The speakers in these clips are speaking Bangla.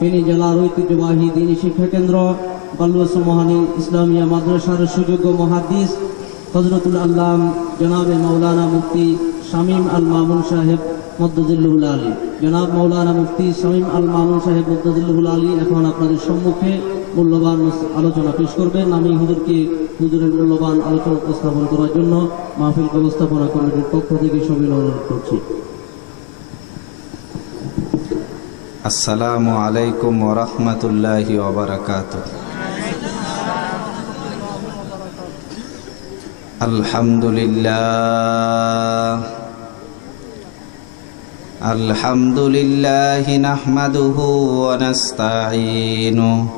ফেনী জেলার ঐতিহ্যবাহী দ্বীনী শিক্ষা কেন্দ্র বালুয়াস মহানী ইসলামিয়া মাদ্রাসার সুযোগ্য মুহাদ্দিস হযরতুল আল্লাম জনাবে মাওলানা মুফতি শামীম আল মামুন সাহেব মদ্দুল্লাহুল আলী। জনাব মাওলানা মুফতি শামীম আল মামুন সাহেব মদ্দুল্লাহুল আলী এখন আপনাদের সম্মুখে মূল্যবান আলোচনা পেশ করবেন। আমি হুজুরের মূল্যবান আলোচনা উপস্থাপন করার জন্য মাহফিল ব্যবস্থাপনা কমিটির পক্ষ থেকে সবিনয় অনুরোধ করছি। আসসালামু আলাইকুম ওয়া রাহমাতুল্লাহি ওয়া বারাকাতুহু। আলহামদুলিল্লাহ নাহমাদুহু ওয়া নাস্তাঈনুহু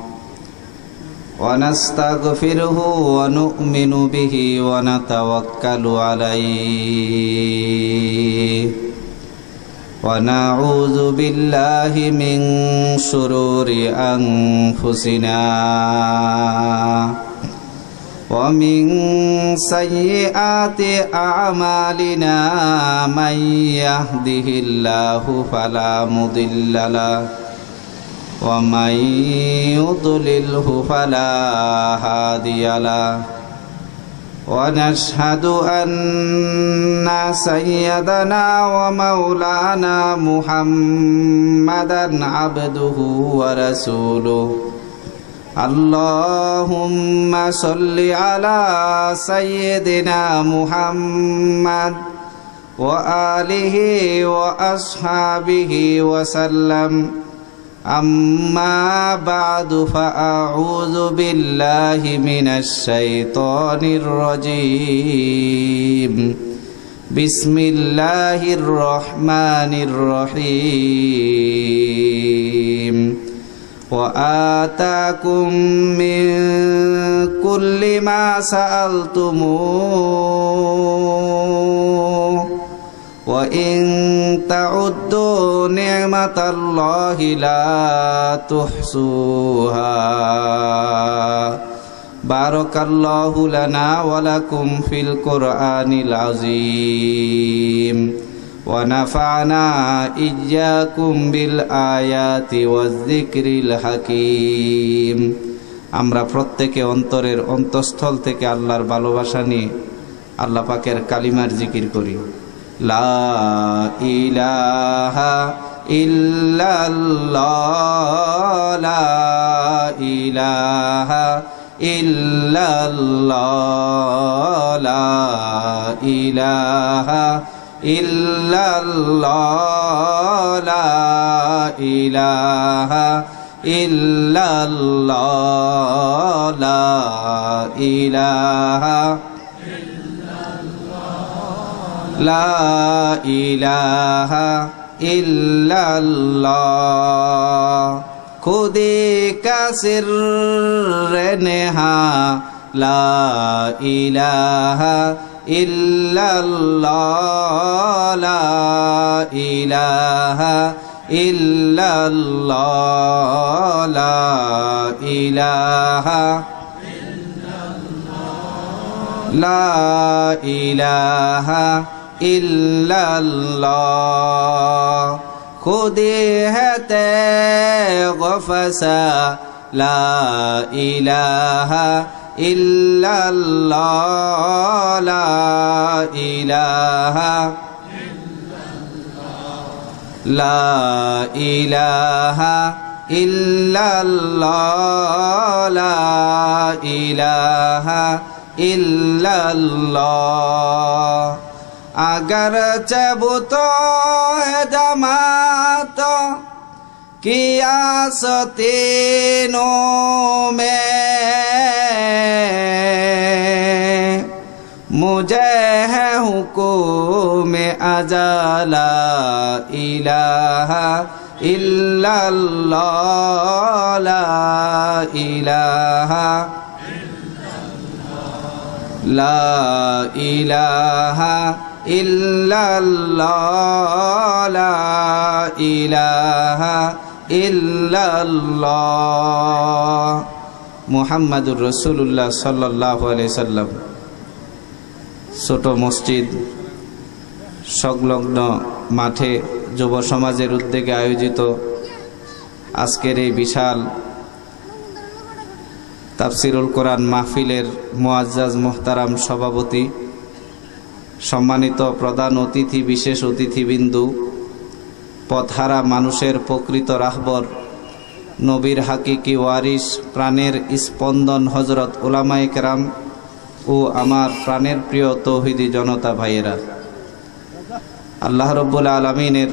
ওয়া নাস্তাগফিরুহু ওয়া নু'মিনু বিহি ওয়া নাতাওয়াক্কালু আলাইহি ওয়া নাউযু বিল্লাহি মিন শুরুরি আনফুসিনা ওয়া মিন সাইয়্যাতি আ'মালিনা মান ইয়াহদিহিল্লাহু ফালা মুদিল্লা লাহু ওয়া মান ইউদ্লিলহু ফালা হাদিয়া লাহু ওয়া নাশহাদু আন্না সাইয়্যিদানা ওয়া মাওলানা মুহাম্মাদান আবদুহু ওয়া রাসূলুহু। আল্লাহুম্মা সাল্লি আলা সাইয়্যিদিনা মুহাম্মাদ ওয়া আলিহি ওয়া আসহাবিহি ওয়া সাল্লাম। আম্মা বা'দু ফাআউযু বিল্লাহি মিনাশ শাইতানির রাজীম। বিসমিল্লাহির রহমানির রহিম। ওয়া আতাকুম মিন কুল্লি মা সাআলতুমুহু ওয়া ইন তাউদ্দু নি'মাতাল্লাহি লা তুহসুহা। বারাকাল্লাহু লানা ওয়া লাকুম ফিল কুরআনিল আযীম ওয়া নাফা'না ইয়্যাকুম বিল আয়াতি ওয়াজ যিকরিল হাকীম। আমরা প্রত্যেকে অন্তরের অন্তঃস্থল থেকে আল্লাহর ভালোবাসা নিয়ে আল্লাহ পাকের কালিমার জিকির করি। লা ইলাহা ইল্লাল্লাহ লা ইলাহা ইল্লাল্লাহ লা ইলাহা ইল্লাল্লাহ লা ইলাহা ইল্লাল্লাহ লা ইলাহা লা ইলাহা ইল্লাল্লাহ। খুদে কা সির নেহা লা ইলাহা ইল্লাল্লাহ লা ইলাহা ইল্লাল্লাহ লা ইলাহা লা ইলাহা ইল্লাল্লাহ। খুদে হতে গফসা লা ইলাহা ইল্লাল্লাহ লা ইলাহা লা ইলাহা ইল্লাল্লাহ লা ইলাহা ইল্লাল্লাহ। अगर चबुतो है जमात किया सतीनों में मुझे है हुकुम अजला इलाहा इल्लल्लाह ला इलाहा ला इलाहा इल्लल्लाह ला इलाहा इल्लल्लाह। मुहम्मदुर रसूलुल्लाह सल्लल्लाहु अलैहि वसल्लम ছোট মসজিদ সংলগ্ন মাঠে যুব সমাজের উদ্যোগে আয়োজিত আজকের এই বিশাল তাফসিরুল কোরআন মাহফিলের মুআজ্জাজ মুহতারাম সভাপতি, সম্মানিত প্রধান অতিথি, বিশেষ অতিথিবৃন্দু, পথহারা মানুষের প্রকৃত রাহবর, নবীর হাকিকি ওয়ারিস, প্রাণের স্পন্দন হযরত উলামায়ে কেরাম ও আমার প্রাণের প্রিয় তৌহিদি জনতা ভাইয়েরা, আল্লাহ রাব্বুল আলামিনের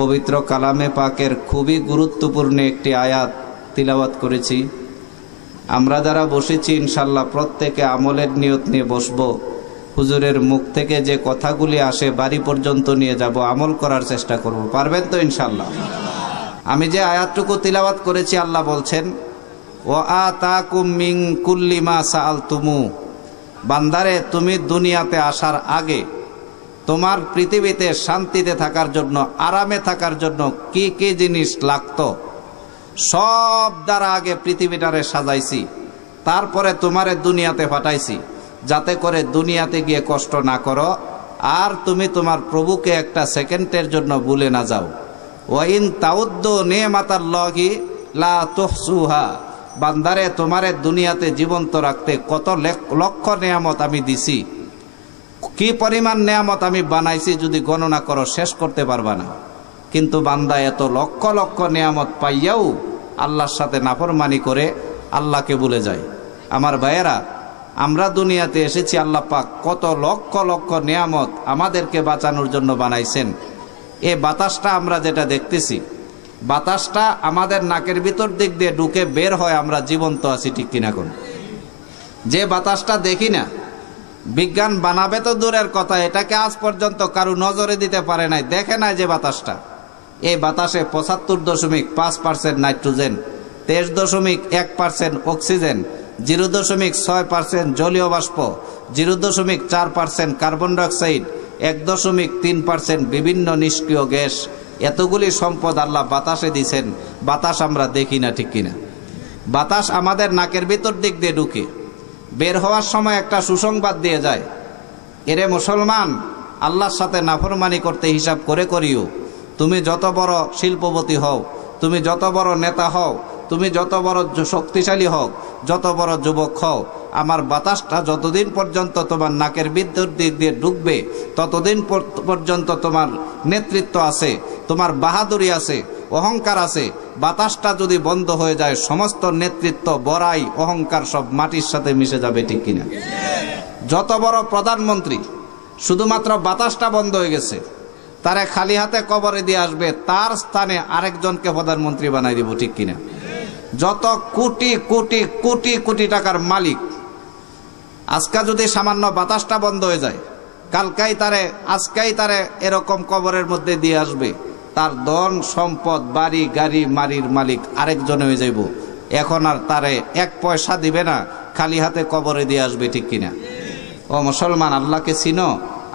পবিত্র কালামে পাকের খুবই গুরুত্বপূর্ণ একটি আয়াত তিলাওয়াত করেছি। আমরা যারা বসেছি ইনশাল্লাহ প্রত্যেকে আমলের নিয়ত নিয়ে বসব। হুজুরের মুখ থেকে যে কথাগুলি আসে বাড়ি পর্যন্ত নিয়ে যাব, আমল করার চেষ্টা করব। পারবেন তো ইনশাল্লাহ? আমি যে আয়াতটুকু তিলাওয়াত করেছি, আল্লাহ বলছেন, ওয়া আতাকুম মিন কুল্লি মা সাআলতুমু, বান্দারে তুমি দুনিয়াতে আসার আগে তোমার পৃথিবীতে শান্তিতে থাকার জন্য, আরামে থাকার জন্য কি কি জিনিস লাগতো সব দ্বারা আগে পৃথিবীটারে সাজাইছি, তারপরে তোমারে দুনিয়াতে পাঠাইছি যাতে করে দুনিয়াতে গিয়ে কষ্ট না করো, আর তুমি তোমার প্রভুকে একটা সেকেন্ডের জন্য ভুলে না যাও। ওয়াইন তাউদ্দু নিমাতাল্লাহি লা তুহসুহা, বান্দারে তোমারে দুনিয়াতে জীবন্ত রাখতে কত লক্ষ নিয়ামত আমি দিছি, কি পরিমাণ নিয়ামত আমি বানাইছি, যদি গণনা করো শেষ করতে পারবা না। কিন্তু বান্দা এত লক্ষ লক্ষ নিয়ামত পাইয়াও আল্লাহর সাথে নাফরমানি করে আল্লাহকে ভুলে যায়। আমার ভাইয়েরা, আমরা দুনিয়াতে এসেছি, আল্লাহ পাক কত লক্ষ লক্ষ নিয়ামত আমাদেরকে বাঁচানোর জন্য বানাইছেন। এই বাতাসটা আমরা যেটা দেখতেছি, বাতাসটা আমাদের নাকের ভিতর দিক দিয়ে ঢুকে বের হয়, আমরা জীবন্ত আছি, ঠিক কিনা কোন? যে বাতাসটা দেখি না, বিজ্ঞান বানাবে তো দূরের কথা, এটাকে আজ পর্যন্ত কারো নজরে দিতে পারে নাই, দেখে নাই যে বাতাসটা। এই বাতাসে ৭৫.৫% নাইট্রোজেন, ২৩.১% অক্সিজেন, 0.৬% জলীয় বাষ্প, 0.৪% কার্বন ডাইঅক্সাইড, ১.৩% বিভিন্ন নিষ্ক্রিয় গ্যাস, এতগুলি সম্পদ আল্লাহ বাতাসে দিছেন। বাতাস আমরা দেখি না, ঠিক কিনা? বাতাস আমাদের নাকের ভিতর দিক দিয়ে ঢুকে বের হওয়ার সময় একটা সুসংবাদ দিয়ে যায়, এরে মুসলমান, আল্লাহর সাথে নাফরমানি করতে হিসাব করে করিও। তুমি যত বড় শিল্পপতি হও, তুমি যত বড় নেতা হও, তুমি যত বড় শক্তিশালী হও, যত বড় যুবক হও, আমার বাতাসটা যতদিন পর্যন্ত তোমার নাকের ভিতর দিক দিয়ে ঢুকবে ততদিন পর্যন্ত তোমার নেতৃত্ব আছে, তোমার বাহাদুরি আছে, অহংকার আছে। বাতাসটা যদি বন্ধ হয়ে যায়, সমস্ত নেতৃত্ব, বড়াই, অহংকার সব মাটির সাথে মিশে যাবে, ঠিক কিনা? যত বড় প্রধানমন্ত্রী, শুধুমাত্র বাতাসটা বন্ধ হয়ে গেছে, তারে খালি হাতে কবরে দিয়ে আসবে, তার স্থানে আরেকজনকে প্রধানমন্ত্রী বানাই দিব, ঠিক কিনা? যত কোটি কোটি কোটি কোটি টাকার মালিক, আজকে যদি সামান্য বাতাসটা বন্ধ হয়ে যায়, আজকেই তারে এরকম কবরের মধ্যে দিয়ে আসবে, তার ধন সম্পদ, বাড়ি গাড়ি মারির মালিক আরেকজন হয়ে যাইব। এখন আর তারে এক পয়সা দিবে না, খালি হাতে কবরে দিয়ে আসবে, ঠিক কিনা? ও মুসলমান, আল্লাহকে চিনো,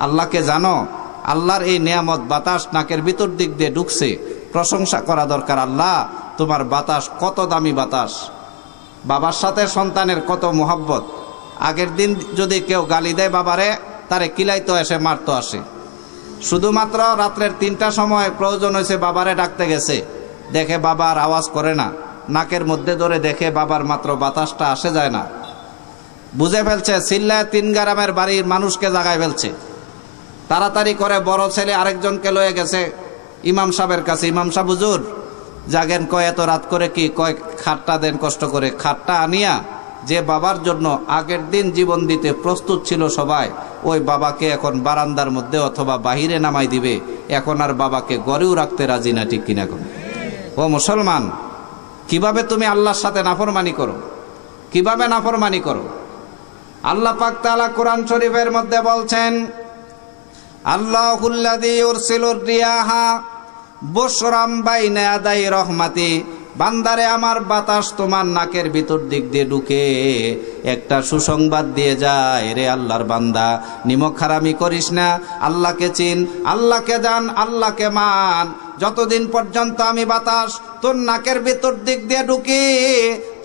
আল্লাহকে জানো। আল্লাহর এই নিয়ামত বাতাস নাকের ভিতর দিক দিয়ে ঢুকছে, প্রশংসা করা দরকার। আল্লাহ, তোমার বাতাস কত দামি বাতাস। বাবার সাথে সন্তানের কত মোহাব্বত। আগের দিন যদি কেউ গালি দেয় বাবারে, তারে কিলাইতো এসে মারতো আসে। শুধুমাত্র রাত্রের ৩টার সময় প্রয়োজন হয়েছে, বাবারে ডাকতে গেছে, দেখে বাবার আওয়াজ করে না, নাকের মধ্যে ধরে দেখে বাবার মাত্র বাতাসটা আসে যায় না, বুঝে ফেলছে চিল্লায় ৩ গ্রামের বাড়ির মানুষকে জাগায় ফেলছে। তাড়াতাড়ি করে বড় ছেলে আরেকজনকে লয়ে গেছে ইমাম সাহেবের কাছে, ইমাম সাহেব হুজুর জাগেন, কয় এত রাত করে কি? কয় খাটটা দেন কষ্ট করে। খাটটা আনিয়া যে বাবার জন্য আগের দিন জীবন দিতে প্রস্তুত ছিল সবাই, ওই বাবাকে এখন বারান্দার মধ্যে অথবা বাহিরে নামাই দিবে। এখন আর বাবাকে গড়েও রাখতে রাজি না, ঠিক কিনা? ও মুসলমান, কিভাবে তুমি আল্লাহর সাথে নাফরমানি করো? কিভাবে নাফরমানি করো? আল্লাহ পাক তাআলা কোরআন শরীফের মধ্যে বলছেন, আল্লাহুল্লাযী ইউরসিলুর রিয়াহা বুশরাম বাইনা ইয়াদাই রহমাতি, বান্দারে আমার বাতাস তোমার নাকের ভিতর দিক দিয়ে ঢুকে একটা সুসংবাদ দিয়ে যায়, রে আল্লাহর বান্দা, নিমক হারামি করিস না, আল্লাহকে চিন, আল্লাহকে জান, আল্লাহকে মান, যতদিন পর্যন্ত আমি বাতাস তোর নাকের ভিতর দিক দিয়ে ঢুকি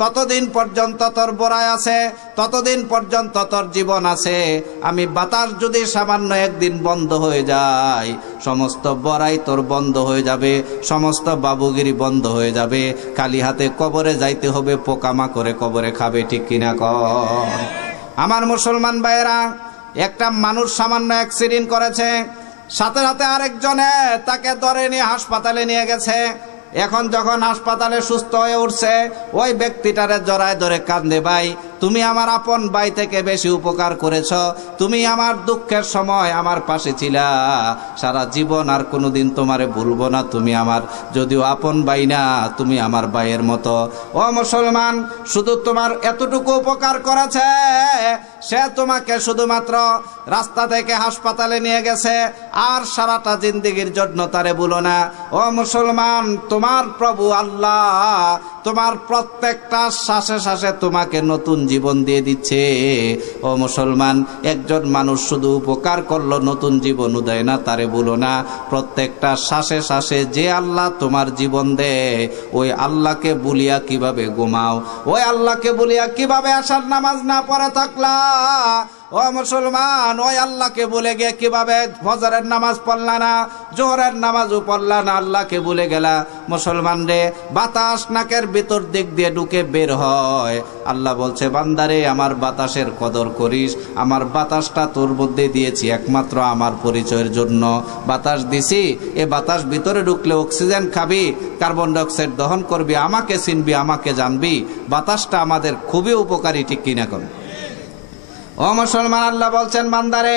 ততদিন পর্যন্ত তোর বড়াই আছে, ততদিন পর্যন্ত তোর জীবন আছে। আমি বাতাস যদি সামান্য একদিন বন্ধ হয়ে যায়, সমস্ত বড়াই তোর বন্ধ হয়ে যাবে, সমস্ত বাবুগিরি বন্ধ হয়ে যাবে। খালি হাতে কবরে যাইতে হবে, পোকামাকড়ে কবরে খাবে, ঠিক কিনা কর? আমার মুসলমান ভাইয়েরা, একটা মানুষ সামান্য অ্যাক্সিডেন্ট করেছে, সাথে সাথে আরেকজনে তাকে ধরে নিয়ে হাসপাতালে নিয়ে গেছে। এখন যখন হাসপাতালে সুস্থ হয়ে উঠছে, ওই ব্যক্তিটারে জড়ায় ধরে কান্দে, ভাই তুমি আমার আপন ভাই থেকে বেশি উপকার করেছ, তুমি আমার দুঃখের সময় আমার পাশে ছিলা, সারা জীবন আর কোনোদিন তোমারে ভুলবো না, তুমি আমার যদিও আপন ভাই না, তুমি আমার ভাইয়ের মতো। ও মুসলমান, শুধু তোমার এতটুকু উপকার করেছে, সে তোমাকে শুধুমাত্র রাস্তা থেকে হাসপাতালে নিয়ে গেছে, আর সারাটা জিন্দেগির জন্য তারে বলো না। ও মুসলমান, তোমার প্রভু আল্লাহ তোমার প্রত্যেকটা শ্বাসে শ্বাসে তোমাকে নতুন জীবন দিয়ে দিচ্ছে। ও মুসলমান, একজন মানুষ শুধু উপকার করলো, নতুন জীবন উদয় না, তারে বলো না। প্রত্যেকটা শ্বাসে শ্বাসে যে আল্লাহ তোমার জীবন দেয়, ওই আল্লাহকে বলিয়া কিভাবে ঘুমাও, ওই আল্লাহকে বলিয়া কিভাবে আশার নামাজ না পড়ে থাকলা? ও মুসলমান, ওই আল্লাহকে বলে গিয়ে কিভাবে ফজরের নামাজ পড়লা না, জোহরের নামাজও পড়লা না, আল্লাহকে বলে গেলা? মুসলমান রে, বাতাস নাকের ভিতর দিক দিয়ে ঢুকে বের হয়। আল্লাহ বলছে, বান্দারে আমার বাতাসের কদর করিস, আমার বাতাসটা তোর মধ্যে দিয়েছি একমাত্র আমার পরিচয়ের জন্য। বাতাস দিছি, এ বাতাস ভিতরে ঢুকলে অক্সিজেন খাবি, কার্বন ডাইঅক্সাইড দহন করবি, আমাকে চিনবি, আমাকে জানবি। বাতাসটা আমাদের খুবই উপকারী, ঠিক কিনা কোন? ও মুসলমান, আল্লাহ বলছেন, বান্দারে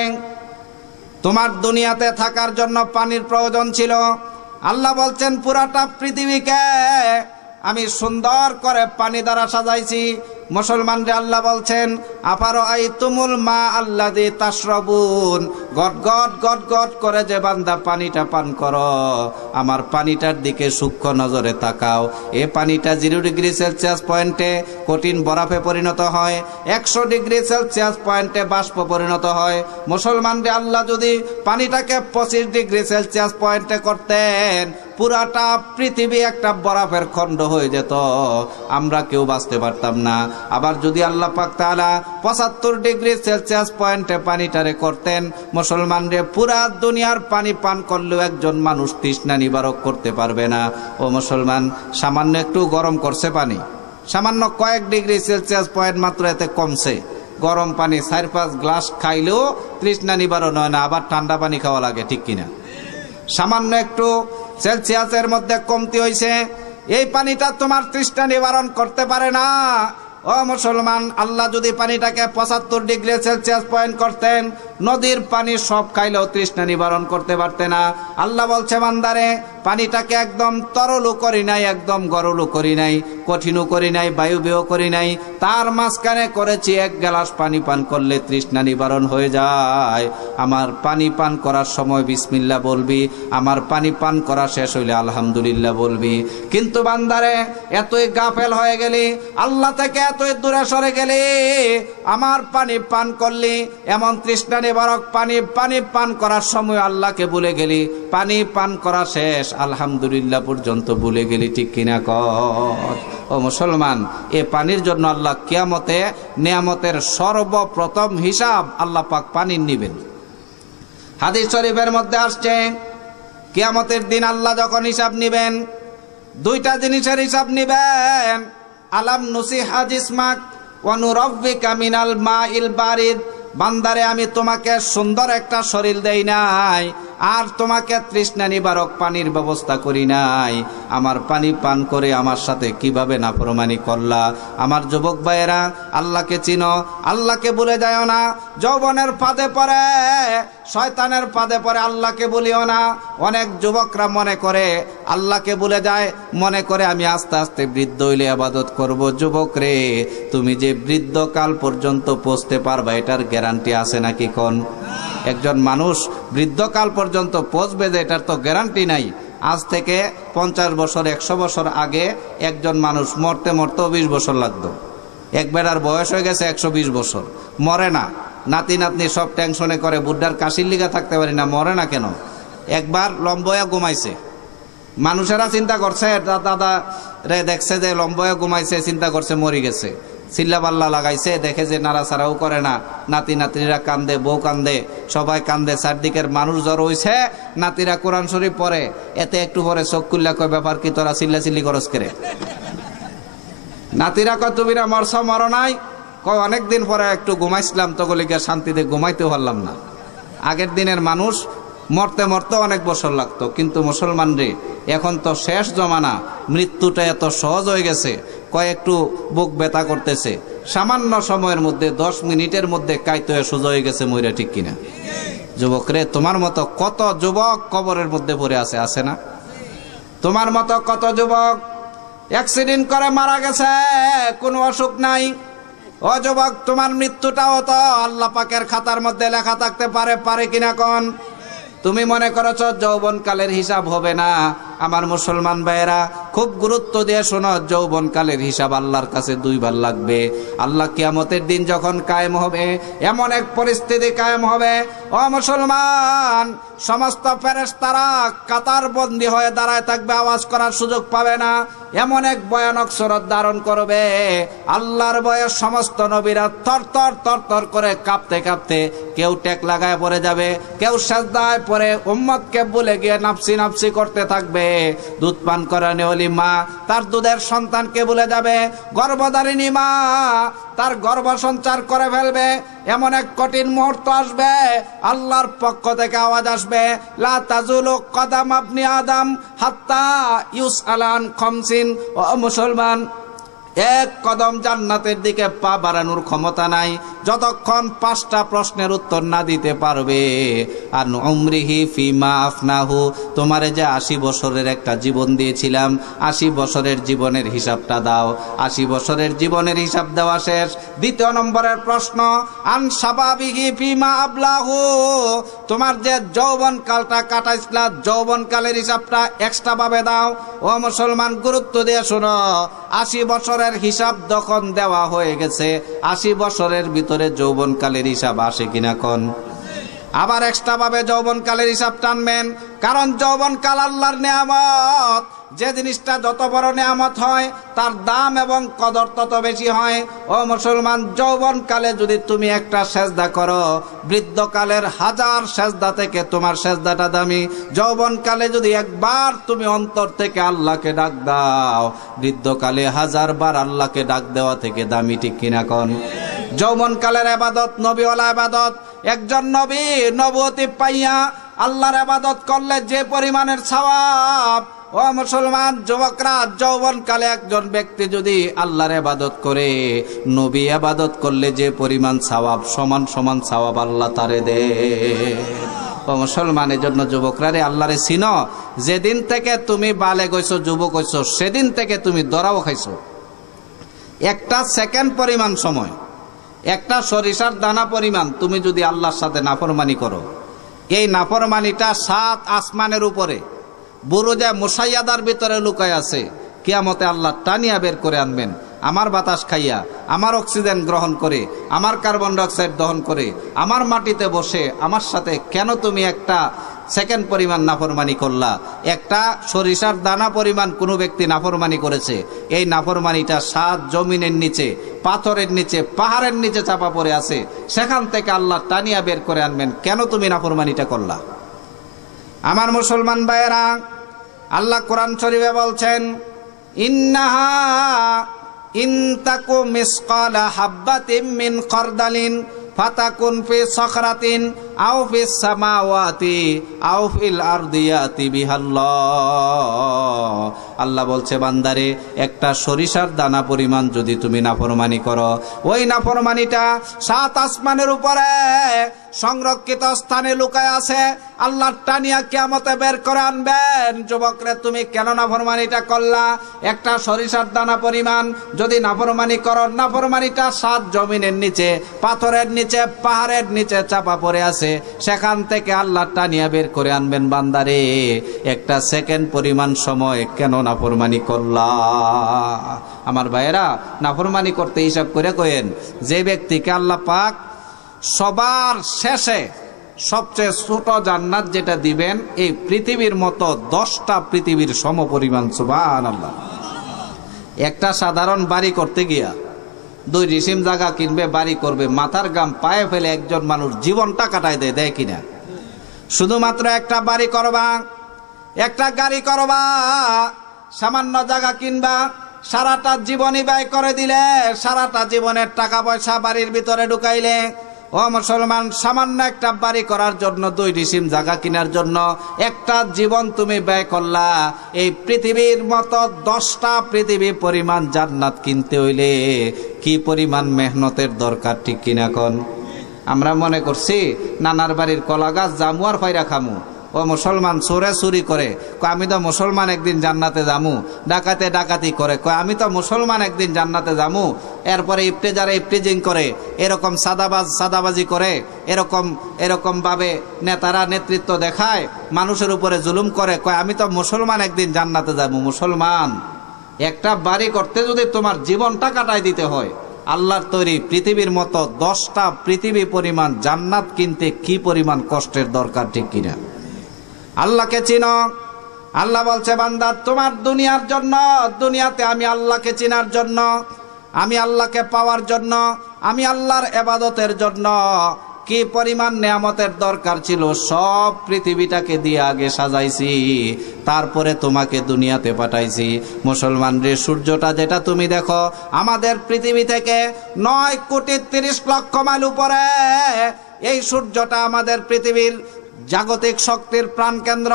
তোমার দুনিয়াতে থাকার জন্য পানির প্রয়োজন ছিল। আল্লাহ বলছেন, পুরাটা পৃথিবীকে আমি সুন্দর করে পানি দ্বারা সাজাইছি। মুসলমানরে আল্লাহ বলছেন, আপারো আই তুমুল মা আল্লাযী তাশরাবুন, গট গট গট গট করে যে বান্দা পানিটা পান করো, আমার পানিটার দিকে সূক্ষ্ম নজরে তাকাও। এ পানিটা 0 ডিগ্রি সেলসিয়াস পয়েন্টে কঠিন বরফে পরিণত হয়, 100 ডিগ্রি সেলসিয়াস পয়েন্টে বাষ্প পরিণত হয়। মুসলমানরে আল্লাহ যদি পানিটাকে 25 ডিগ্রি সেলসিয়াস পয়েন্টে করতেন, পুরাটা পৃথিবী একটা বরফের খণ্ড হয়ে যেত, আমরা কেউ বাঁচতে পারতাম না। আবার যদি আল্লাহ পাক তাআলা 75 ডিগ্রি সেলসিয়াস পয়েন্টে পানিটারে করতেন, মুসলমানরে পুরা দুনিয়ার পানি পান করলেও একজন মানুষ তৃষ্ণা নিবারক করতে পারবে না। ও মুসলমান, সামান্য একটু গরম করছে পানি, সামান্য কয়েক ডিগ্রি সেলসিয়াস পয়েন্ট মাত্র এতে কমছে, গরম পানি 4-5 গ্লাস খাইলেও তৃষ্ণা নিবারণ হয় না, আবার ঠান্ডা পানি খাওয়া লাগে, ঠিক কিনা? সামান্য একটু সেলসিয়াসের মধ্যে কমতি হয়েছে, এই পানিটা তোমার তৃষ্ণা নিবারণ করতে পারে না। ও মুসলমান, আল্লাহ যদি পানিটাকে 75 ডিগ্রি সেলসিয়াস পয়েন্ট করতেন, নদীর পানি সব খাইলেও তৃষ্ণা নিবারণ করতে পারতে না। আল্লাহ বলছে, বান্দারে পানিটাকে একদম তরলও করি নাই, একদম গরলও করি নাই, কঠিনও করি নাই, বায়ুবেও করি নাই, তার মাঝখানে করেছি 1 গ্লাস পানি পান করলে তৃষ্ণা নিবারণ হয়ে যায়। আমার পানি পান করার সময় বিসমিল্লাহ বলবি, আমার পানি পান করা শেষ হইলে আলহামদুলিল্লাহ বলবি। কিন্তু বান্দারে এতই গাফেল হয়ে গেলি, আল্লাহ থেকে এতই দূরে সরে গেলি, আমার পানি পান করলি, এমন তৃষ্ণা নিবারক পানি পান করার সময় আল্লাহকে ভুলে গেলি, পানি পান করা শেষ আলহামদুলিল্লাহ পর্যন্ত ভুলে গেলি, ঠিক কিনা কর? ও মুসলমান, এ পানির জন্য আল্লাহ কিয়ামতে নিয়ামতের সর্বপ্রথম হিসাব আল্লাহ পাক পানির নিবেন। হাদিস শরীফের মধ্যে আসছে, কিয়ামতের দিন আল্লাহ যখন হিসাব নিবেন, 2টা জিনিসের হিসাব নিবেন। আলাম নুসিহা জিসমাক ওয়া নুরাব্বিকা মিনাল মাইল বারিদ, বান্দারে আমি তোমাকে সুন্দর একটা শরীর দেই নাই, আর তোমাকে তৃষ্ণা নিবারক পানির ব্যবস্থা করি নাই, আমার পানি পান করে আমার সাথে কিভাবে নাফরমানি করলা? আমার যুবক ভাইয়েরা, আল্লাহকে চিনো, আল্লাহকে ভুলে যাও না। যৌবনের ফাঁদে পড়ে, শয়তানের ফাঁদে পড়ে আল্লাহকে ভুলিও না। অনেক যুবকরা মনে করে আল্লাহকে ভুলে যায়, মনে করে আমি আস্তে আস্তে বৃদ্ধ হইলে ইবাদত করব। যুবক রে, তুমি যে বৃদ্ধকাল পর্যন্ত পৌঁছতে পারবা, এটার গ্যারান্টি আছে নাকি কোন? একজন মানুষ বৃদ্ধকাল পর্যন্ত পৌঁছবে যে, এটার তো গ্যারান্টি নাই। আজ থেকে 50 বছর 100 বছর আগে একজন মানুষ মরতে 20 বছর লাগতো, এক বেড়ার বয়স হয়ে গেছে 120 বছর, মরে না। নাতি নাতনি সব টেনশনে করে, বুড্ডার কাশির লিগা থাকতে পারি না, মরে না কেন? একবার লম্বয়া ঘুমাইছে, মানুষেরা চিন্তা করছে দাদা রে দেখছে যে লম্বয়ে ঘুমাইছে, চিন্তা করছে মরি গেছে, চিল্লা পাল্লা লাগাইছে, দেখে যে নাড়াচাড়াও করে না, নাতি নাতিরা কান্দে, বউ কান্দে, সবাই কান্দে, চারদিকের মানুষ জড়ো হইছে, নাতিরা কোরআন শরীফ পড়ে, এতে একটু পরে চোখ খুললা কয় ব্যাপার কি তোরা চিল্লা চিল্লি করস করে? নাতিরা কয় তুমি না মরছ? মর নাই। কয় অনেকদিন পরে একটু ঘুমাইছিলাম, তো গলিকে শান্তিতে ঘুমাইতে পারলাম না। আগের দিনের মানুষ মরতে মরতে অনেক বছর লাগতো, কিন্তু মুসলমান রে এখন তো শেষ জমানা, মৃত্যুটা এত সহজ হয়ে গেছে, কয়েকটু বুক ব্যথা করতেছে, সামান্য সময়ের মধ্যে 10 মিনিটের মধ্যে কাইতে সোজা হয়ে গেছে মইরা, ঠিক কিনা? যুবক রে, তোমার মতো কত যুবক কবরের মধ্যে পড়ে আছে না? তোমার মতো কত যুবক অ্যাক্সিডেন্ট করে মারা গেছে, কোনো অসুখ নাই। ও যুবক, তোমার মৃত্যুটাও তো আল্লাহ পাকের খাতার মধ্যে লেখা থাকতে পারে কিনা কোন? তুমি মনে করেছ যৌবনকালের হিসাব হবে না? আমার মুসলমান ভাইয়েরা খুব গুরুত্ব দিয়ে শোনো, যৌবনকালের হিসাব আল্লাহর কাছে 2 বার লাগবে। আল্লাহ কিয়ামতের দিন যখন কায়েম হবে, এমন এক পরিস্থিতি কায়েম হবে, ও মুসলমান, সমস্ত ফেরেশতারা কাতার বন্দী হয়ে দাঁড়ায় থাকবে, আওয়াজ করার সুযোগ পাবে না। এমন এক ভয়ানক সুরত ধারণ করবে, আল্লাহর ভয়ে সমস্ত নবীরা থরথর করে কাঁপতে কাঁপতে কেউ টেক লাগায় পড়ে যাবে, কেউ সাজদায় পড়ে উম্মতকে ভুলে গিয়ে নাফসি নাফসি করতে থাকবে। দুধ পান করানি ওলি মা তার দুধের সন্তানকে ভুলে যাবে, গর্ভধারিণী মা তার গর্ভ সঞ্চার করে ফেলবে। এমন এক কঠিন মুহূর্ত আসবে, আল্লাহর পক্ষ থেকে আওয়াজ আসবে, লা তাজুলু কদাম আবনি আদম হাত্তা ইউসআলান খামসিন। ও মুসলমান, 1 কদম জান্নাতের দিকে পা বাড়ানোর ক্ষমতা নাই যতক্ষণ 5টা প্রশ্নের উত্তর না দিতে পারবে। আর উমরিহি ফিমা আফনাহু, তোমারে যে 80 বছরের একটা জীবন দিয়েছিলাম, 80 বছরের জীবনের হিসাবটা দাও। 80 বছরের জীবনের হিসাব দেওয়া শেষ। 2 নম্বরের প্রশ্ন, আন শাবাবিহি ফিমা আবলাহু, তোমার যে যৌবন কালটা কাটাইছিলা, যৌবন কালের হিসাবটা এক্সট্রা ভাবে দাও। ও মুসলমান, গুরুত্ব দিয়ে শোনো, 80 বছরের হিসাব যখন দেওয়া হয়ে গেছে, 80 বছরের ভিতরে যৌবনকালের হিসাব আসে কিনা কোন? আবার এক্সট্রা ভাবে যৌবনকালের হিসাব টানবেন, কারণ যৌবনকাল আল্লাহর নিয়ামত। যে জিনিসটা যত বড় নিয়ামত হয়, তার দাম এবং কদর তত বেশি হয়। ও মুসলমান, যৌবনকালে যদি তুমি একটা সেজদা করো, বৃদ্ধকালের 1000 সেজদা থেকে তোমার সেজদাটা দামি। যৌবনকালে যদি একবার তুমি অন্তর থেকে আল্লাহকে ডাক দাও, বৃদ্ধকালে 1000 বার আল্লাহকে ডাক দেওয়া থেকে দামি, ঠিক কিনা কোন? যৌবনকালের ইবাদত নবীওয়ালা ইবাদত। একজন নবী নবুয়তি পাইয়া আল্লাহর ইবাদত করলে যে পরিমাণের সওয়াব, ও মুসলমান যুবকরা, যৌবনকালে একজন ব্যক্তি যদি আল্লাহর ইবাদত করে, নবী ইবাদত করলে যে পরিমাণ সওয়াব, সমান সমান সওয়াব আল্লাহ তারে দেয়। ও মুসলমানের জন্য যুবকরা রে, আল্লাহরে চিনো। যেদিন থেকে তুমি বালেগ হইছো, যুবক হইছো, সেদিন থেকে তুমি দরাও খাইছো। একটা সেকেন্ড পরিমাণ সময়, একটা সরিষার দানা পরিমাণ তুমি যদি আল্লাহর সাথে নাফরমানি করো, এই নাফরমানিটা 7 আসমানের উপরে বুরুজে মুসাইয়াদার ভিতরে লুকায় আছে। কিয়ামতে আল্লাহ টানিয়া বের করে আনবেন। আমার বাতাস খাইয়া, আমার অক্সিজেন গ্রহণ করে, আমার কার্বন ডাইঅক্সাইড দহন করে, আমার মাটিতে বসে আমার সাথে কেন তুমি একটা সেকেন্ড পরিমাণ নাফরমানি করলা? একটা সরিষার দানা পরিমাণ কোনো ব্যক্তি নাফরমানি করেছে, এই নাফরমানিটা 7 জমিনের নিচে, পাথরের নিচে, পাহাড়ের নিচে চাপা পড়ে আছে। সেখান থেকে আল্লাহ টানিয়া বের করে আনবেন, কেন তুমি নাফরমানিটা করলা? আমার মুসলমান ভাইয়েরা, আল্লাহ কোরআন শরীফে বলছেন, ইন্নাহা ইনতাকু মিসকালা হাব্বাতিন মিন খারদালিন ফাতাকুন ফি সাখরাতিন আও ফিস সামাওয়াতি আও ফিল আরদি ইয়াতি বিহাল্লাহ। আল্লাহ বলছে, বান্দারে, একটা সরিষার দানা পরিমাণ যদি তুমি নাফরমানি করো, ওই নাফরমানিটা 7 আসমানের উপরে সংরক্ষিত স্থানে লুকায় আছে। আল্লাহ টানিয়া কিয়ামতে বের করে আনবেন। যুবকরে, তুমি কেন নাফরমানিটা করলা? একটা সরিষার দানা পরিমাণ যদি নাফরমানি করো, নাফরমানিটা 7 জমিনের নিচে, পাথরের নিচে, পাহাড়ের নিচে চাপা পড়ে আছে। সেখান থেকে আল্লাহ টানিয়া বের করে আনবেন। বান্দারে, একটা সেকেন্ড পরিমাণ সময় কেন নাফরমানি করলা? আমার ভাইয়েরা, নাফরমানি করতে হিসাব করে কইেন, যে ব্যক্তিকে আল্লাহ পাক সবার শেষে সবচেয়ে ছোট জান্নাত যেটা দিবেন এই পৃথিবীর মতো 10টা পৃথিবীর সমপরিমাণ। সুবহানাল্লাহ। একটা সাধারণ বাড়ি করতে গিয়া 2 ডিসিম জায়গা কিনবে, বাড়ি করবে, মাথার গাম পায়ে ফেলে একজন মানুষ জীবনটা কাটায় দেয় কিনা? শুধুমাত্র একটা বাড়ি করবা, একটা গাড়ি করবা, সামান্য জায়গা কিনবা, সারাটা জীবনই ব্যয় করে দিলে, সারাটা জীবনের টাকা পয়সা বাড়ির ভিতরে ঢুকাইলে। ও মুসলমান, সামান্য একটা বাড়ি করার জন্য 2 ডিসিম জায়গা কেনার জন্য একটা জীবন তুমি ব্যয় করলা। এই পৃথিবীর মতো 10টা পৃথিবী পরিমাণ জান্নাত কিনতে হইলে কি পরিমাণ মেহনতের দরকার, ঠিক কিনা কোন? আমরা মনে করছি নানার বাড়ির কলা গাছ জামু আর ফাইরা খামু। ও মুসলমান চোরে চুরি করে, কয় আমি তো মুসলমান একদিন জান্নাতে যামু। ডাকাতে ডাকাতি করে, কয় আমি তো মুসলমান একদিন জান্নাতে যামু। এরপরে ইফতেজারে ইফতেজিং করে, এরকম সাদাবাজি করে, এরকম ভাবে নেতারা নেতৃত্ব দেখায়, মানুষের উপরে জুলুম করে, কয় আমি তো মুসলমান একদিন জান্নাতে যাবো। মুসলমান, একটা বাড়ি করতে যদি তোমার জীবনটা কাটাই দিতে হয়, আল্লাহর তৈরি পৃথিবীর মতো 10টা পৃথিবী পরিমাণ জান্নাত কিনতে কি পরিমাণ কষ্টের দরকার, ঠিক কিনা? আল্লাহকে চিনো। আল্লাহ বলছে, বান্দা তোমার দুনিয়ার জন্য, দুনিয়াতে আমি আল্লাহকে চিনার জন্য, আমি আল্লাহকে পাওয়ার জন্য, আমি আল্লাহর ইবাদতের জন্য কি পরিমাণ নেয়ামতের দরকার ছিল, সব পৃথিবীটাকে দিয়ে আগে সাজাইছি, তারপরে তোমাকে দুনিয়াতে পাঠাইছি। মুসলমান রে, সূর্যটা যেটা তুমি দেখো আমাদের পৃথিবী থেকে 9,30,00,000 মাইল উপরে, এই সূর্যটা আমাদের পৃথিবীর জাগতিক শক্তির প্রাণকেন্দ্র।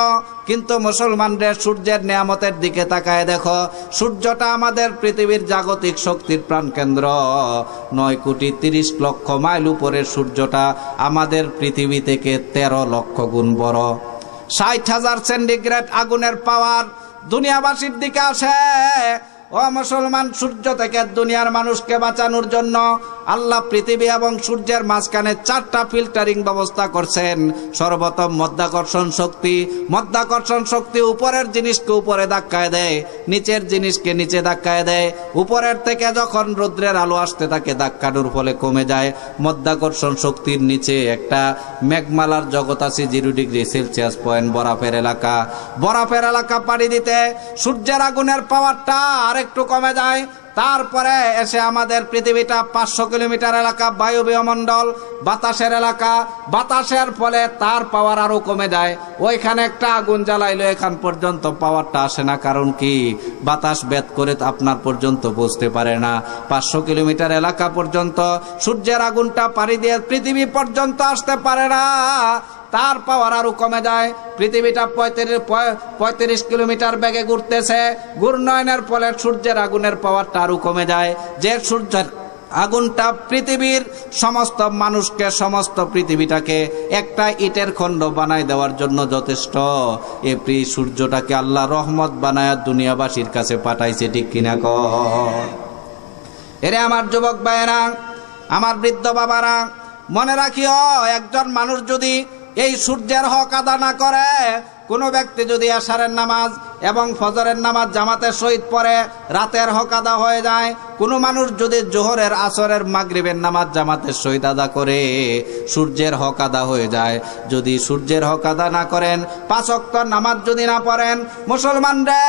কিন্তু মুসলমানদের সূর্যের নিয়ামতের দিকে তাকায় দেখো, সূর্যটা আমাদের পৃথিবীর জাগতিক শক্তির প্রাণকেন্দ্র। 9,30,00,000 মাইল উপরের সূর্যটা আমাদের পৃথিবী থেকে 13 লক্ষ গুণ বড়। 60,000 সেন্টিগ্রেড আগুনের পাওয়ার দুনিয়াবাসীর দিকে আসে। ও মুসলমান, সূর্য থেকে দুনিয়ার মানুষকে বাঁচানোর জন্য আল্লাহ পৃথিবী এবং সূর্যের মাঝখানে 4টা ফিল্টারিং ব্যবস্থা করছেন। সর্বপ্রথম মধ্যাকর্ষণ শক্তি। মধ্যাকর্ষণ শক্তি উপরের জিনিসকে উপরে ধাক্কায় দেয়, নিচের জিনিসকে নিচে ধাক্কায় দেয়। উপরের থেকে যখন রৌদ্রের আলো আসতে থাকে, ধাক্কানোর ফলে কমে যায়। মধ্যাকর্ষণ শক্তির নিচে একটা মেঘমালার জগৎ আছে, 0 ডিগ্রি সেলসিয়াস পয়েন্ট, বরফের এলাকা। বরফের এলাকা পাড়ি দিতে সূর্যের আগুনের পাওয়ারটা একটু কমে যায়। তারপরে এসে আমাদের পৃথিবীটা 500 কিলোমিটার এলাকা, বায়বীয় মণ্ডল, বাতাসের এলাকা। বাতাসের ফলে তার পাওয়ার আরো কমে যায়। ওইখানে একটা আগুন জ্বালাইলো, এখান পর্যন্ত পাওয়ারটা আসে না। কারণ কি? বাতাস ভেদ করে আপনার পর্যন্ত পৌঁছতে পারে না। 500 কিলোমিটার এলাকা পর্যন্ত সূর্যের আগুনটা পাড়ি দিয়ে পৃথিবী পর্যন্ত আসতে পারে না, তার পাওয়ার আরো কমে যায়। পৃথিবীটা 35 কিলোমিটার বেগে ঘুরতেছে, ঘূর্ণয়নের ফলে সূর্যের আগুনের পাওয়ারটা আরো কমে যায়। যে সূর্যের আগুনটা পৃথিবীর সমস্ত মানুষকে, সমস্ত পৃথিবীটাকে একটা ইটের খণ্ড বানায় দেওয়ার জন্য যথেষ্ট। এই সূর্যটাকে আল্লাহ রহমত বানায় দুনিয়াবাসীর কাছে পাঠাইছে, ঠিক কিনা কর? এরে আমার যুবক ভাইয়েরা, আমার বৃদ্ধ বাবারা, মনে রাখিও, একজন মানুষ যদি এই সূর্যের হক আদা না করে, কোনো ব্যক্তি যদি আশারের নামাজ এবং ফজরের নামাজ জামাতের সহিত পড়ে, রাতের হক আদা হয়ে যায়। কোনো মানুষ যদি জোহরের, আসরের, মাগরিবের নামাজ জামাতের সহিত আদা করে, সূর্যের হক আদা হয়ে যায়। যদি সূর্যের হক আদা না করেন, 5 ওয়াক্ত নামাজ যদি না পড়েন, মুসলমান রে,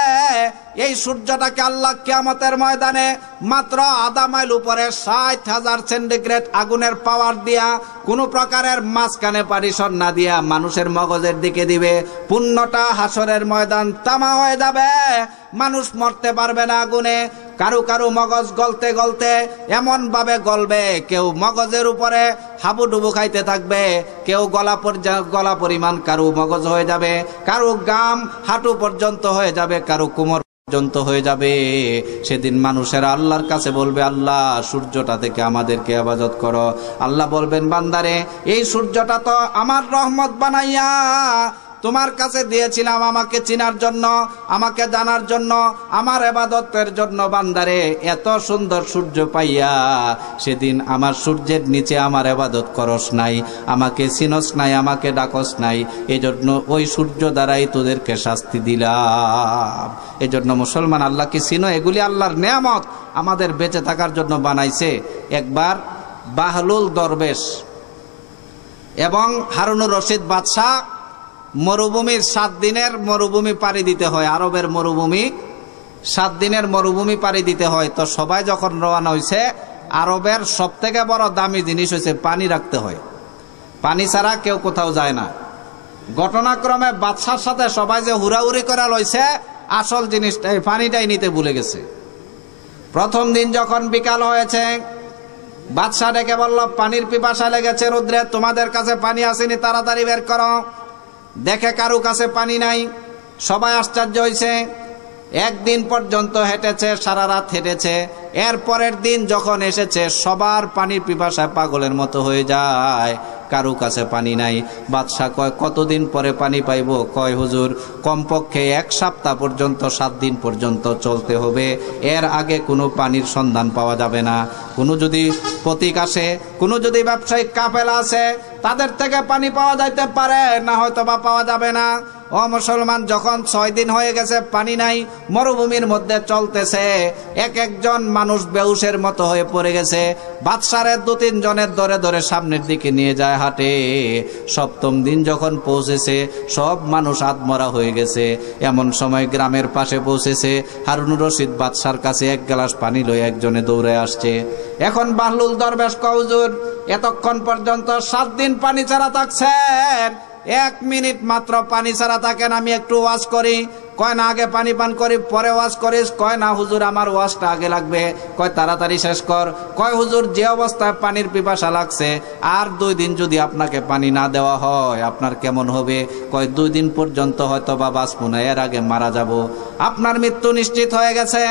এই সূর্যটাকে আল্লাহ কিয়ামতের ময়দানে মাত্র আধা মাইল উপরে 60,000 সেন্টিগ্রেড আগুনের পাওয়ার দিয়া, কোনো প্রকারের মাঝখানে পারিশন না দিয়া মানুষের মগজের দিকে দিবে। পুণ্যটা হাসরের ময়দান তামা হয়ে যাবে, মানুষ মরতে পারবে না আগুনে। কারো কারো মগজ গলতে গলতে এমন ভাবে গলবে, কেউ মগজের উপরে হাবুডুবু খাইতে থাকবে, কেউ গলা পরিমাণ কারো মগজ হয়ে যাবে, কারো গাম হাঁটু পর্যন্ত হয়ে যাবে, কারো কোমর পর্যন্ত হয়ে যাবে। সেদিন মানুষেরা আল্লাহর কাছে বলবে, আল্লাহ সূর্যটা থেকে আমাদেরকে ইবাদত করো। আল্লাহ বলবেন, বান্দারে, এই সূর্যটা তো আমার রহমত বানাইয়া তোমার কাছে দিয়েছিলাম আমাকে চিনার জন্য, আমাকে জানার জন্য, আমার ইবাদতের জন্য। বান্দারে, এত সুন্দর সূর্য পাইয়া সেদিন আমার সূর্যের নিচে আমার ইবাদত করস নাই, আমাকে চিনস নাই, আমাকে ডাকস নাই। এজন্য ওই সূর্য দ্বারাই তোদেরকে শাস্তি দিলাম। এজন্য মুসলমান, আল্লাহকে চিনো, এগুলি আল্লাহর নেয়ামত, আমাদের বেঁচে থাকার জন্য বানাইছে। একবার বাহলুল দরবেশ এবং হারুনুর রশিদ বাদশাহ মরুভূমির 7 দিনের মরুভূমি পাড়ি দিতে হয়, আরবের মরুভূমি 7 দিনের মরুভূমি পাড়ি দিতে হয়। তো সবাই যখন রওনা হয়েছে, আরবের সব থেকে বড় দামি জিনিস হয়েছে পানি রাখতে হয়, পানি ছাড়া কেউ কোথাও যায় না। ঘটনাক্রমে বাদশার সাথে সবাই যে হুড়াহুড়ি করে লইছে, আসল জিনিসটাই পানিটাই নিতে ভুলে গেছে। প্রথম দিন যখন বিকাল হয়েছে, বাদশাহ ডেকে বলল, পানির পিপাসা লেগেছে রুদ্রে, তোমাদের কাছে পানি আসেনি, তাড়াতাড়ি বের করো। দেখে কারু কাছে পানি নাই, সবাই আশ্চর্য হয়েছে। একদিন পর্যন্ত হেঁটেছে, সারা রাত হেঁটেছে। এর পরের দিন যখন এসেছে, সবার পানির পিপাসায় পাগলের মতো হয়ে যায়, কারু কাছে পানি নাই। বাদশাহ কয়, কতদিন পরে পানি পাইব? কয়, হুজুর কমপক্ষে 1 সপ্তাহ পর্যন্ত, 7 দিন পর্যন্ত চলতে হবে, এর আগে কোনো পানির সন্ধান পাওয়া যাবে না। কোনো যদি প্রতীক আসে, কোনো যদি ব্যবসায়িক কাফেলা আছে, তাদের থেকে পানি পাওয়া যাইতে পারে, না হয়তো বা পাওয়া যাবে না। ও মুসলমান, যখন 6 দিন হয়ে গেছে পানি নাই, মরুভূমির মধ্যে চলতেছে, এক একজন মানুষ বেহুশের মতো হয়ে পড়ে গেছে। বাদশারে 2-3 জনের ধরে ধরে সামনের দিকে নিয়ে যায় হাঁটে। 7ম দিন যখন পৌঁছেছে, সব মানুষ আধমরা হয়ে গেছে। এমন সময় গ্রামের পাশে পৌঁছেছে, হারুনুর রশিদ বাদশার কাছে 1 গ্লাস পানি লয়ে একজনে দৌড়ে আসছে। এখন বাহলুল দরবেশ কয়, হুজুর এতক্ষণ পর্যন্ত 7 দিন পানি ছাড়া থাকছেন, 1 মিনিট মাত্র পানি ছাড়া থাকেন, আমি একটু ওয়াজ করি। কয় না, আগে পানি পান করি, পরে ওয়াজ করিস। কয় না হুজুর, আমার ওয়াজটা আগে লাগবে। কয় তাড়াতাড়ি শেষ কর। কয় হুজুর, যে অবস্থায় পানির পিপাসা লাগছে, আর 2 দিন যদি আপনাকে পানি না দেওয়া হয়, আপনার কেমন হবে? কয় 2 দিন পর্যন্ত হয়তো বা বাঁচবো না, এর আগে মারা যাব, আপনার মৃত্যু নিশ্চিত হয়ে গেছে।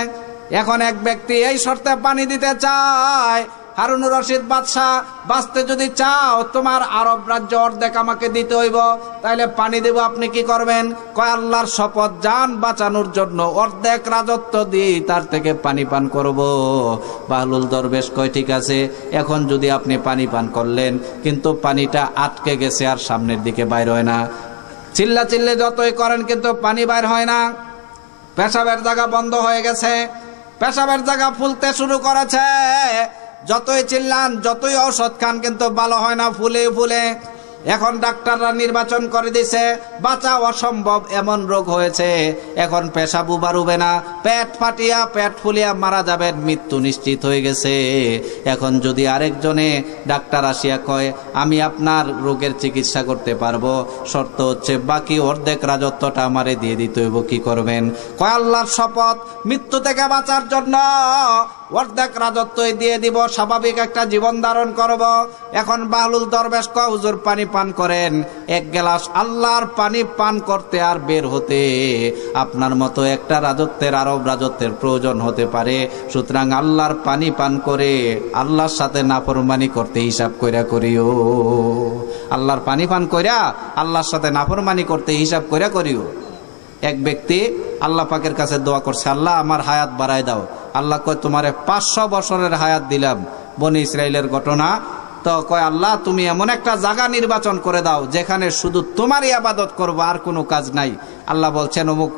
এখন এক ব্যক্তি এই শর্তে পানি দিতে চায়, হারুনুর রশিদ বাদশাহ, বাঁচতে যদি চাও তোমার আরব রাজ্য অর্ধেক আমাকে দিতে হইব, তাইলে পানি দেব, আপনি কি করবেন? কয়, আল্লাহর শপথ, জান বাঁচানোর জন্য অর্ধেক রাজত্ব দিয়ে তার থেকে পানি পান করব। বাহলুল দরবেশ কয়, ঠিক আছে, এখন যদি আপনি পানি পান করলেন, কিন্তু পানিটা আটকে গেছে আর সামনের দিকে বাইর হয় না। চিল্লা চিল্লে যতই করেন কিন্তু পানি বাইর হয় না। পেশাবের জায়গা বন্ধ হয়ে গেছে, পেশাবের জায়গা ফুলতে শুরু করেছে। যতই চিল্লান, যতই ঔষধ খান, কিন্তু ভালো হয় না, ফুলে ফুলে। এখন ডাক্তাররা নির্বাচন করে দিছে, বাঁচা অসম্ভব, এমন রোগ হয়েছে। এখন পেশাব বাড়বে না, পেট ফাটিয়া পেট ফুলিয়া মারা যাবেন, মৃত্যু নিশ্চিত হয়ে গেছে। এখন যদি আরেকজনে ডাক্তার আসিয়া কয়, আমি আপনার রোগের চিকিৎসা করতে পারবো, শর্ত হচ্ছে বাকি অর্ধেক রাজত্বটা আমারে দিয়ে দিতে হইব, কি করবেন? কয়, আল্লাহর শপথ, মৃত্যু থেকে বাঁচার জন্য অর্ধেক রাজত্বই দিয়ে দিব, স্বাভাবিক একটা জীবন ধারণ করব। এখন বাহলুল দরবেশ কয়, হুজুর পানি পান করেন। 1 গ্লাস আল্লাহর পানি পান করতে আর বের হতে আপনার মতো একটা রাজত্বের, আরব রাজত্বের প্রয়োজন হতে পারে। সুতরাং আল্লাহর পানি পান করে আল্লাহর সাথে নাফরমানি করতে হিসাব কইরা করিও। আল্লাহর পানি পান কইরা আল্লাহর সাথে নাফরমানি করতে হিসাব কইরা করিও। এক ব্যক্তি আল্লাহ পাকের কাছে দোয়া করছে, আল্লাহ আমার হায়াত বাড়ায় দাও। আল্লাহ কয়, তোমারে 500 বছরের হায়াত দিলাম। বনি ইসরাইলের ঘটনা। তো কয়, আল্লাহ তুমি এমন একটা জায়গা নির্বাচন করে দাও যেখানে শুধু তোমারই ইবাদত করব, আর কোনো কাজ নাই। আল্লাহ বলছেন, অমুক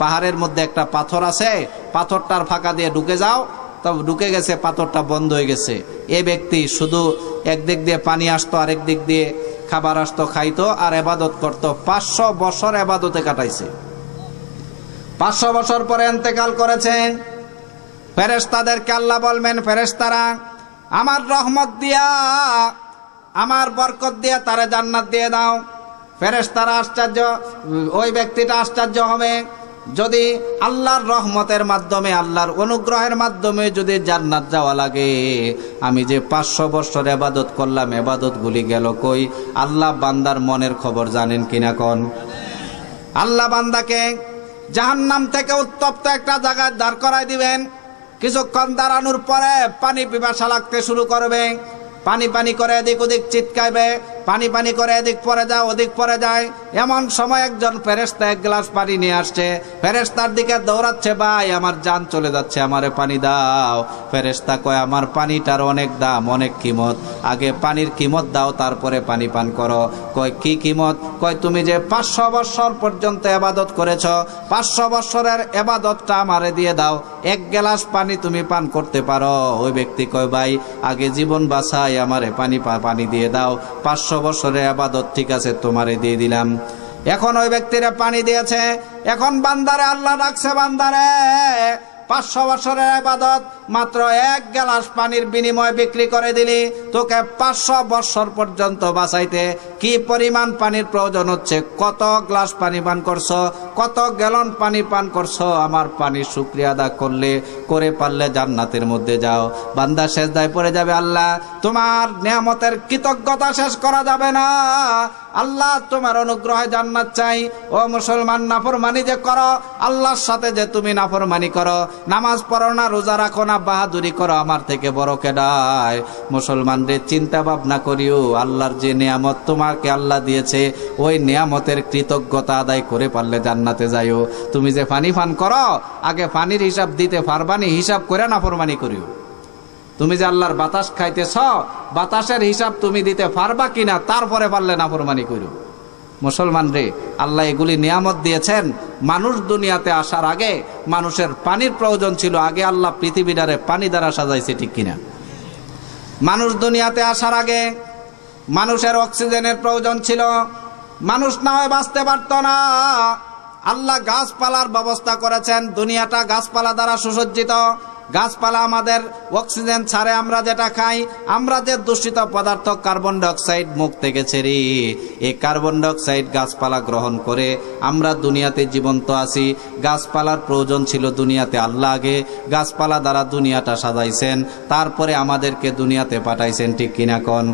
পাহাড়ের মধ্যে একটা পাথর আছে, পাথরটার ফাঁকা দিয়ে ঢুকে যাও। তবে ঢুকে গেছে, পাথরটা বন্ধ হয়ে গেছে। এ ব্যক্তি শুধু একদিক দিয়ে পানি আসতো, আরেক দিক দিয়ে খাবার আসতো, খাইতো আর ইবাদত করতো। 500 বছর ইবাদতে কাটাইছে। 500 বছর পরে ইন্তেকাল করেছেন। ফেরেশতাদেরকে আল্লাহ বলবেন, ফেরেশতারা আমার রহমত দিয়া, আমার বরকত দিয়া তারে জান্নাত দিয়ে দাও। ফেরেশতারা আশ্চর্য, ওই ব্যক্তিটা আশ্চর্য হবে, যদি আল্লাহর রহমতের মাধ্যমে, আল্লাহর অনুগ্রহের মাধ্যমে যদি জান্নাত যাওয়া লাগে, আমি যে 500 বছর ইবাদত করলাম, ইবাদত গুলি গেল কই? আল্লাহ বান্দার মনের খবর জানেন কিনা কোন? আল্লাহ বান্দাকে জাহান্নাম থেকে উত্তপ্ত একটা জায়গায় দাঁড় করায় দিবেন। কিছুক্ষণ দাঁড়ানোর পরে পানি পিপাসা লাগতে শুরু করবে, পানি পানি করে এদিক ওদিক চিৎকাইবে, পানি পানি করে এদিক পরে যায়, ওদিক পরে যায়। এমন সময় একজন ফেরেশতা 1 গ্লাস পানি নিয়ে আসছে, ফেরেশতার দিকে দৌড়াচ্ছে, ভাই আমার জান চলে যাচ্ছে, আমারে পানি দাও। ফেরেশতা কয়, আমার পানিটার অনেক দাম, অনেক কিমত, আগে পানির কিমত দাও, তারপরে পানি পান করো। কয়, কি কিমত? কয়, তুমি যে 500 বছর পর্যন্ত ইবাদত করেছ, 500 বছরের ইবাদতটা আমারে দিয়ে দাও, 1 গ্লাস পানি তুমি পান করতে পারো। ওই ব্যক্তি কয়, ভাই আগে জীবন বাঁচাই, ভাই আমারে পানি দিয়ে দাও, 500 বছরের ইবাদত ঠিক আছে তোমারে দিয়ে দিলাম। এখন ওই ব্যক্তিরা পানি দিয়েছে, এখন বান্দারে আল্লাহ ডাকছে, বান্দারে 500 বছরের ইবাদত মাত্র 1 গ্লাস পানির বিনিময়ে বিক্রি করে দিলি, তোকে 500 বছর পর্যন্ত বাঁচাইতে কি পরিমাণ পানির প্রয়োজন হচ্ছে, কত গ্লাস পানি পান করছো, কত গ্যালন পানি পান করছো, আমার পানির শুকরিয়া আদা করে পারলে জান্নাতের মধ্যে যাও। বান্দা সেজদায় পড়ে যাবে, আল্লাহ তোমার নিয়ামতের কৃতজ্ঞতা শেষ করা যাবে না, আল্লাহ তোমার অনুগ্রহে জান্নাত চাই। ও মুসলমান, নাফরমানি যে করো, আল্লাহর সাথে যে তুমি নাফরমানি করো, নামাজ পড়ো না, রোজা রাখো না, বাহাদুরি করো, আমার থেকে বড় কেডায়? মুসলমানদের চিন্তা ভাবনা করিও, আল্লাহর যে নিয়ামত তোমাকে আল্লাহ দিয়েছে, ওই নিয়ামতের কৃতজ্ঞতা আদায় করে পারলে জান্নাতে যাইও। তুমি যে পানি পান করো, আগে পানির হিসাব দিতে পারবানি, হিসাব করে নাফরমানি করিও। তুমি যে আল্লাহর বাতাস খাইতেছ, বাতাসের হিসাব তুমি দিতে পারবা কিনা, তারপরে পারলে নাফরমানি করিও। মুসলমান রে, আল্লাহ এগুলি নিয়ামত দিয়েছেন। মানুষ দুনিয়াতে আসার আগে মানুষের পানির প্রয়োজন ছিল, আগে আল্লাহ পৃথিবীটারে পানি দ্বারা সাজাইছে, ঠিক কিনা? মানুষ দুনিয়াতে আসার আগে মানুষের অক্সিজেনের প্রয়োজন ছিল, মানুষ না হয় বাঁচতে পারত না। আল্লাহ গাছপালার ব্যবস্থা করেছেন, দুনিয়াটা গাছপালা দ্বারা সুসজ্জিত। গাছপালা আমাদের অক্সিজেন ছাড়ে, আমরা যেটা খাই, আমরা যে দূষিত পদার্থ কার্বন ডাইঅক্সাইড মুখ থেকে ছেড়ি, এই কার্বন ডাইঅক্সাইড গাছপালা গ্রহণ করে আমরা দুনিয়াতে জীবন্ত আছি। গাছপালার প্রয়োজন ছিল দুনিয়াতে, আল্লাহ আগে গাছপালা দ্বারা দুনিয়াটা সাজাইছেন, তারপরে আমাদেরকে দুনিয়াতে পাঠাইছেন, ঠিক কিনা কোন?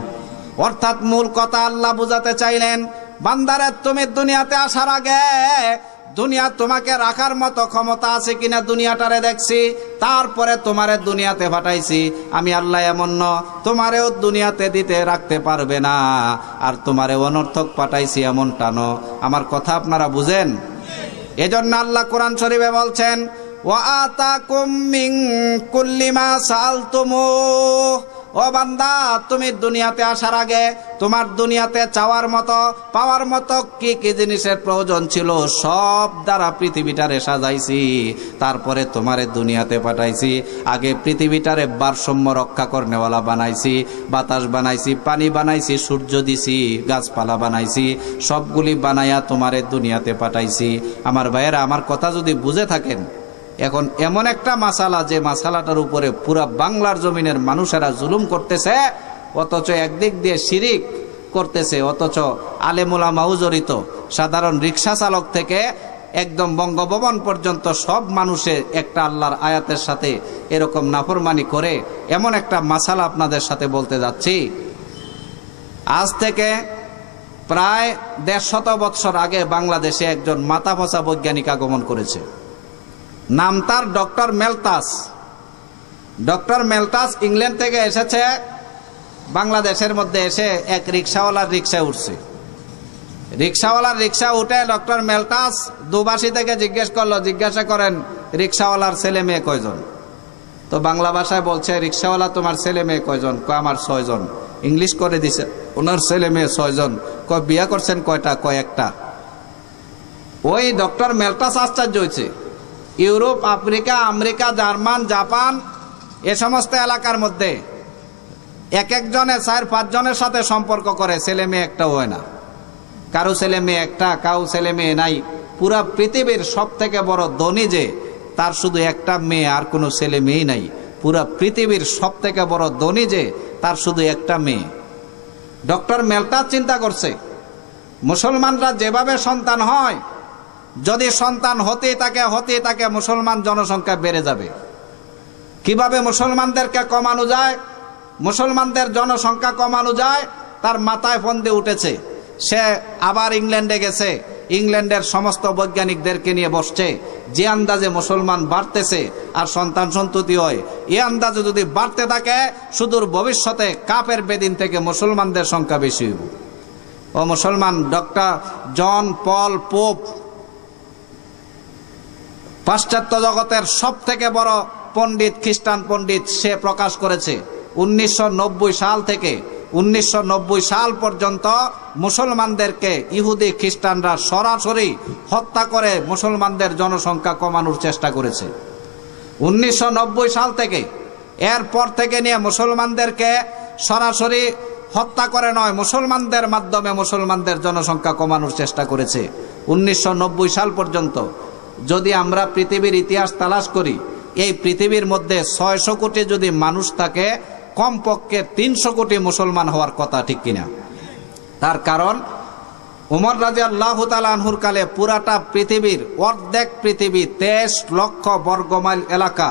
অর্থাৎ মূল কথা আল্লাহ বুঝাতে চাইলেন, বান্দারে তুমি দুনিয়াতে আসার আগে দুনিয়া তোমাকে রাখার মতো ক্ষমতা আছে কিনা দুনিয়াটারে দেখছি, তারপরে তোমারে দুনিয়াতে পাঠাইছি। আমি আল্লাহ এমন ন, তোমারেও দুনিয়াতে দিতে রাখতে পারবে না, আর তোমারে অনর্থক পাঠাইছি এমনটা ন। আমার কথা আপনারা বুঝেন? এজন্য আল্লাহ কোরআন শরীফে বলছেন, ওয়া আতাকুম মিন কুল্লি মা সাআলতুমুহ। ও বান্দা, তুমি দুনিয়াতে আসার আগে তোমার দুনিয়াতে চাওয়ার মতো পাওয়ার মতো কি কি জিনিসের প্রয়োজন ছিল, সব দ্বারা পৃথিবীটারে সাজাইছি, তারপরে তোমারে দুনিয়াতে পাঠাইছি। আগে পৃথিবীটারে ভারসাম্য রক্ষা করনেওয়ালা বানাইছি, বাতাস বানাইছি, পানি বানাইছি, সূর্য দিছি, গাছপালা বানাইছি, সবগুলি বানাইয়া তোমারে দুনিয়াতে পাঠাইছি। আমার ভাইয়েরা, আমার কথা যদি বুঝে থাকেন, এখন এমন একটা মাসালা, যে মাসালাটার উপরে পুরা বাংলার জমিনের মানুষেরা জুলুম করতেছে, অথচ একদিক দিয়ে শিরিক করতেছে, অথচ আলেমুলামাও জড়িত। সাধারণ রিক্সা চালক থেকে একদম বঙ্গভবন পর্যন্ত সব মানুষে একটা আল্লাহর আয়াতের সাথে এরকম নাফরমানি করে। এমন একটা মাসালা আপনাদের সাথে বলতে যাচ্ছি। আজ থেকে প্রায় 150 বৎসর আগে বাংলাদেশে একজন মাথাপচা বৈজ্ঞানিক আগমন করেছে। নাম তার ডক্টর মেলতাস। ডক্টর মেলতাস ইংল্যান্ড থেকে এসেছে, বাংলাদেশের মধ্যে এসে এক রিক্সাওয়ালার রিক্সায় উঠছে। রিক্সাওয়ালার রিক্সা উঠে ডক্টর মেলতাস দুবাসী থেকে জিজ্ঞাসা করেন, রিক্সাওয়ালার ছেলে মেয়ে কয়জন? তো বাংলা ভাষায় বলছে, রিক্সাওয়ালা তোমার ছেলে মেয়ে কয়জন? কয় আমার 6 জন। ইংলিশ করে দিছে, ওনার ছেলে মেয়ে 6 জন। কয় বিয়া করছেন কয়টা? কয় একটা। ওই ডক্টর মেলতাস আশ্চর্য হয়েছে, Europe, Africa, America, German, Japan এ সমস্ত এলাকার মধ্যে এক একজনে 4-5 জনের সাথে সম্পর্ক করে, ছেলে মেয়ে একটাও হয় না। কারো ছেলে মেয়ে একটা, কারো ছেলে মেয়ে নাই। পুরা পৃথিবীর সব থেকে বড় ধনী যে, তার শুধু একটা মেয়ে, আর কোনো ছেলে মেয়ে নাই। পুরা পৃথিবীর সব থেকে বড় ধনী যে, তার শুধু একটা মেয়ে। ডক্টর মেলতাস চিন্তা করছে, মুসলমানরা যেভাবে সন্তান হয়, যদি সন্তান হতে থাকে মুসলমান জনসংখ্যা বেড়ে যাবে। কিভাবে মুসলমানদেরকে কমানো যায়, মুসলমানদের জনসংখ্যা কমানো যায়, তার মাথায় ফন্দি উঠেছে। সে আবার ইংল্যান্ডে গেছে, ইংল্যান্ডের সমস্ত বৈজ্ঞানিকদেরকে নিয়ে বসছে। যে আন্দাজে মুসলমান বাড়তেছে আর সন্তান সন্ততি হয়, এ আন্দাজে যদি বাড়তে থাকে, সুদূর ভবিষ্যতে কাফের বেদিন থেকে মুসলমানদের সংখ্যা বেশি হইব। ও মুসলমান, ডক্টর জন পল পোপ, পাশ্চাত্য জগতের সব থেকে বড় পণ্ডিত, খ্রিস্টান পণ্ডিত, সে প্রকাশ করেছে 1990 সাল থেকে 1990 সাল পর্যন্ত মুসলমানদেরকে ইহুদি খ্রিস্টানরা সরাসরি হত্যা করে মুসলমানদের জনসংখ্যা কমানোর চেষ্টা করেছে। 1990 সাল থেকে, এরপর থেকে নিয়ে মুসলমানদেরকে সরাসরি হত্যা করে নয়, মুসলমানদের মাধ্যমে মুসলমানদের জনসংখ্যা কমানোর চেষ্টা করেছে। 1990 সাল পর্যন্ত যদি আমরা পৃথিবীর ইতিহাস তালাশ করি, এই পৃথিবীর মধ্যে 600 কোটি যদি মানুষ থাকে, কমপক্ষে 300 কোটি মুসলমান হওয়ার কথা, ঠিক কিনা? তার কারণ উমর রাদিয়াল্লাহু তাআলা আনহুর কালে পুরাটা পৃথিবীর অর্ধেক পৃথিবী 23 লক্ষ বর্গমাইল এলাকা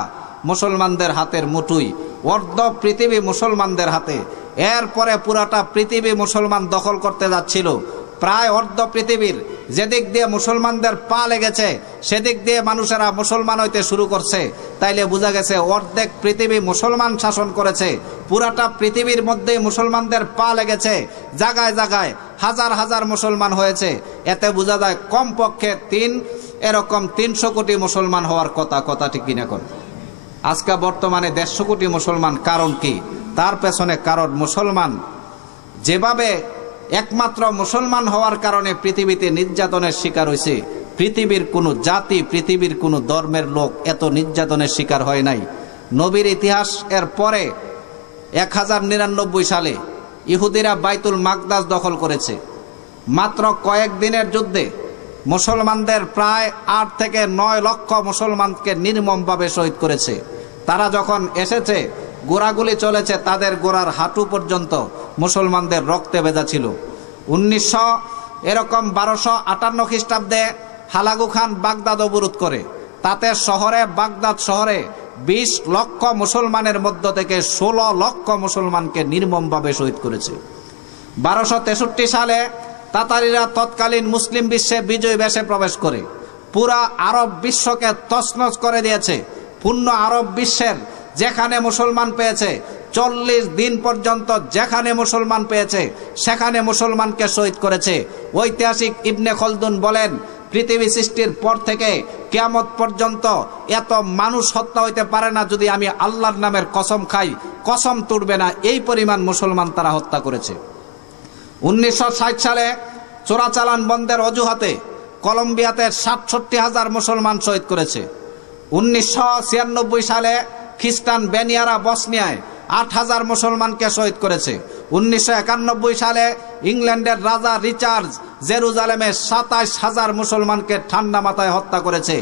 মুসলমানদের হাতের মুঠোয়, অর্ধ পৃথিবী মুসলমানদের হাতে। এরপরে পুরাটা পৃথিবী মুসলমান দখল করতে যাচ্ছিল। প্রায় অর্ধ পৃথিবীর যেদিক দিয়ে মুসলমানদের পা লেগেছে সেদিক দিয়ে মানুষেরা মুসলমান হইতে শুরু করছে। তাইলে বোঝা গেছে অর্ধেক পৃথিবী মুসলমান শাসন করেছে, পুরাটা পৃথিবীর মধ্যে মুসলমানদের পা লেগেছে, জায়গায় জায়গায় হাজার হাজার মুসলমান হয়েছে। এতে বোঝা যায় কমপক্ষে 300 কোটি মুসলমান হওয়ার কথা, ঠিক কিনা? কোন আজকে বর্তমানে 150 কোটি মুসলমান। কারণ কি? তার পেছনে কারণ মুসলমান যেভাবে একমাত্র মুসলমান হওয়ার কারণে পৃথিবীতে নির্যাতনের শিকার হয়েছে। পৃথিবীর কোনো জাতি, পৃথিবীর কোনো ধর্মের লোক এত নির্যাতনের শিকার হয় নাই। নবীর ইতিহাস এর পরে 1099 সালে ইহুদিরা বাইতুল মাকদাস দখল করেছে। মাত্র কয়েকদিনের যুদ্ধে মুসলমানদের প্রায় 8 থেকে 9 লক্ষ মুসলমানকে নির্মমভাবে শহীদ করেছে। তারা যখন এসেছে, গোড়াগুলি চলেছে, তাদের গোড়ার হাঁটু পর্যন্ত মুসলমানদের রক্তে ভেজা ছিল। 1258 খ্রিস্টাব্দে হালাগু খান বাগদাদ অবরোধ করে। তাতে বাগদাদ শহরে 20 লক্ষ মুসলমানের মধ্য থেকে 16 লক্ষ মুসলমানকে নির্মমভাবে শহীদ করেছে। 1263 সালে তাতারিরা তৎকালীন মুসলিম বিশ্বে বিজয় বেশে প্রবেশ করে পুরা আরব বিশ্বকে তছনছ করে দিয়েছে। পূর্ণ আরব বিশ্বের যেখানে মুসলমান পেয়েছে, 40 দিন পর্যন্ত যেখানে মুসলমান পেয়েছে সেখানে মুসলমানকে শহীদ করেছে। ঐতিহাসিক ইবনে খলদুন বলেন, পৃথিবী সৃষ্টির পর থেকে কিয়ামত পর্যন্ত এত মানুষ হত্যা হইতে পারে না যদি আমি আল্লাহর নামের কসম খাই, কসম তুলবে না, এই পরিমাণ মুসলমান তারা হত্যা করেছে। 1960 সালে চোরাচালান বন্ধের অজুহাতে কলম্বিয়াতে 67,000 মুসলমান শহীদ করেছে। 1996 সালে খ্রিস্টান বেনিয়ারা বসনিয়ায় 8,000 মুসলমানকে শহীদ করেছে। 1991 সালে ইংল্যান্ডের রাজা রিচার্ড জেরুজালেমে 27,000 মুসলমানকে ঠান্ডা মাথায় হত্যা করেছে।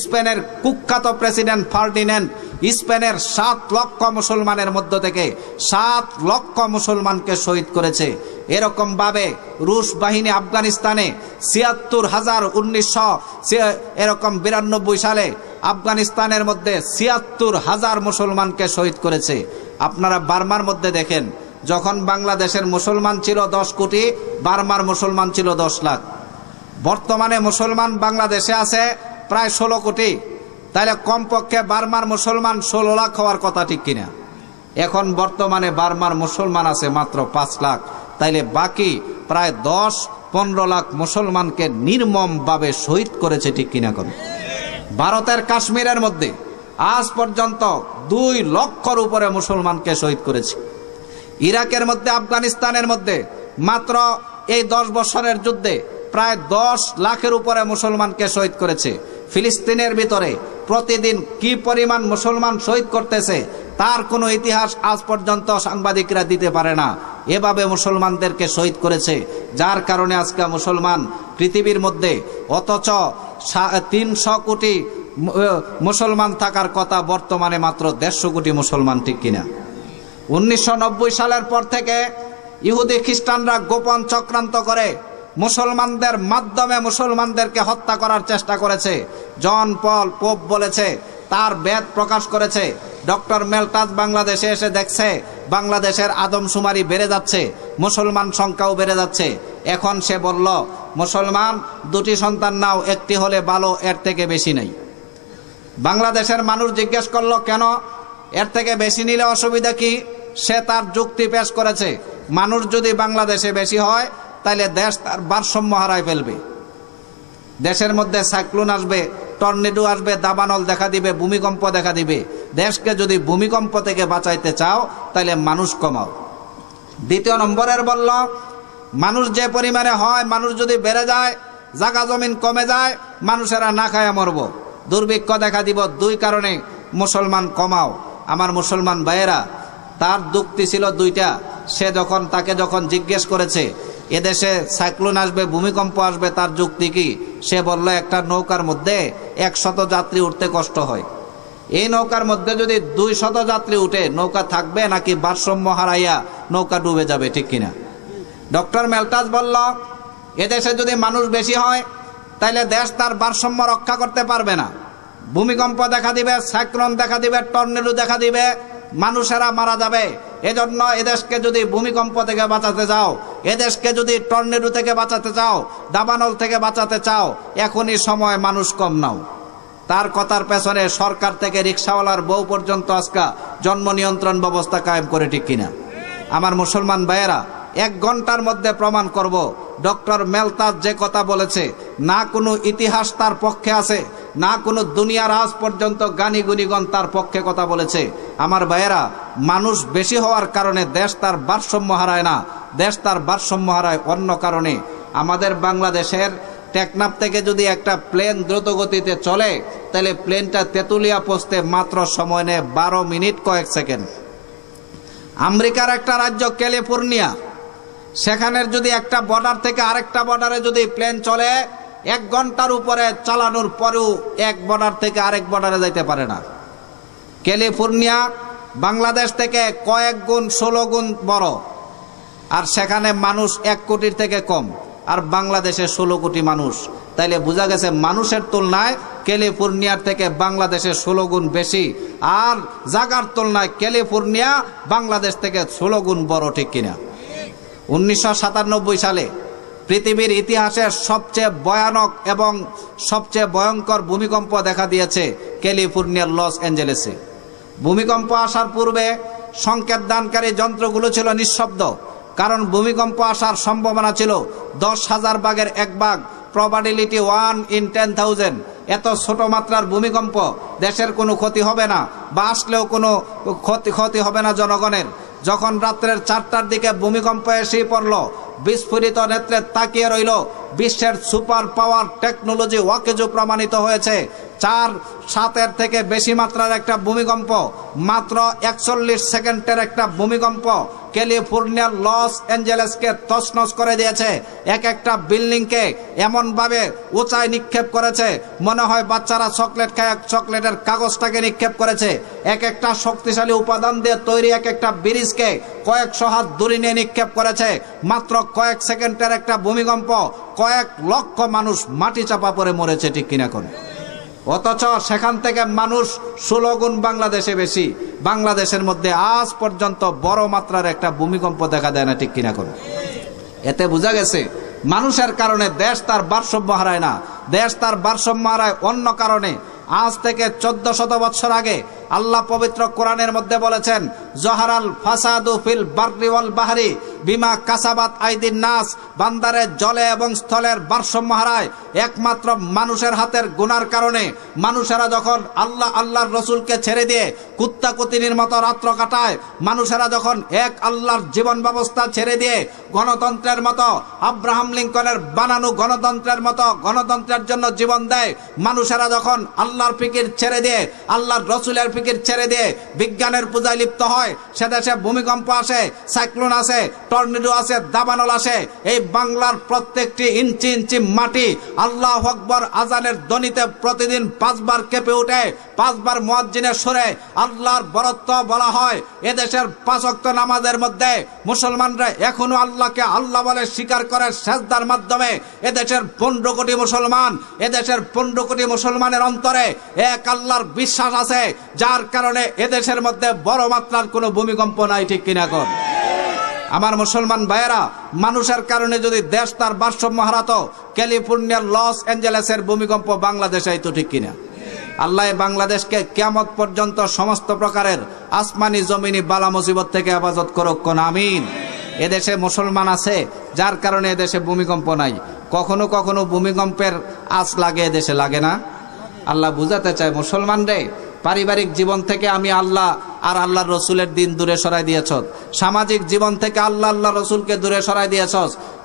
স্পেনের কুখ্যাত প্রেসিডেন্ট ফার্ডিন্যান্ড স্পেনের 7 লক্ষ মুসলমানের মধ্য থেকে 7 লক্ষ মুসলমানকে শহীদ করেছে। এরকম ভাবে রুশ বাহিনী আফগানিস্তানে 76,000 1992 সালে আফগানিস্তানের মধ্যে 76,000 মুসলমানকে শহীদ করেছে। আপনারা বার্মার মধ্যে দেখেন, যখন বাংলাদেশের মুসলমান ছিল 10 কোটি, বার্মার মুসলমান ছিল 10 লাখ। বর্তমানে মুসলমান বাংলাদেশে আছে প্রায় 16 কোটি। তাহলে কমপক্ষে বার্মার মুসলমান 16 লাখ হওয়ার কথা, ঠিক কিনা? এখন বর্তমানে বার্মার মুসলমান আছে মাত্র 5 লাখ। তাইলে বাকি প্রায় 10-15 লাখ মুসলমানকে নির্মমভাবে শহীদ করেছে, ঠিক কিনা? কোন ভারতের কাশ্মীরের মধ্যে আজ পর্যন্ত 2 লক্ষর উপরে মুসলমানকে শহীদ করেছে। ইরাকের মধ্যে, আফগানিস্তানের মধ্যে মাত্র এই 10 বছরের যুদ্ধে প্রায় 10 লাখের উপরে মুসলমানকে শহীদ করেছে। ফিলিস্তিনের ভিতরে প্রতিদিন কি পরিমাণ মুসলমান শহীদ করতেছে তার কোনো ইতিহাস আজ পর্যন্ত সাংবাদিকরা দিতে পারে না। এভাবে মুসলমানদেরকে শহীদ করেছে, যার কারণে আজকে মুসলমান পৃথিবীর মধ্যে, অথচ 300 কোটি মুসলমান থাকার কথা, বর্তমানে মাত্র 150 কোটি মুসলমান, ঠিক কিনা? 1990 সালের পর থেকে ইহুদি খ্রিস্টানরা গোপন চক্রান্ত করে মুসলমানদের মাধ্যমে মুসলমানদেরকে হত্যা করার চেষ্টা করেছে। জন পল পোপ বলেছে, তার বেদ প্রকাশ করেছে। ডক্টর মেলটাস বাংলাদেশে এসে দেখছে বাংলাদেশের আদমশুমারি বেড়ে যাচ্ছে, মুসলমান সংখ্যাও বেড়ে যাচ্ছে। এখন সে বলল, মুসলমান 2টি সন্তান নাও, একটি হলে ভালো, এর থেকে বেশি নেই। বাংলাদেশের মানুষ জিজ্ঞেস করলো, কেন? এর থেকে বেশি নিলে অসুবিধা কি? সে তার যুক্তি পেশ করেছে, মানুষ যদি বাংলাদেশে বেশি হয় তাহলে দেশ তার ভারসাম্য হারায় ফেলবে। দেশের মধ্যে সাইক্লোন আসবে, টর্নেডো আসবে, দাবানল দেখা দিবে, ভূমিকম্প দেখা দিবে। দেশকে যদি ভূমিকম্প থেকে বাঁচাইতে চাও তাহলে মানুষ কমাও। 2 নম্বরের বলল, মানুষ যে পরিমাণে হয়, মানুষ যদি বেড়ে যায়, জায়গা জমিন কমে যায়, মানুষেরা না খায় মরব, দুর্ভিক্ষ দেখা দিব। 2 কারণে মুসলমান কমাও। আমার মুসলমান ভাইয়েরা, তার যুক্তি ছিল দুইটা। সে তাকে যখন জিজ্ঞেস করেছে এদেশে সাইক্লোন আসবে, ভূমিকম্প আসবে, তার যুক্তি কি, সে বলল একটা নৌকার মধ্যে 100 যাত্রী উঠতে কষ্ট হয়, এই নৌকার মধ্যে যদি 200 যাত্রী উঠে নৌকা থাকবে নাকি ভারসাম্য হারাইয়া নৌকা ডুবে যাবে, ঠিক কিনা? ডক্টর মেলটাস বলল এদেশে যদি মানুষ বেশি হয় তাহলে দেশ তার ভারসাম্য রক্ষা করতে পারবে না, ভূমিকম্প দেখা দিবে, সাইক্লোন দেখা দিবে, টর্নেডো দেখা দিবে, মানুষেরা মারা যাবে। এজন্য এদেশকে যদি ভূমিকম্প থেকে বাঁচাতে চাও, এদেশকে যদি টর্নেডো থেকে বাঁচাতে চাও, দাবানল থেকে বাঁচাতে চাও, এখনই সময়, মানুষ কম নাও। তার কথার পেছনে সরকার থেকে রিক্সাওয়ালার বউ পর্যন্ত আজকে জন্ম নিয়ন্ত্রণ ব্যবস্থা কায়েম করে, ঠিক কিনা? আমার মুসলমান ভাইয়েরা, 1 ঘন্টার মধ্যে প্রমাণ করব ডক্টর মেলতাস যে কথা বলেছে, না কোনো ইতিহাস তার পক্ষে আছে, না কোনো দুনিয়ার আজ পর্যন্ত জ্ঞানী গুণীগণ তার পক্ষে কথা বলেছে। আমার ভাইয়েরা, মানুষ বেশি হওয়ার কারণে দেশ তার ভারসাম্য হারায় না, দেশ তার ভারসাম্য হারায় অন্য কারণে। আমাদের বাংলাদেশের টেকনাফ থেকে যদি একটা প্লেন দ্রুত গতিতে চলে তাহলে প্লেনটা তেঁতুলিয়া পৌঁছতে মাত্র সময় নেয় 12 মিনিট কয়েক সেকেন্ড। আমেরিকার একটা রাজ্য ক্যালিফোর্নিয়া, সেখানের যদি একটা বর্ডার থেকে আরেকটা বর্ডারে যদি প্লেন চলে 1 ঘন্টার উপরে চালানোর পরেও এক বর্ডার থেকে আরেক বর্ডারে যাইতে পারে না। ক্যালিফোর্নিয়া বাংলাদেশ থেকে কয়েক গুণ, 16 গুণ বড়, আর সেখানে মানুষ 1 কোটির থেকে কম, আর বাংলাদেশে 16 কোটি মানুষ। তাইলে বোঝা গেছে মানুষের তুলনায় ক্যালিফোর্নিয়ার থেকে বাংলাদেশে 16 গুণ বেশি, আর জায়গার তুলনায় ক্যালিফোর্নিয়া বাংলাদেশ থেকে 16 গুণ বড়, ঠিক কিনা? 1997 সালে পৃথিবীর ইতিহাসের সবচেয়ে ভয়ানক এবং সবচেয়ে ভয়ঙ্কর ভূমিকম্প দেখা দিয়েছে ক্যালিফোর্নিয়ার লস অ্যাঞ্জেলেসে। ভূমিকম্প আসার পূর্বে সংকেত দানকারী যন্ত্রগুলো ছিল নিঃশব্দ, কারণ ভূমিকম্প আসার সম্ভাবনা ছিল 10,000 ভাগের 1 ভাগ, প্রবাবিলিটি 1 in 10,000। এত ছোট মাত্রার ভূমিকম্প, দেশের কোনো ক্ষতি হবে না, বা আসলেও কোনো ক্ষতি হবে না জনগণের। যখন রাত্রের 4টার দিকে ভূমিকম্প এসে পড়ল, বিস্ফোরিত নেত্রে তাকিয়ে রইল। বিশ্বের সুপার পাওয়ার টেকনোলজি ওয়াকেজু প্রমাণিত হয়েছে 4.7 থেকে বেশি মাত্রার একটা ভূমিকম্প, মাত্র 41 সেকেন্ডের একটা ভূমিকম্প ক্যালিফোর্নিয়ার লস অ্যাঞ্জেলেসকে তছনছ করে দিয়েছে। একটা বিল্ডিংকে এমনভাবে উঁচায় নিক্ষেপ করেছে, মনে হয় বাচ্চারা চকলেট খায়, চকলেটের কাগজটাকে নিক্ষেপ করেছে। একটা শক্তিশালী উপাদান দিয়ে তৈরি একটা ব্রিজকে কয়েকশো হাত দূরে নিয়ে নিক্ষেপ করেছে। মাত্র কয়েক সেকেন্ডের একটা ভূমিকম্প, কয়েক লক্ষ মানুষ মাটি চাপা পড়ে মরেছে, ঠিক কিনা? কোন অথচ সেখান থেকে মানুষ 16 গুণ বাংলাদেশে বেশি। বাংলাদেশের মধ্যে আজ পর্যন্ত বড় মাত্রার একটা ভূমিকম্প দেখা দেয় না, ঠিক কিনা? কোন এতে বোঝা গেছে মানুষের কারণে দেশ তার ভারসাম্য হারায় না, দেশ তার ভারসাম্য হারায় অন্য কারণে। আজ থেকে 1400 বছর আগে আল্লাহ পবিত্র কোরআনের মধ্যে বলেছেন, জহারাল ফাসাদু ফিল বাররি ওয়াল বাহরি বিমা কাসাবাত আইদিন নাস। বান্দারে জলে এবং স্থলের ভারসাম্য হারায় একমাত্র মানুষের হাতের গুনার কারণে। মানুষেরা যখন আল্লাহর রসুলকে ছেড়ে দিয়ে কুত্তা কুতিনির মতো রাত্র কাটায়, মানুষেরা যখন এক আল্লাহর জীবন ব্যবস্থা ছেড়ে দিয়ে গণতন্ত্রের মতো, আব্রাহাম লিঙ্কনের বানানো গণতন্ত্রের মতো গণতন্ত্রের জন্য জীবন দেয়, মানুষেরা যখন আল্লাহর ফিকির ছেড়ে দিয়ে, আল্লাহর রসুলের ফিকির ছেড়ে দিয়ে বিজ্ঞানের পূজায় লিপ্ত হয়, সে দেশে ভূমিকম্প আসে, সাইক্লোন আসে, টর্নেডো আসে, দাবানল আসে। এই বাংলার প্রত্যেকটি ইঞ্চি ইঞ্চি মাটি আল্লাহু আকবার আজানের ধ্বনিতে প্রতিদিন 5 বার কেঁপে ওঠে। 5 বার মুয়াজ্জিনের সুরে আল্লাহর বরত্ব বলা হয়। এদেশের 5 ওয়াক্ত নামাজের মধ্যে মুসলমানরা এখনো আল্লাহকে আল্লাহ বলে স্বীকার করে সেজদার মাধ্যমে। এদেশের 15 কোটি মুসলমান, এদেশের 15 কোটি মুসলমানের অন্তরে এক আল্লাহর বিশ্বাস আছে, যার কারণে এদেশের মধ্যে বড় মাত্রার কোনো ভূমিকম্প নাই, ঠিক কিনা? কোন আমার মুসলমান ভাইয়েরা, মানুষের কারণে যদি দেশ তার ভারসাম্য হারাতো, ক্যালিফোর্নিয়ার লস অ্যাঞ্জেলেসের ভূমিকম্প বাংলাদেশে আইতো, ঠিক কিনা? আল্লাহ বাংলাদেশকে কিয়ামত পর্যন্ত সমস্ত প্রকারের আসমানি জমিনি বালা মুসিবত থেকে হেফাজত করুক, কোন আমিন। এদেশে মুসলমান আছে, যার কারণে এদেশে ভূমিকম্প নাই। কখনো কখনো ভূমিকম্পের আঁচ লাগে, এদেশে লাগে না। আল্লাহ বুঝাতে চায় মুসলমান রে, পারিবারিক জীবন থেকে আমি আল্লাহ আর আল্লাহর রসুলের দিন দূরে সরাই দিয়েছ, সামাজিক জীবন থেকে আল্লাহ আল্লাহ রসুলকে দূরে সরাই দিয়েছ,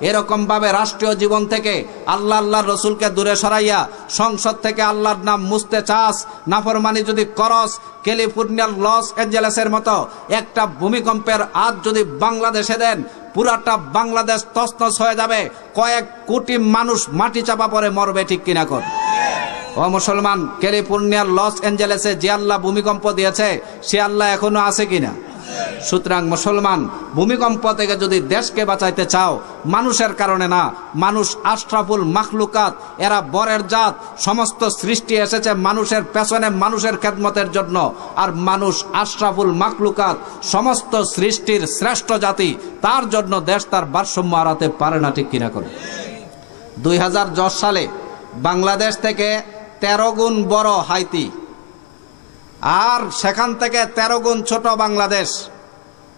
এরকম ভাবে রাষ্ট্রীয় জীবন থেকে আল্লাহ আল্লাহর রসুলকে দূরে সরাইয়া সংসদ থেকে আল্লাহর নাম মুছতে চাস, নাফরমানি যদি করস, ক্যালিফোর্নিয়ার লস অ্যাঞ্জেলেসের মতো একটা ভূমিকম্পের আজ যদি বাংলাদেশে দেন, পুরাটা বাংলাদেশ তছনছ হয়ে যাবে, কয়েক কোটি মানুষ মাটি চাপা পড়ে মরবে, ঠিক কিনা কর? ও মুসলমান, ক্যালিফোর্নিয়ার লস অ্যাঞ্জেলেসে যে আল্লাহ ভূমিকম্প দিয়েছে সে আল্লাহ এখনো আছে কিনা? সুতরাং মুসলমান, ভূমিকম্প থেকে যদি দেশকে বাঁচাইতে চাও, মানুষের কারণে না, মানুষ আশরাফুল মাখলুকাত, এরা বরের জাত, সমস্ত সৃষ্টি এসেছে মানুষের পেছনে, মানুষের খেদমতের জন্য, আর মানুষ আশরাফুল মাখলুকাত, সমস্ত সৃষ্টির শ্রেষ্ঠ জাতি, তার জন্য দেশ তার ভারসাম্য হারাতে পারে না, ঠিক কিনা করে? 2010 সালে বাংলাদেশ থেকে 13 গুণ বড় হাইতি, আর সেখান থেকে 13 গুণ ছোট বাংলাদেশ।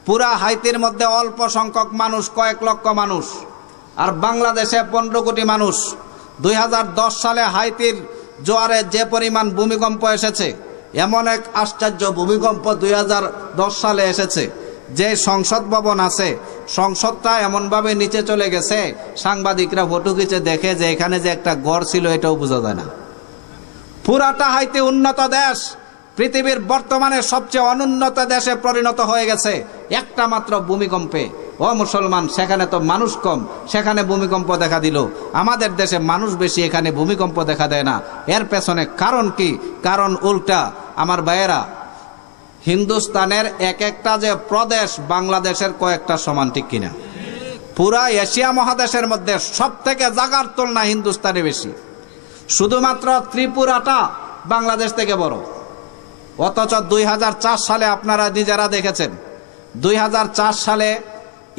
পুরা হাইতির মধ্যে অল্প সংখ্যক মানুষ, কয়েক লক্ষ মানুষ, আর বাংলাদেশে 15 কোটি মানুষ। 2010 সালে হাইতির জোয়ারে যে পরিমাণ ভূমিকম্প এসেছে, এমন এক আশ্চর্য ভূমিকম্প 2010 সালে এসেছে, যে সংসদ ভবন আছে, সংসদটা এমনভাবে নিচে চলে গেছে, সাংবাদিকরা ফটো খিচে দেখে যে এখানে যে একটা গড় ছিল এটাও বোঝা যায় না। পুরাটা হাইতি উন্নত দেশ, পৃথিবীর বর্তমানে সবচেয়ে অনুন্নত দেশে পরিণত হয়ে গেছে একটা মাত্র ভূমিকম্পে। ও মুসলমান, সেখানে তো মানুষ কম, সেখানে ভূমিকম্প দেখা দিল। আমাদের দেশে মানুষ বেশি, এখানে ভূমিকম্প দেখা দেয় না। এর পেছনে কারণ কি? কারণ উল্টা। আমার ভাইয়েরা, হিন্দুস্তানের এক একটা যে প্রদেশ বাংলাদেশের কয়েকটা সমান, ঠিক কিনা? পুরা এশিয়া মহাদেশের মধ্যে সব থেকে জায়গার তুলনায় হিন্দুস্তানে বেশি, শুধুমাত্র ত্রিপুরাটা বাংলাদেশ থেকে বড়। অথচ 2004 সালে আপনারা নিজেরা দেখেছেন, 2004 সালে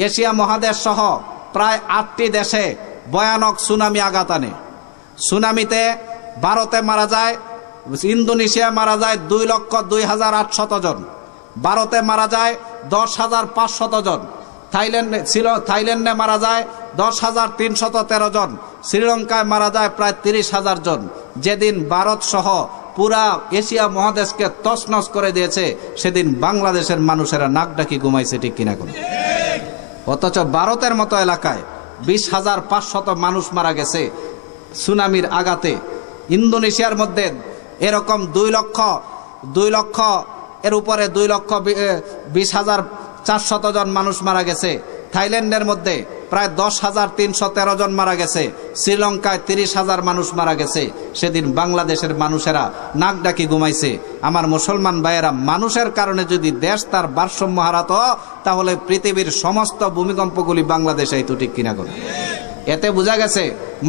এশিয়া মহাদেশ সহ প্রায় 8টি দেশে ভয়ানক সুনামি আঘাত আনে। সুনামিতে ভারতে মারা যায়, ইন্দোনেশিয়া মারা যায় 2,02,800 জন, ভারতে মারা যায় 10,500 জন, থাইল্যান্ডে মারা যায় 10,313 জন, শ্রীলঙ্কায় মারা যায় প্রায় 30,000 জন। যেদিন ভারত সহ পুরা এশিয়া মহাদেশকে তছনছ করে দিয়েছে, সেদিন বাংলাদেশের মানুষেরা নাক ডাকি ঘুমাইছে, ঠিক কিনা করে? অথচ ভারতের মতো এলাকায় 20,500 মানুষ মারা গেছে সুনামির আঘাতে। ইন্দোনেশিয়ার মধ্যে এরকম 2 লক্ষ এর উপরে 2,20,400 জন মানুষ মারা গেছে। থাইল্যান্ডের মধ্যে প্রায় 10,313 জন মারা গেছে। শ্রীলঙ্কায় 30,000 মানুষ মারা গেছে। সেদিন বাংলাদেশের মানুষেরা নাক ডাকি ঘুমাইছে। আমার মুসলমান ভাইয়েরা, মানুষের কারণে যদি দেশ তার ভারসাম্য হারাতো, তাহলে পৃথিবীর সমস্ত ভূমিকম্পগুলি বাংলাদেশে তো, ঠিক কিনা করে? এতে বোঝা গেছে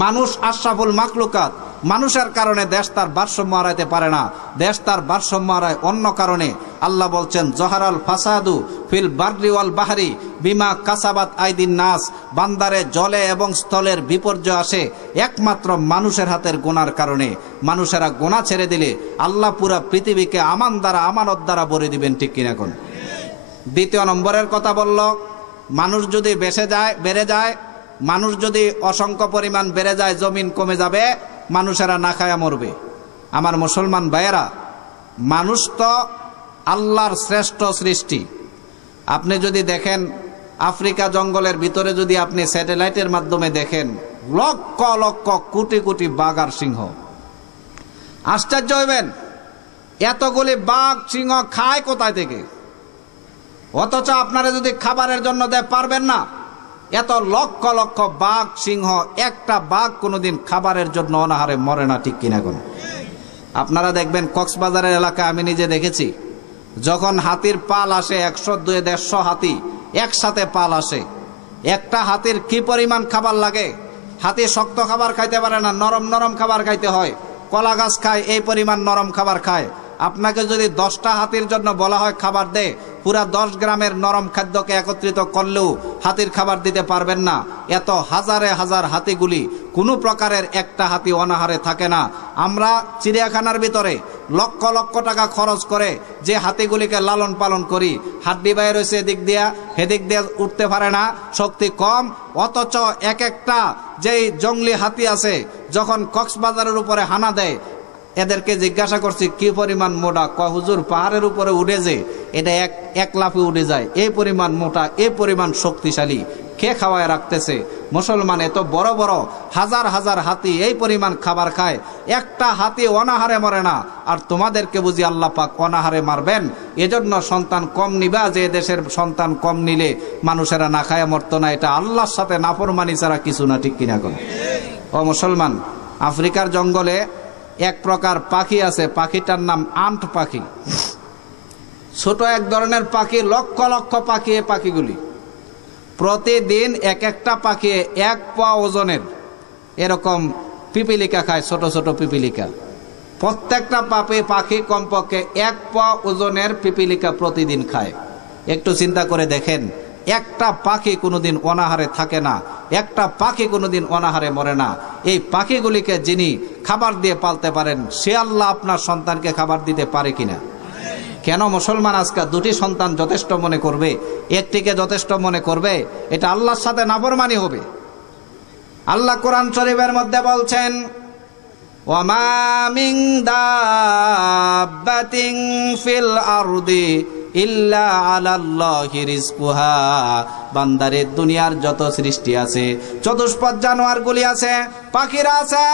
মানুষ আশরাফুল মাখলুকাত, মানুষের কারণে দেশ তার ভারসাম্য হারাইতে পারে না। দেশ তার ভারসাম্য হারায় অন্য কারণে। আল্লাহ বলছেন, জহারাল ফাসাদু ফিল বাররি ওয়াল বাহরি বিমা কাসাবাত আইদিন নাস। বান্দারে জলে এবং স্থলের বিপর্যয় আসে একমাত্র মানুষের হাতের গুনার কারণে। মানুষেরা গুনাহ ছেড়ে দিলে আল্লাহ পুরা পৃথিবীকে আমানত দ্বারা ভরে দিবেন, ঠিক কিনা কোন? দ্বিতীয় নম্বরের কথা বলল, মানুষ যদি বেড়ে যায়, মানুষ যদি অসংখ্য পরিমাণ বেড়ে যায়, জমিন কমে যাবে, মানুষেরা না খায়া মরবে। আমার মুসলমান ভাইয়েরা, মানুষ তো আল্লাহর শ্রেষ্ঠ সৃষ্টি। আপনি যদি দেখেন, আফ্রিকা জঙ্গলের ভিতরে যদি আপনি স্যাটেলাইটের মাধ্যমে দেখেন, লক্ষ লক্ষ কোটি কোটি বাঘ আর সিংহ। আশ্চর্য হইবেন, এতগুলি বাঘ সিংহ খায় কোথায় থেকে? অথচ আপনারা যদি খাবারের জন্য দেয়, পারবেন না। এত লক্ষ লক্ষ বাঘ সিংহ, একটা বাঘ কোনোদিন খাবারের জন্য অনাহারে মরে না, ঠিক কিনা কোন? আপনারা দেখবেন কক্সবাজারের এলাকায় আমি নিজে দেখেছি, যখন হাতির পাল আসে, 100-150 হাতি একসাথে পাল আসে, একটা হাতির কি পরিমাণ খাবার লাগে। হাতি শক্ত খাবার খাইতে পারে না, নরম নরম খাবার খাইতে হয়। কলা গাছ খায়, এই পরিমাণ নরম খাবার খায়। আপনাকে যদি 10টা হাতির জন্য বলা হয় খাবার দে, পুরা 10 গ্রামের নরম খাদ্যকে একত্রিত করলেও হাতির খাবার দিতে পারবেন না। এত হাজারে হাজার হাতিগুলি, কোনো প্রকারের একটা হাতি অনাহারে থাকে না। আমরা চিড়িয়াখানার ভিতরে লক্ষ লক্ষ টাকা খরচ করে যে হাতিগুলিকে লালন পালন করি, হাড্ডি বাইর হয়েছে এদিক দিয়া, হেদিক দিয়ে উঠতে পারে না, শক্তি কম। অথচ এক একটা যেই জঙ্গলি হাতি আছে, যখন কক্সবাজারের উপরে হানা দেয়, এদেরকে জিজ্ঞাসা করছি কি পরিমাণ মোটা, হুজুর পাহাড়ের উপরে উঠে যে এটা এক লাফে উঠে যায়, এই পরিমাণ মোটা, এই পরিমাণ শক্তিশালী, কে খাওয়ায় রাখতেছে? মুসলমান এত বড় বড় হাজার হাজার হাতি এই পরিমাণ খাবার খায়, একটা হাতি অনাহারে মরে না, আর তোমাদেরকে বুঝি আল্লাহ পাক অনাহারে মারবেন? এজন্য সন্তান কম নিবা, যে দেশের সন্তান কম নিলে মানুষেরা না খায় মরতো না, এটা আল্লাহর সাথে নাফরমানি ছাড়া কিছু না, ঠিক কিনা কোন? ও মুসলমান, আফ্রিকার জঙ্গলে এক প্রকার পাখি আছে, পাখিটার নাম আন্ট পাখি। ছোট এক ধরনের পাখি, লক্ষ লক্ষ পাখি। এই পাখিগুলি প্রতিদিন এক একটা পাখি 1 পোয়া ওজনের এরকম পিপিলিকা খায়, ছোট ছোট পিপিলিকা। প্রত্যেকটা পাখি কমপক্ষে 1 পোয়া ওজনের পিপিলিকা প্রতিদিন খায়। একটু চিন্তা করে দেখেন, একটা পাখি কোনোদিন অনাহারে থাকে না, একটা পাখি কোনোদিন অনাহারে মরে না। এই পাখিগুলিকে যিনি খাবার দিয়ে পালতে পারেন, সে আল্লাহ আপনার সন্তানকে খাবার দিতে পারে কিনা? কেন মুসলমান আজকে 2টি সন্তান যথেষ্ট মনে করবে, একটিকে যথেষ্ট মনে করবে? এটা আল্লাহর সাথে নাফরমানি হবে। আল্লাহ কোরআন শরীফের মধ্যে বলছেন, ওয়ামা মিন দাব্বাতিন ফিল আরদি ইল্লা আলাল্লাহি রিজকুহা। বান্দারে দুনিয়ার যত সৃষ্টি আছে, চতুষ্পদ জানোয়ারগুলি আছে, পাখিরা আছে,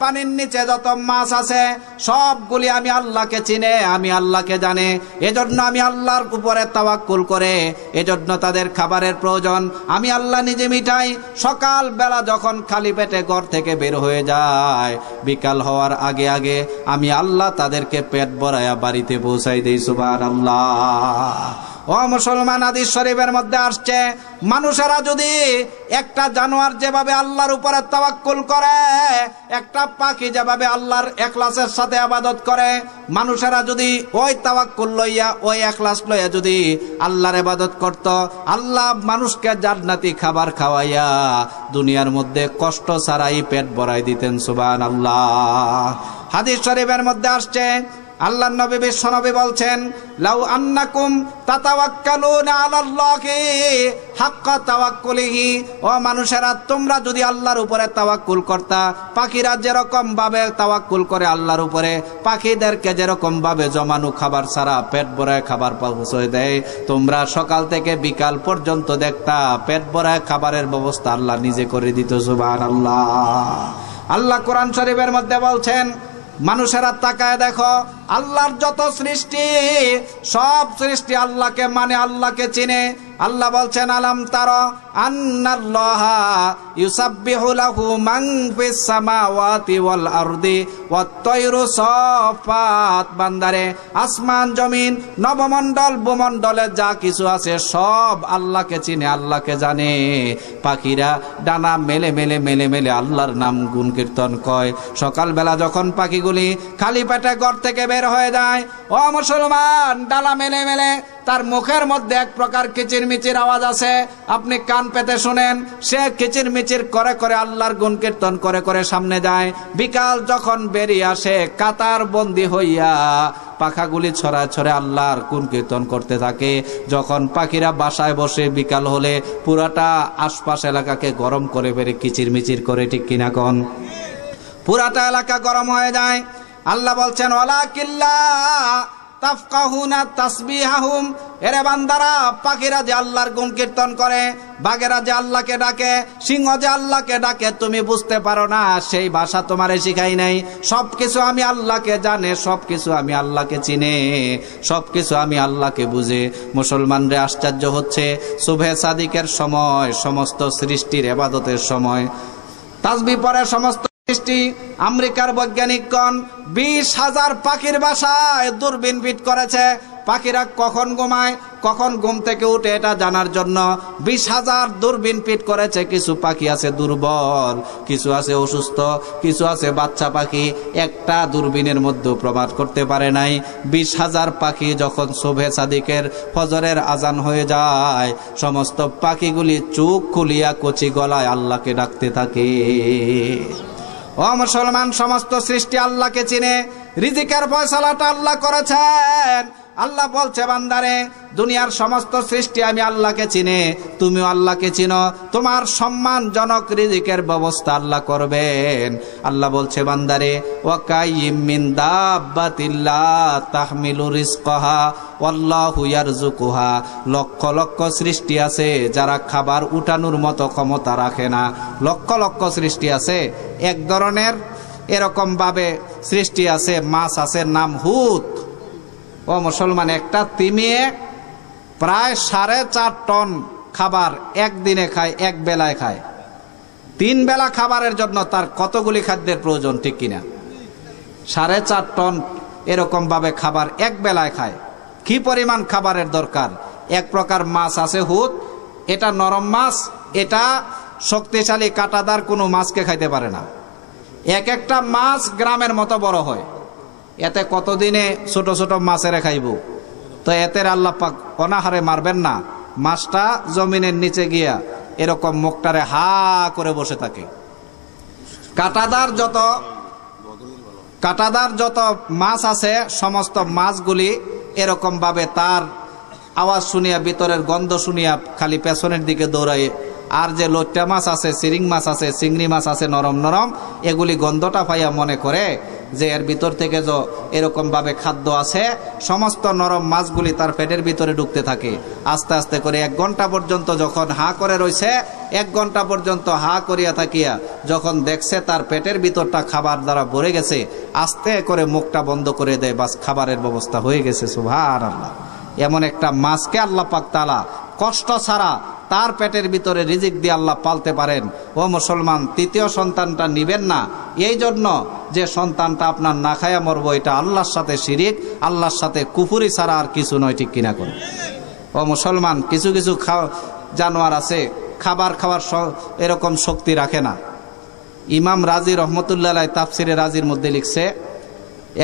পানির নিচে যত মাছ আছে, সবগুলি আমি আল্লাহকে চিনে, আমি আল্লাহকে জানে। এজন্য আমি আল্লাহর উপরে তাওয়াক্কুল করে, এজন্য তাদের খাবারের প্রয়োজন আমি আল্লাহ নিজে মিটাই। সকাল বেলা যখন খালি পেটে ঘর থেকে বের হয়ে যায়, বিকাল হওয়ার আগে আগে আমি আল্লাহ তাদেরকে পেট ভরায়া বাড়িতে পৌঁছাই দেই। সুবহানাল্লাহ। ও মুসলমান, হাদিস শরীফের মধ্যে আসছে, মানুষেরা যদি একটা জানোয়ার যেভাবে আল্লাহর উপরে তাওয়াক্কুল করে, একটা পাখি যেভাবে আল্লাহর ইখলাসের সাথে ইবাদত করে, মানুষেরা যদি ওই তাওয়াক্কুল লইয়া, ওই ইখলাস লইয়া যদি আল্লাহর ইবাদত করত, আল্লাহ মানুষকে জান্নাতি খাবার খাওয়াইয়া দুনিয়ার মধ্যে কষ্ট ছাড়াই পেট ভরাই দিতেন। সুবহানাল্লাহ। হাদিস শরীফের মধ্যে আসছে, আল্লাহর নবী বিশ্বনবী বলছেন, লাউ আন্নাকুম তাতাওয়াক্কালুনা আলাল্লাহি হাক্কা তাওয়াক্কুলিহি। ও মানুষেরা, তোমরা যদি আল্লাহর উপরে তাওয়াক্কুল করতা, পাখিরা যেরকম ভাবে তাওয়াক্কুল করে আল্লাহর উপরে, পাখিদেরকে যেরকম ভাবে জমানো খাবার ছাড়া পেট ভরায় খাবার পৌঁছে দেয়, তোমরা সকাল থেকে বিকাল পর্যন্ত দেখতা পেট ভরায় খাবারের ব্যবস্থা আল্লাহ নিজে করে দিত। সুবহানাল্লাহ। আল্লাহ কোরআন শরীফের মধ্যে বলছেন, মানুষেরা তাকায় দেখো, আল্লাহর যত সৃষ্টি, সব সৃষ্টি আল্লাহকে মানে, আল্লাহকে চিনে। আল্লাহ বলছেন, আলাম তারা আন্নাল্লাহা ইউসাব্বিহু লাহু মান ফিস সামাওয়াতি ওয়াল আরদি ওয়াত তায়রু সাফাত। বান্দারে, আসমান জমিন নবমণ্ডল ভূমণ্ডলে যা কিছু আছে সব আল্লাহকে চিনে, আল্লাহকে জানে। পাখিরা ডানা মেলে মেলে মেলে মেলে আল্লাহর নাম গুণ কীর্তন কয়। সকালবেলা যখন পাখিগুলি খালি পেটে ঘর থেকে বের হয়ে যায়, ও মুসলমান, ডানা মেলে মেলে তার মুখের মধ্যে এক প্রকার কিচিরমিচির আওয়াজ আছে, আপনি কান পেতে শুনেন। সে কিচিরমিচির করে করে আল্লাহর গুণ কীর্তন করে করে সামনে যায়। বিকাল যখন বেরিয়ে আসে, কাতার বন্দী হইয়া পাখাগুলি ছড়া ছড়ে আল্লাহর গুণ কীর্তন করতে থাকে। যখন পাখিরা বাসায় বসে বিকাল হলে পুরাটা আশপাশ এলাকাকে গরম করে বেড়ে কিচিরমিচির করে, ঠিক কিনা কোন? পুরাটা এলাকা গরম হয়ে যায়। আল্লাহ বলছেন, ওয়ালাকিল্লা তাফকাহুনা তাসবিহাহুম। এরে বান্দারা, পাখিরা যে আল্লাহর গুণ কীর্তন করে, বাঘেরা যে আল্লাহকে ডাকে, সিংহ যে আল্লাহকে ডাকে, তুমি বুঝতে পারো না, সেই ভাষা তোমারে শিখাই নাই। সবকিছু আমি আল্লাহকে জানে, সবকিছু আমি আল্লাহকে চিনে, সবকিছু আমি আল্লাহকে বুঝে। মুসলমানরে আশ্চর্য হচ্ছে, শুভে সাদিকের সময়, সমস্ত সৃষ্টির ইবাদতের সময়, তাসবিহ পড়ে সমস্ত সৃষ্টি। আমেরিকার বৈজ্ঞানিকগণ 20,000 পাখির বাসায় দূরবীন ফিট করেছে। পাখিরা কখন ঘুমায়, কখন ঘুম থেকে উঠে এটা জানার জন্য 20,000 দূরবীন ফিট করেছে। কিছু পাখি আছে দুর্বল, কিছু আছে অসুস্থ, কিছু আছে বাচ্চা পাখি, একটা দূরবীনের মধ্যে প্রমাদ করতে পারে নাই। 20,000 পাখি যখন শুভে সাদিকের ফজরের আজান হয়ে যায়, সমস্ত পাখিগুলি চোখ খুলিয়া কচি গলায় আল্লাহকে ডাকতে থাকে। ও মুসলমান, সমস্ত সৃষ্টি আল্লাহকে চিনে, রিজিকের ফয়সালাটা আল্লাহ করেছেন। আল্লাহ বলছে বান্দারে দুনিয়ার সমস্ত সৃষ্টি আমি আল্লাহকে চিনে, তুমিও আল্লাহকে চিনো, তোমার সম্মানজনক রিজিকের ব্যবস্থা আল্লাহ করবেন। আল্লাহ বলছে বান্দারে ওয়াকাইয়িম মিন দাব্বাতিন লা তাহমিলু রিজকাহা ওয়াল্লাহু ইয়ারযুকুহা, লক্ষ লক্ষ সৃষ্টি আছে যারা খাবার উঠানোর মতো ক্ষমতা রাখে না। লক্ষ লক্ষ সৃষ্টি আছে। এক ধরনের এরকম ভাবে সৃষ্টি আছে, মাছ আছে নাম হুত। ও মুসলমান, একটা তিমিয়ে প্রায় 4.5 টন খাবার একদিনে খায়, এক বেলায় খায়। 3 বেলা খাবারের জন্য তার কতগুলি খাদ্যের প্রয়োজন, ঠিক কিনা? 4.5 টন এরকম ভাবে খাবার এক বেলায় খায়। কি পরিমাণ খাবারের দরকার। এক প্রকার মাছ আছে হুত, এটা নরম মাছ, এটা শক্তিশালী কাঁটাদার কোনো মাছকে খাইতে পারে না। এক একটা মাছ গ্রামের মতো বড় হয়। এতে কতদিনে ছোট ছোট মাছের খাইব? তো এতে আল্লাহ পাক অনাহারে মারবেন না। মাছটা জমিনের নিচে গিয়া এরকম মুখটারে হা করে বসে থাকে। কাঁটাদার যত মাছ আছে সমস্ত মাছগুলি এরকম ভাবে তার আওয়াজ শুনিয়া, ভিতরের গন্ধ শুনিয়া খালি পেছনের দিকে দৌড়ায়। আর যে লইট্টা মাছ আছে, চিরিং মাছ আছে, চিংড়ি মাছ আছে নরম নরম, এগুলি গন্ধটা পাইয়া মনে করে যে এর ভিতর থেকে যে এরকম ভাবে খাদ্য আছে, সমস্ত নরম মাছগুলি তার পেটের ভিতরে ঢুকতে থাকে। আস্তে আস্তে করে 1 ঘন্টা পর্যন্ত যখন হা করে রয়েছে, 1 ঘন্টা পর্যন্ত হা করিয়া থাকিয়া যখন দেখছে তার পেটের ভিতরটা খাবার দ্বারা ভরে গেছে, আস্তে করে মুখটা বন্ধ করে দেয়, বাস খাবারের ব্যবস্থা হয়ে গেছে। সুবহানাল্লাহ। এমন একটা মাছকে আল্লাহ পাক তাআলা কষ্ট ছাড়া তার পেটের ভিতরে রিজিক দিয়ে আল্লাহ পালতে পারেন। ও মুসলমান, 3য় সন্তানটা নিবেন না এই জন্য যে সন্তানটা আপনার না খায়া মরবো, এটা আল্লাহর সাথে শিরিক, আল্লাহর সাথে কুফরি ছাড়া আর কিছু নয়, ঠিক কিনা করুন। ও মুসলমান, কিছু কিছু জানোয়ার আছে খাবার খাওয়ার এরকম শক্তি রাখে না। ইমাম রাজি রহমতুল্লাহ আলাইহি তাফসিরে রাজির মধ্যে লিখছে,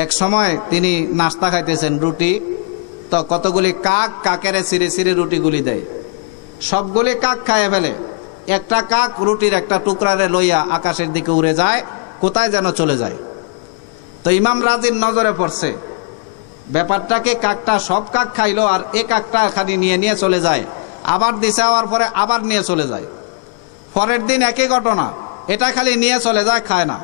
এক সময় তিনি নাস্তা খাইতেছেন, রুটি, তো কতগুলি কাকেরে ছিঁড়ে ছিঁড়ে রুটিগুলি দেয়। সবগুলি কাক খায় ফেলে। একটা কাক রুটির একটা টুকরারে লইয়া আকাশের দিকে উড়ে যায়, কোথায় যেন চলে যায়। তো ইমাম রাজির নজরে পড়ছে ব্যাপারটাকে, কাকটা সব কাক খাইলো আর এ কাকটা খালি নিয়ে নিয়ে চলে যায়, আবার দিশা হওয়ার পরে আবার নিয়ে চলে যায়। পরের দিন একই ঘটনা, এটা খালি নিয়ে চলে যায়, খায় না।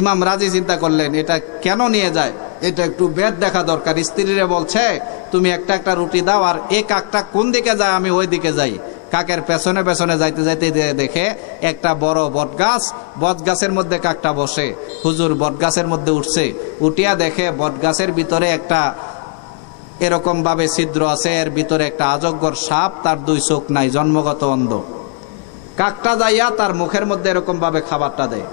ইমাম রাজি চিন্তা করলেন এটা কেন নিয়ে যায়, এটা একটু বেদ দেখা দরকার। স্ত্রীরে বলছে তুমি একটা একটা রুটি দাও, আর এই কাকটা কোন দিকে যায় আমি ওই দিকে যাই। কাকের পেছনে পেছনে যাইতে যাইতে দেখে একটা বড় বটগাছ, বটগাছের মধ্যে কাকটা বসে। হুজুর বটগাছের মধ্যে উঠছে, উঠিয়া দেখে বটগাছের ভিতরে একটা এরকম ভাবে ছিদ্র আছে, এর ভিতরে একটা আজগর সাপ, তার 2 চোখ নাই, জন্মগত অন্ধ। কাকটা যাইয়া তার মুখের মধ্যে এরকম ভাবে খাবারটা দেয়।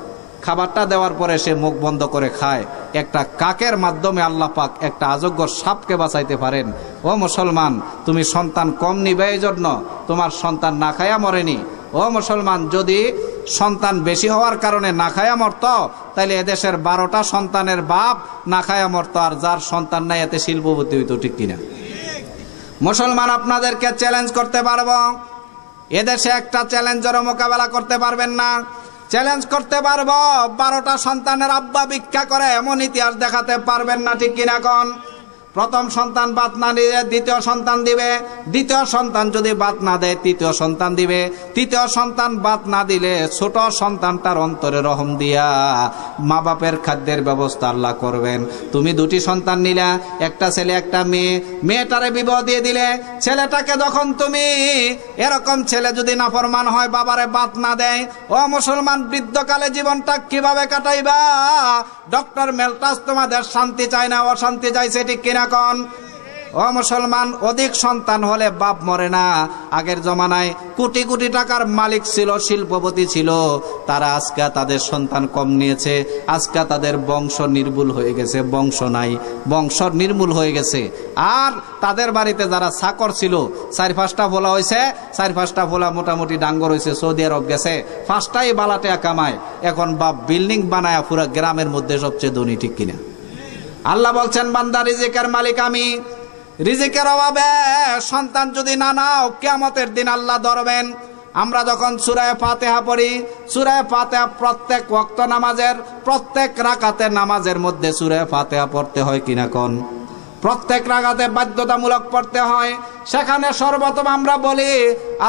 খাবারটা দেওয়ার পরে সে মুখ বন্ধ করে খায়। একটা কাকের মাধ্যমে আল্লাহ পাক একটা আজগর সাপকে বাঁচাইতে পারেন। ও মুসলমান, তুমি সন্তান কম নিবে এই জন্য তোমার সন্তান না খায়া মরেনি। ও মুসলমান, যদি সন্তান বেশি হওয়ার কারণে না খায়া মরত, তাইলে এদেশের 12টা সন্তানের বাপ না খায়া মরত, আর যার সন্তান নাই এতে শিল্পপতি হইতো, ঠিক কিনা? মুসলমান, আপনাদেরকে চ্যালেঞ্জ করতে পারবো, এদেশে একটা চ্যালেঞ্জের মোকাবেলা করতে পারবেন না। চ্যালেঞ্জ করতে পারবো, 12টা সন্তানের আব্বা ভিক্ষা করে এমন ইতিহাস দেখাতে পারবেন না, ঠিক কিনা কোন? প্রথম সন্তান বাত না দিলে 2য় সন্তান দিবে, 2য় সন্তান যদি বাত না দেয় 3য় সন্তান দিবে, 3য় সন্তান বাত না দিলে ছোট সন্তানটার অন্তরে রহম দিয়া মা বাপের খাদ্যের ব্যবস্থা আল্লাহ করবেন। তুমি 2টি সন্তান নিলা, একটা ছেলে একটা মেয়ে, মেয়েটারে বিবাহ দিয়ে দিলে, ছেলেটাকে যখন তুমি এরকম ছেলে যদি নাফরমান হয়, বাবারে বাত না দেয়, ও মুসলমান, বৃদ্ধকালে জীবনটা কিভাবে কাটাইবা? ডক্টর মেলটাস তোমাদের শান্তি চায় না, অশান্তি চাইছে, ঠিক কিনা কোন? ও মুসলমান, অধিক সন্তান হলে বাপ মরে না। আগের জমানায় কোটি কোটি টাকার মালিক ছিল, শিল্পপতি ছিল, তারা আজকে তাদের সন্তান কম নিয়েছে, আজকে তাদের বংশ নির্মূল হয়ে গেছে, বংশ নাই, বংশ নির্মূল হয়ে গেছে। আর তাদের বাড়িতে যারা চাকর ছিল, 4-5টা ফোলা হয়েছে, 4-5টা ফোলা মোটামুটি ডাঙ্গর হয়েছে, সৌদি আরব গেছে, 5টাই বালাটেয়া কামায়, এখন বাপ বিল্ডিং বানায় পুরা গ্রামের মধ্যে সবচেয়ে ধনী, ঠিক কিনা? আল্লাহ বলছেন বান্দা রিজিকের মালিক আমি। রিজিকের অভাবে সন্তান যদি না নাও, কিয়ামতের দিন আল্লাহ ধরবেন। আমরা যখন সূরা ফাতিহা পড়ি, সূরা ফাতিহা প্রত্যেক ওয়াক্ত নামাজের, প্রত্যেক রাকাতের নামাজের মধ্যে সূরা ফাতিহা পড়তে হয় কিনা কোন? প্রত্যেক রাকাতে বাধ্যতামূলক পড়তে হয়। সেখানে সর্বপ্রথম আমরা বলি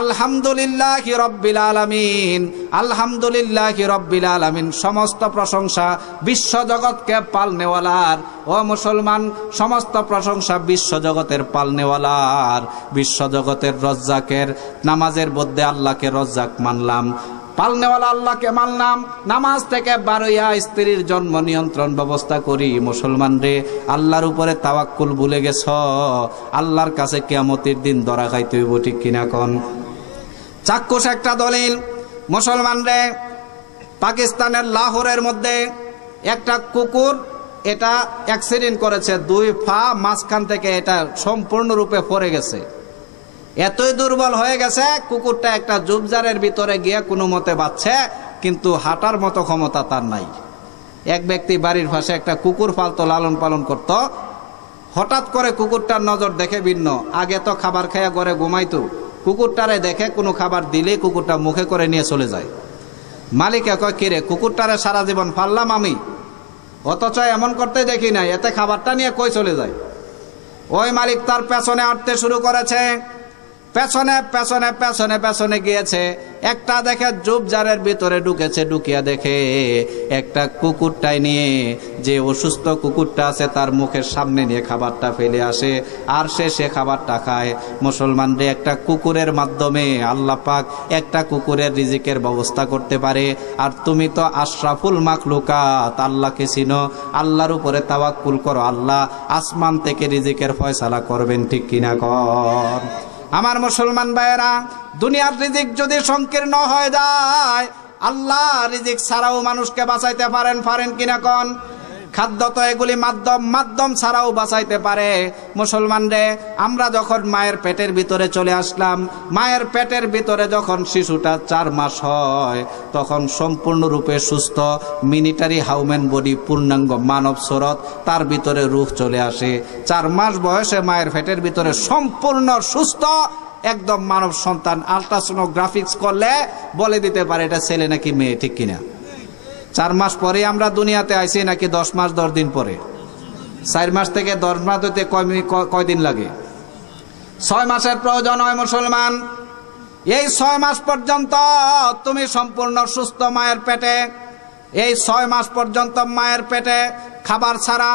আলহামদুলিল্লাহি রাব্বিল আলামিন, আলহামদুলিল্লাহি রাব্বিল আলামিন। সমস্ত প্রশংসা বিশ্ব জগৎকে পালনেওয়ালার। ও মুসলমান, সমস্ত প্রশংসা বিশ্ব জগতের পালনেওয়ালার, বিশ্ব জগতের রজ্জাকের। নামাজের মধ্যে আল্লাহকে রজ্জাক মানলাম, পালনেওয়ালা আল্লাহকে মানলাম। নামাজ থেকে বারোয়া স্ত্রীর জন্ম নিয়ন্ত্রণ ব্যবস্থা করি। মুসলমান রে, আল্লাহর উপরে তাওয়াক্কুল ভুলে গেছ, আল্লাহর কাছে কিয়ামতের দিন ধরা খাইতে হইব, ঠিক কিনা কোন? চাক্ষুষ একটা দলিল মুসলমান রে, পাকিস্তানের লাহোরের মধ্যে একটা কুকুর এটা অ্যাক্সিডেন্ট করেছে, 2 পা মাঝখান থেকে এটা সম্পূর্ণরূপে পড়ে গেছে। এতই দুর্বল হয়ে গেছে, কুকুরটা একটা ঝোপঝাড়ের ভিতরে গিয়ে কোনো মতে বাঁচছে, কিন্তু হাঁটার মতো ক্ষমতা তার নাই। এক ব্যক্তি বাড়ির পাশে একটা কুকুর পালতো, লালন পালন করত। হঠাৎ করে কুকুরটার নজর দেখে ভিন্ন। আগে তো খাবার খাইয়া ঘরে ঘুমাইতো, কুকুরটারে দেখে কোনো খাবার দিলে কুকুরটা মুখে করে নিয়ে চলে যায়। মালিকে কয়, কিরে কুকুরটারে সারা জীবন পাললাম আমি, অথচ এমন করতে দেখি নাই, এতে খাবারটা নিয়ে কই চলে যায়। ওই মালিক তার পেছনে হাঁটতে শুরু করেছে, পেছনে পেছনে পেছনে পেছনে গিয়েছে। একটা দেখে ঝোপঝাড়ের ভিতরে ঢুকেছে, ঢুকিয়া দেখে একটা কুকুরটাই নিয়ে, যে অসুস্থ কুকুরটা আছে তার মুখের সামনে নিয়ে খাবারটা ফেলে আসে, আর সে খাবারটা খায়। মুসলমানরে, একটা কুকুরের মাধ্যমে আল্লাহ পাক একটা কুকুরের রিজিকের ব্যবস্থা করতে পারে। আর তুমি তো আশরাফুল মাখলুকাত, আল্লাহকে চিনো, আল্লাহর উপরে তাওয়াক্কুল করো, আল্লাহ আসমান থেকে রিজিকের ফয়সালা করবেন, ঠিক কিনা কর? আমার মুসলমান ভাইয়েরা, দুনিয়ার রিজিক যদি সংকীর্ণ হয়ে যায়, আল্লাহ রিজিক ছাড়াও মানুষকে বাঁচাইতে পারেন কিনা কোন? খাদ্য তো এগুলি মাধ্যম ছাড়াও বাঁচাইতে পারে। মুসলমান রে, আমরা যখন মায়ের পেটের ভিতরে চলে আসলাম, মায়ের পেটের ভিতরে যখন শিশুটা 4 মাস হয়, তখন সম্পূর্ণরূপে সুস্থ মিলিটারি হাউম্যান বডি, পূর্ণাঙ্গ মানব সুরত, তার ভিতরে রূহ চলে আসে। 4 মাস বয়সে মায়ের পেটের ভিতরে সম্পূর্ণ সুস্থ একদম মানব সন্তান। আলট্রাসোনোগ্রাফিক্স করলে বলে দিতে পারে এটা ছেলে নাকি মেয়ে, ঠিক কিনা? 4 মাস পরে আমরা দুনিয়াতে আইছি নাকি 10 মাস 10 দিন পরে? 4 মাস থেকে 10 মাস হইতে কয়দিন লাগে? 6 মাসের প্রয়োজন হয় মুসলমান। এই 6 মাস পর্যন্ত তুমি সম্পূর্ণ সুস্থ মায়ের পেটে। এই 6 মাস পর্যন্ত মায়ের পেটে খাবার ছাড়া,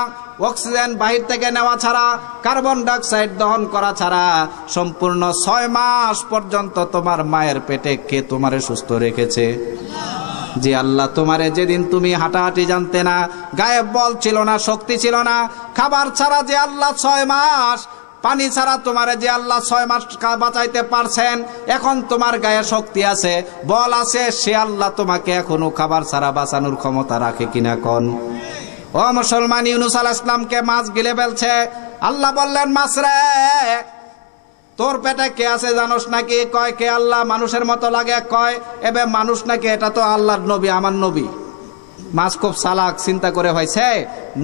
অক্সিজেন বাহির থেকে নেওয়া ছাড়া, কার্বন ডাইঅক্সাইড দহন করা ছাড়া সম্পূর্ণ 6 মাস পর্যন্ত তোমার মায়ের পেটে কে তোমারে সুস্থ রেখেছে? যে আল্লাহ তোমারে, যেদিন তুমি হাঁটাহাঁটি জানতে না, গায়ে বল ছিল না, শক্তি ছিল না, খাবার ছাড়া যে আল্লাহ 6 মাস, পানি ছাড়া তোমারে যে আল্লাহ 6 মাস বাঁচাইতে পারছেন, এখন তোমার গায়ে শক্তি আছে, বল আছে, সে আল্লাহ তোমাকে এখনো খাবার ছাড়া বাঁচানোর ক্ষমতা রাখে কিনা কোন? ও মুসলমান, ইউনূস আলাইহিস সালামকে মাছ গিলে ফেলছে। আল্লাহ বললেন, মাছ রে, তোর পেটে কে আছে জানোস নাকি? কয়, কে? আল্লাহ। মানুষের মতো লাগে? কয়, এবে মানুষ নাকি? এটা তো আল্লাহর নবী, আমার নবী। মাছ খুব চালাক, চিন্তা করে হয়েছে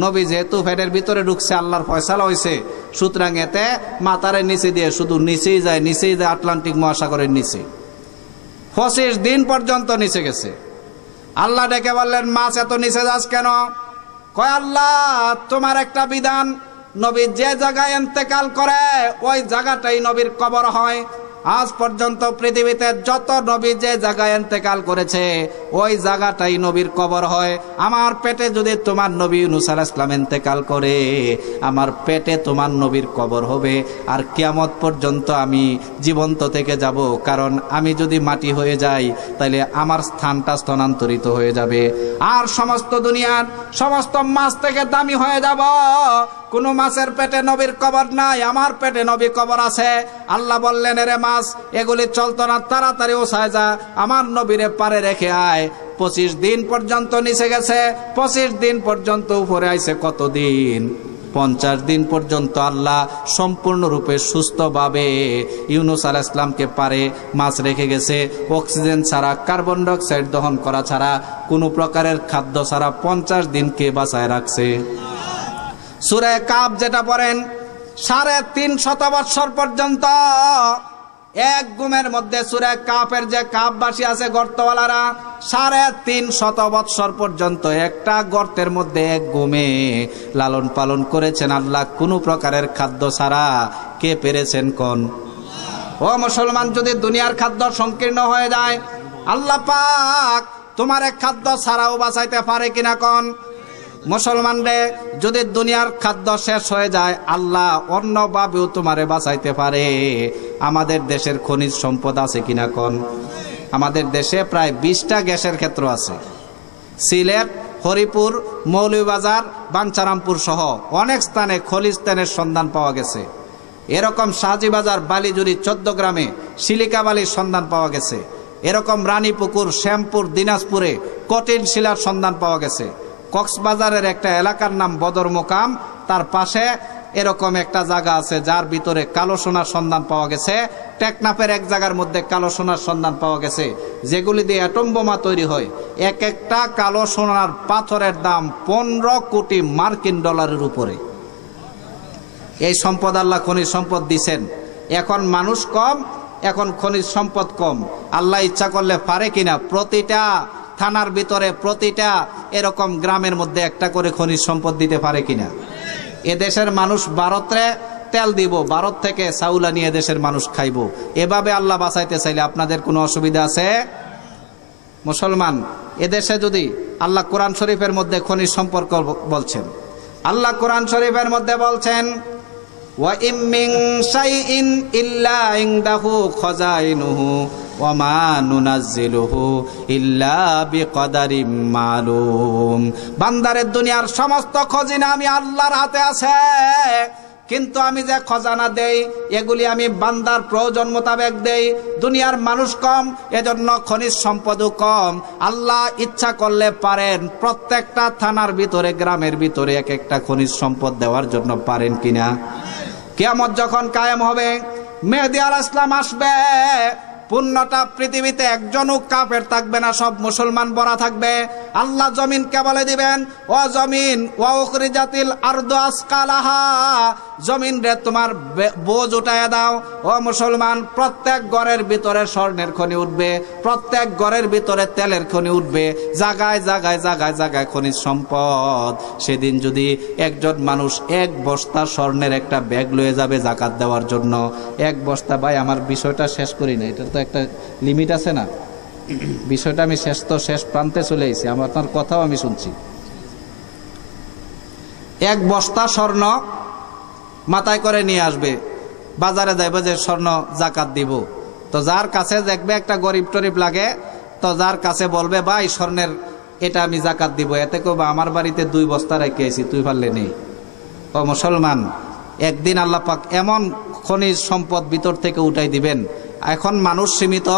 নবী যেহেতু পেটের ভিতরে ঢুকছে, আল্লাহর ফয়সালা হয়েছে, সুতরাং এতে মাথারে নিচে দিয়ে শুধু নিচেই যায় আটলান্টিক মহাসাগরের নিচে। 25 দিন পর্যন্ত নিচে গেছে। আল্লাহ ডেকে বললেন, মাছ এত নিচে যাস কেন? কয়, আল্লাহ তোমার একটা বিধান, নবী যে জায়গায় ইন্তেকাল করে ওই জায়গাটাই নবীর কবর হয়। আজ পর্যন্ত পৃথিবীতে যত নবী যে জায়গায় ইন্তেকাল করেছে ওই জায়গাটাই নবীর কবর হয়। আমার পেটে যদি তোমার নবী ইউনূস আলাইহিস সালাম ইন্তেকাল করে, আমার পেটে তোমার নবীর কবর হবে, আর কিয়ামত পর্যন্ত আমি জীবন্ত থেকে যাব। কারণ আমি যদি মাটি হয়ে যাই তাহলে আমার স্থানটা স্থানান্তরিত হয়ে যাবে, আর সমস্ত দুনিয়ার সমস্ত মাছ থেকে দামি হয়ে যাব। কোন মাছের পেটে নবীর কবর নাই, আমার পেটে নবী কবর আছে। আল্লাহ বললেন, এরে মাছ, এগুলি চলতো না, তাড়াতাড়ি ওসায় যা, আমার নবীরে পারে রেখে আয়। 25 দিন পর্যন্ত নিচে গেছে, 25 দিন পর্যন্ত উপরে আইছে কতদিন? 50 দিন পর্যন্ত আল্লাহ সম্পূর্ণরূপে সুস্থভাবে ইউনূস আলাইহিস সালামকে পারে মাছ রেখে গেছে। অক্সিজেন ছাড়া, কার্বন ডাইঅক্সাইড দহন করা ছাড়া, কোনো প্রকারের খাদ্য ছাড়া 50 দিনকে বাঁচায় রাখছে। সূরা কাফ যেটা পড়েন, 350 বৎসর পর্যন্ত এক ঘুমের মধ্যে সূরা কাফের যে কাফবাসী আছে গর্তওয়ালারা 350 বৎসর পর্যন্ত একটা গর্তের মধ্যে এক ঘুমে লালন পালন করেছেন আল্লাহ, কোনো প্রকারের খাদ্য ছাড়া। কে পেরেছেন কোন? ও মুসলমান, যদি দুনিয়ার খাদ্য সংকীর্ণ হয়ে যায়, আল্লাহ পাক তোমার এক খাদ্য ছাড়াও বাঁচাইতে পারে কিনা কোন? মুসলমান রে, যদি দুনিয়ার খাদ্য শেষ হয়ে যায়, আল্লাহ অন্যভাবেও তোমারে বাঁচাইতে পারে। আমাদের দেশের খনিজ সম্পদ আছে কিনা কোন? আমাদের দেশে প্রায় 20টা গ্যাসের ক্ষেত্র আছে। সিলেট, হরিপুর, মৌলভীবাজার, বাঞ্ছারামপুর সহ অনেক স্থানে খলিস্তানের সন্ধান পাওয়া গেছে। এরকম শাহজিবাজার, বালিজুরি, 14 গ্রামে সিলিকা বালির সন্ধান পাওয়া গেছে। এরকম রানীপুকুর, শ্যামপুর, দিনাজপুরে কঠিন শিলার সন্ধান পাওয়া গেছে। কক্সবাজারের একটা এলাকার নাম বদর মোকাম, তার পাশে এরকম একটা জায়গা আছে যার ভিতরে কালো সোনার সন্ধান পাওয়া গেছে। টেকনাফের এক জায়গার মধ্যে কালো সোনার সন্ধান পাওয়া গেছে, যেগুলি দিয়ে অ্যাটম বোমা তৈরি হয়। এক একটা কালো সোনার পাথরের দাম 15 কোটি মার্কিন ডলারের উপরে। এই সম্পদ আল্লাহ খনিজ সম্পদ দিছেন। এখন মানুষ কম, এখন খনিজ সম্পদ কম। আল্লাহ ইচ্ছা করলে পারে কিনা প্রতিটা থানার ভিতরে, প্রতিটা এরকম গ্রামের মধ্যে একটা করে খনিজ সম্পদ দিতে পারে কিনা? এদেশের মানুষ ভারতে তেল দিব, ভারত থেকে চাউলা নিয়ে দেশের মানুষ খাইব। এভাবে আল্লাহ বাঁচাইতে চাইলে আপনাদের কোনো অসুবিধা আছে? মুসলমান, এদেশে যদি আল্লাহ কোরআন শরীফের মধ্যে খনিজ সম্পর্ক বলছেন, আল্লাহ কোরআন শরীফের মধ্যে বলছেন, ওয়া ইম মিন শাইইন ইল্লা ইনদাহু খাযাইনুহু ওয়া মা নুনাজ্জিলুহু ইল্লা বিকদারিম মালুম। বান্দারের দুনিয়ার সমস্ত খজিনা আমি আল্লাহর হাতে আছে, কিন্তু আমি যে খজানা দেই এগুলি আমি বান্দার প্রয়োজন মোতাবেক দেই। দুনিয়ার মানুষ কম, এজন্য খনিজ সম্পদও কম। আল্লাহ ইচ্ছা করলে পারেন প্রত্যেকটা থানার ভিতরে, গ্রামের ভিতরে এক একটা খনিজ সম্পদ দেওয়ার জন্য, পারেন কিনা? কিয়ামত যখন কায়েম হবে, মেহেদী আলাইহিস সালাম আসবে, পূর্ণটা পৃথিবীতে একজনও কাফের থাকবে না, সব মুসলমান ভরা থাকবে। আল্লাহ জমিনকে বলে দিবেন, ও জমিন, ওয়া উখরিজাতিল আরদু আসকালাহা, জমিন রে তোমার বোঝ উঠাইয়া দাও। ও মুসলমান, প্রত্যেক ঘরের ভিতরে স্বর্ণের খনি উঠবে, প্রত্যেক ঘরের ভিতরে তেলের খনি উঠবে, জায়গায় জায়গায় জায়গায় জায়গায় খনিজ সম্পদ। সেদিন যদি একজন মানুষ এক বস্তা স্বর্ণের একটা ব্যাগ লয়ে যাবে জাকাত দেওয়ার জন্য, এক বস্তা, ভাই আমার বিষয়টা শেষ করি না, এটা তো একটা লিমিট আছে না? বিষয়টা আমি শেষ প্রান্তে চলে এসেছি, আপনার কথাও আমি শুনছি। এক বস্তা স্বর্ণ মাথায় করে নিয়ে আসবে, বাজারে যাইবে যে স্বর্ণ জাকাত দিব। তো যার কাছে দেখবে একটা গরিব টরিব লাগে, তো যার কাছে বলবে ভাই স্বর্ণের এটা আমি জাকাত দিব, এতে কবে আমার বাড়িতে 2 বস্তা রেখে এসি, তুই পারলে নেই। ও মুসলমান, একদিন আল্লাহ পাক এমন খনিজ সম্পদ ভিতর থেকে উঠাই দিবেন। এখন মানুষ সীমিত,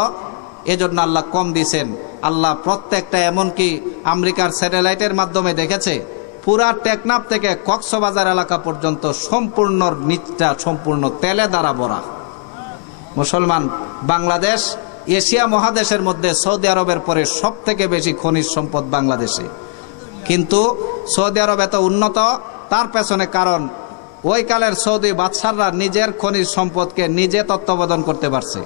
এজন্য আল্লাহ কম দিছেন। আল্লাহ প্রত্যেকটা, এমনকি আমেরিকার স্যাটেলাইটের মাধ্যমে দেখেছে, পুরা টেকনাফ থেকে কক্সবাজার এলাকা পর্যন্ত সম্পূর্ণ নিচটা সম্পূর্ণ তেলে দ্বারা ভরা। মুসলমান, বাংলাদেশ এশিয়া মহাদেশের মধ্যে সৌদি আরবের পরে সব থেকে বেশি খনিজ সম্পদ বাংলাদেশে। কিন্তু সৌদি আরব এত উন্নত, তার পেছনে কারণ ওই কালের সৌদি বাদশাহরা নিজের খনিজ সম্পদকে নিজে তত্ত্বাবধান করতে পারছে।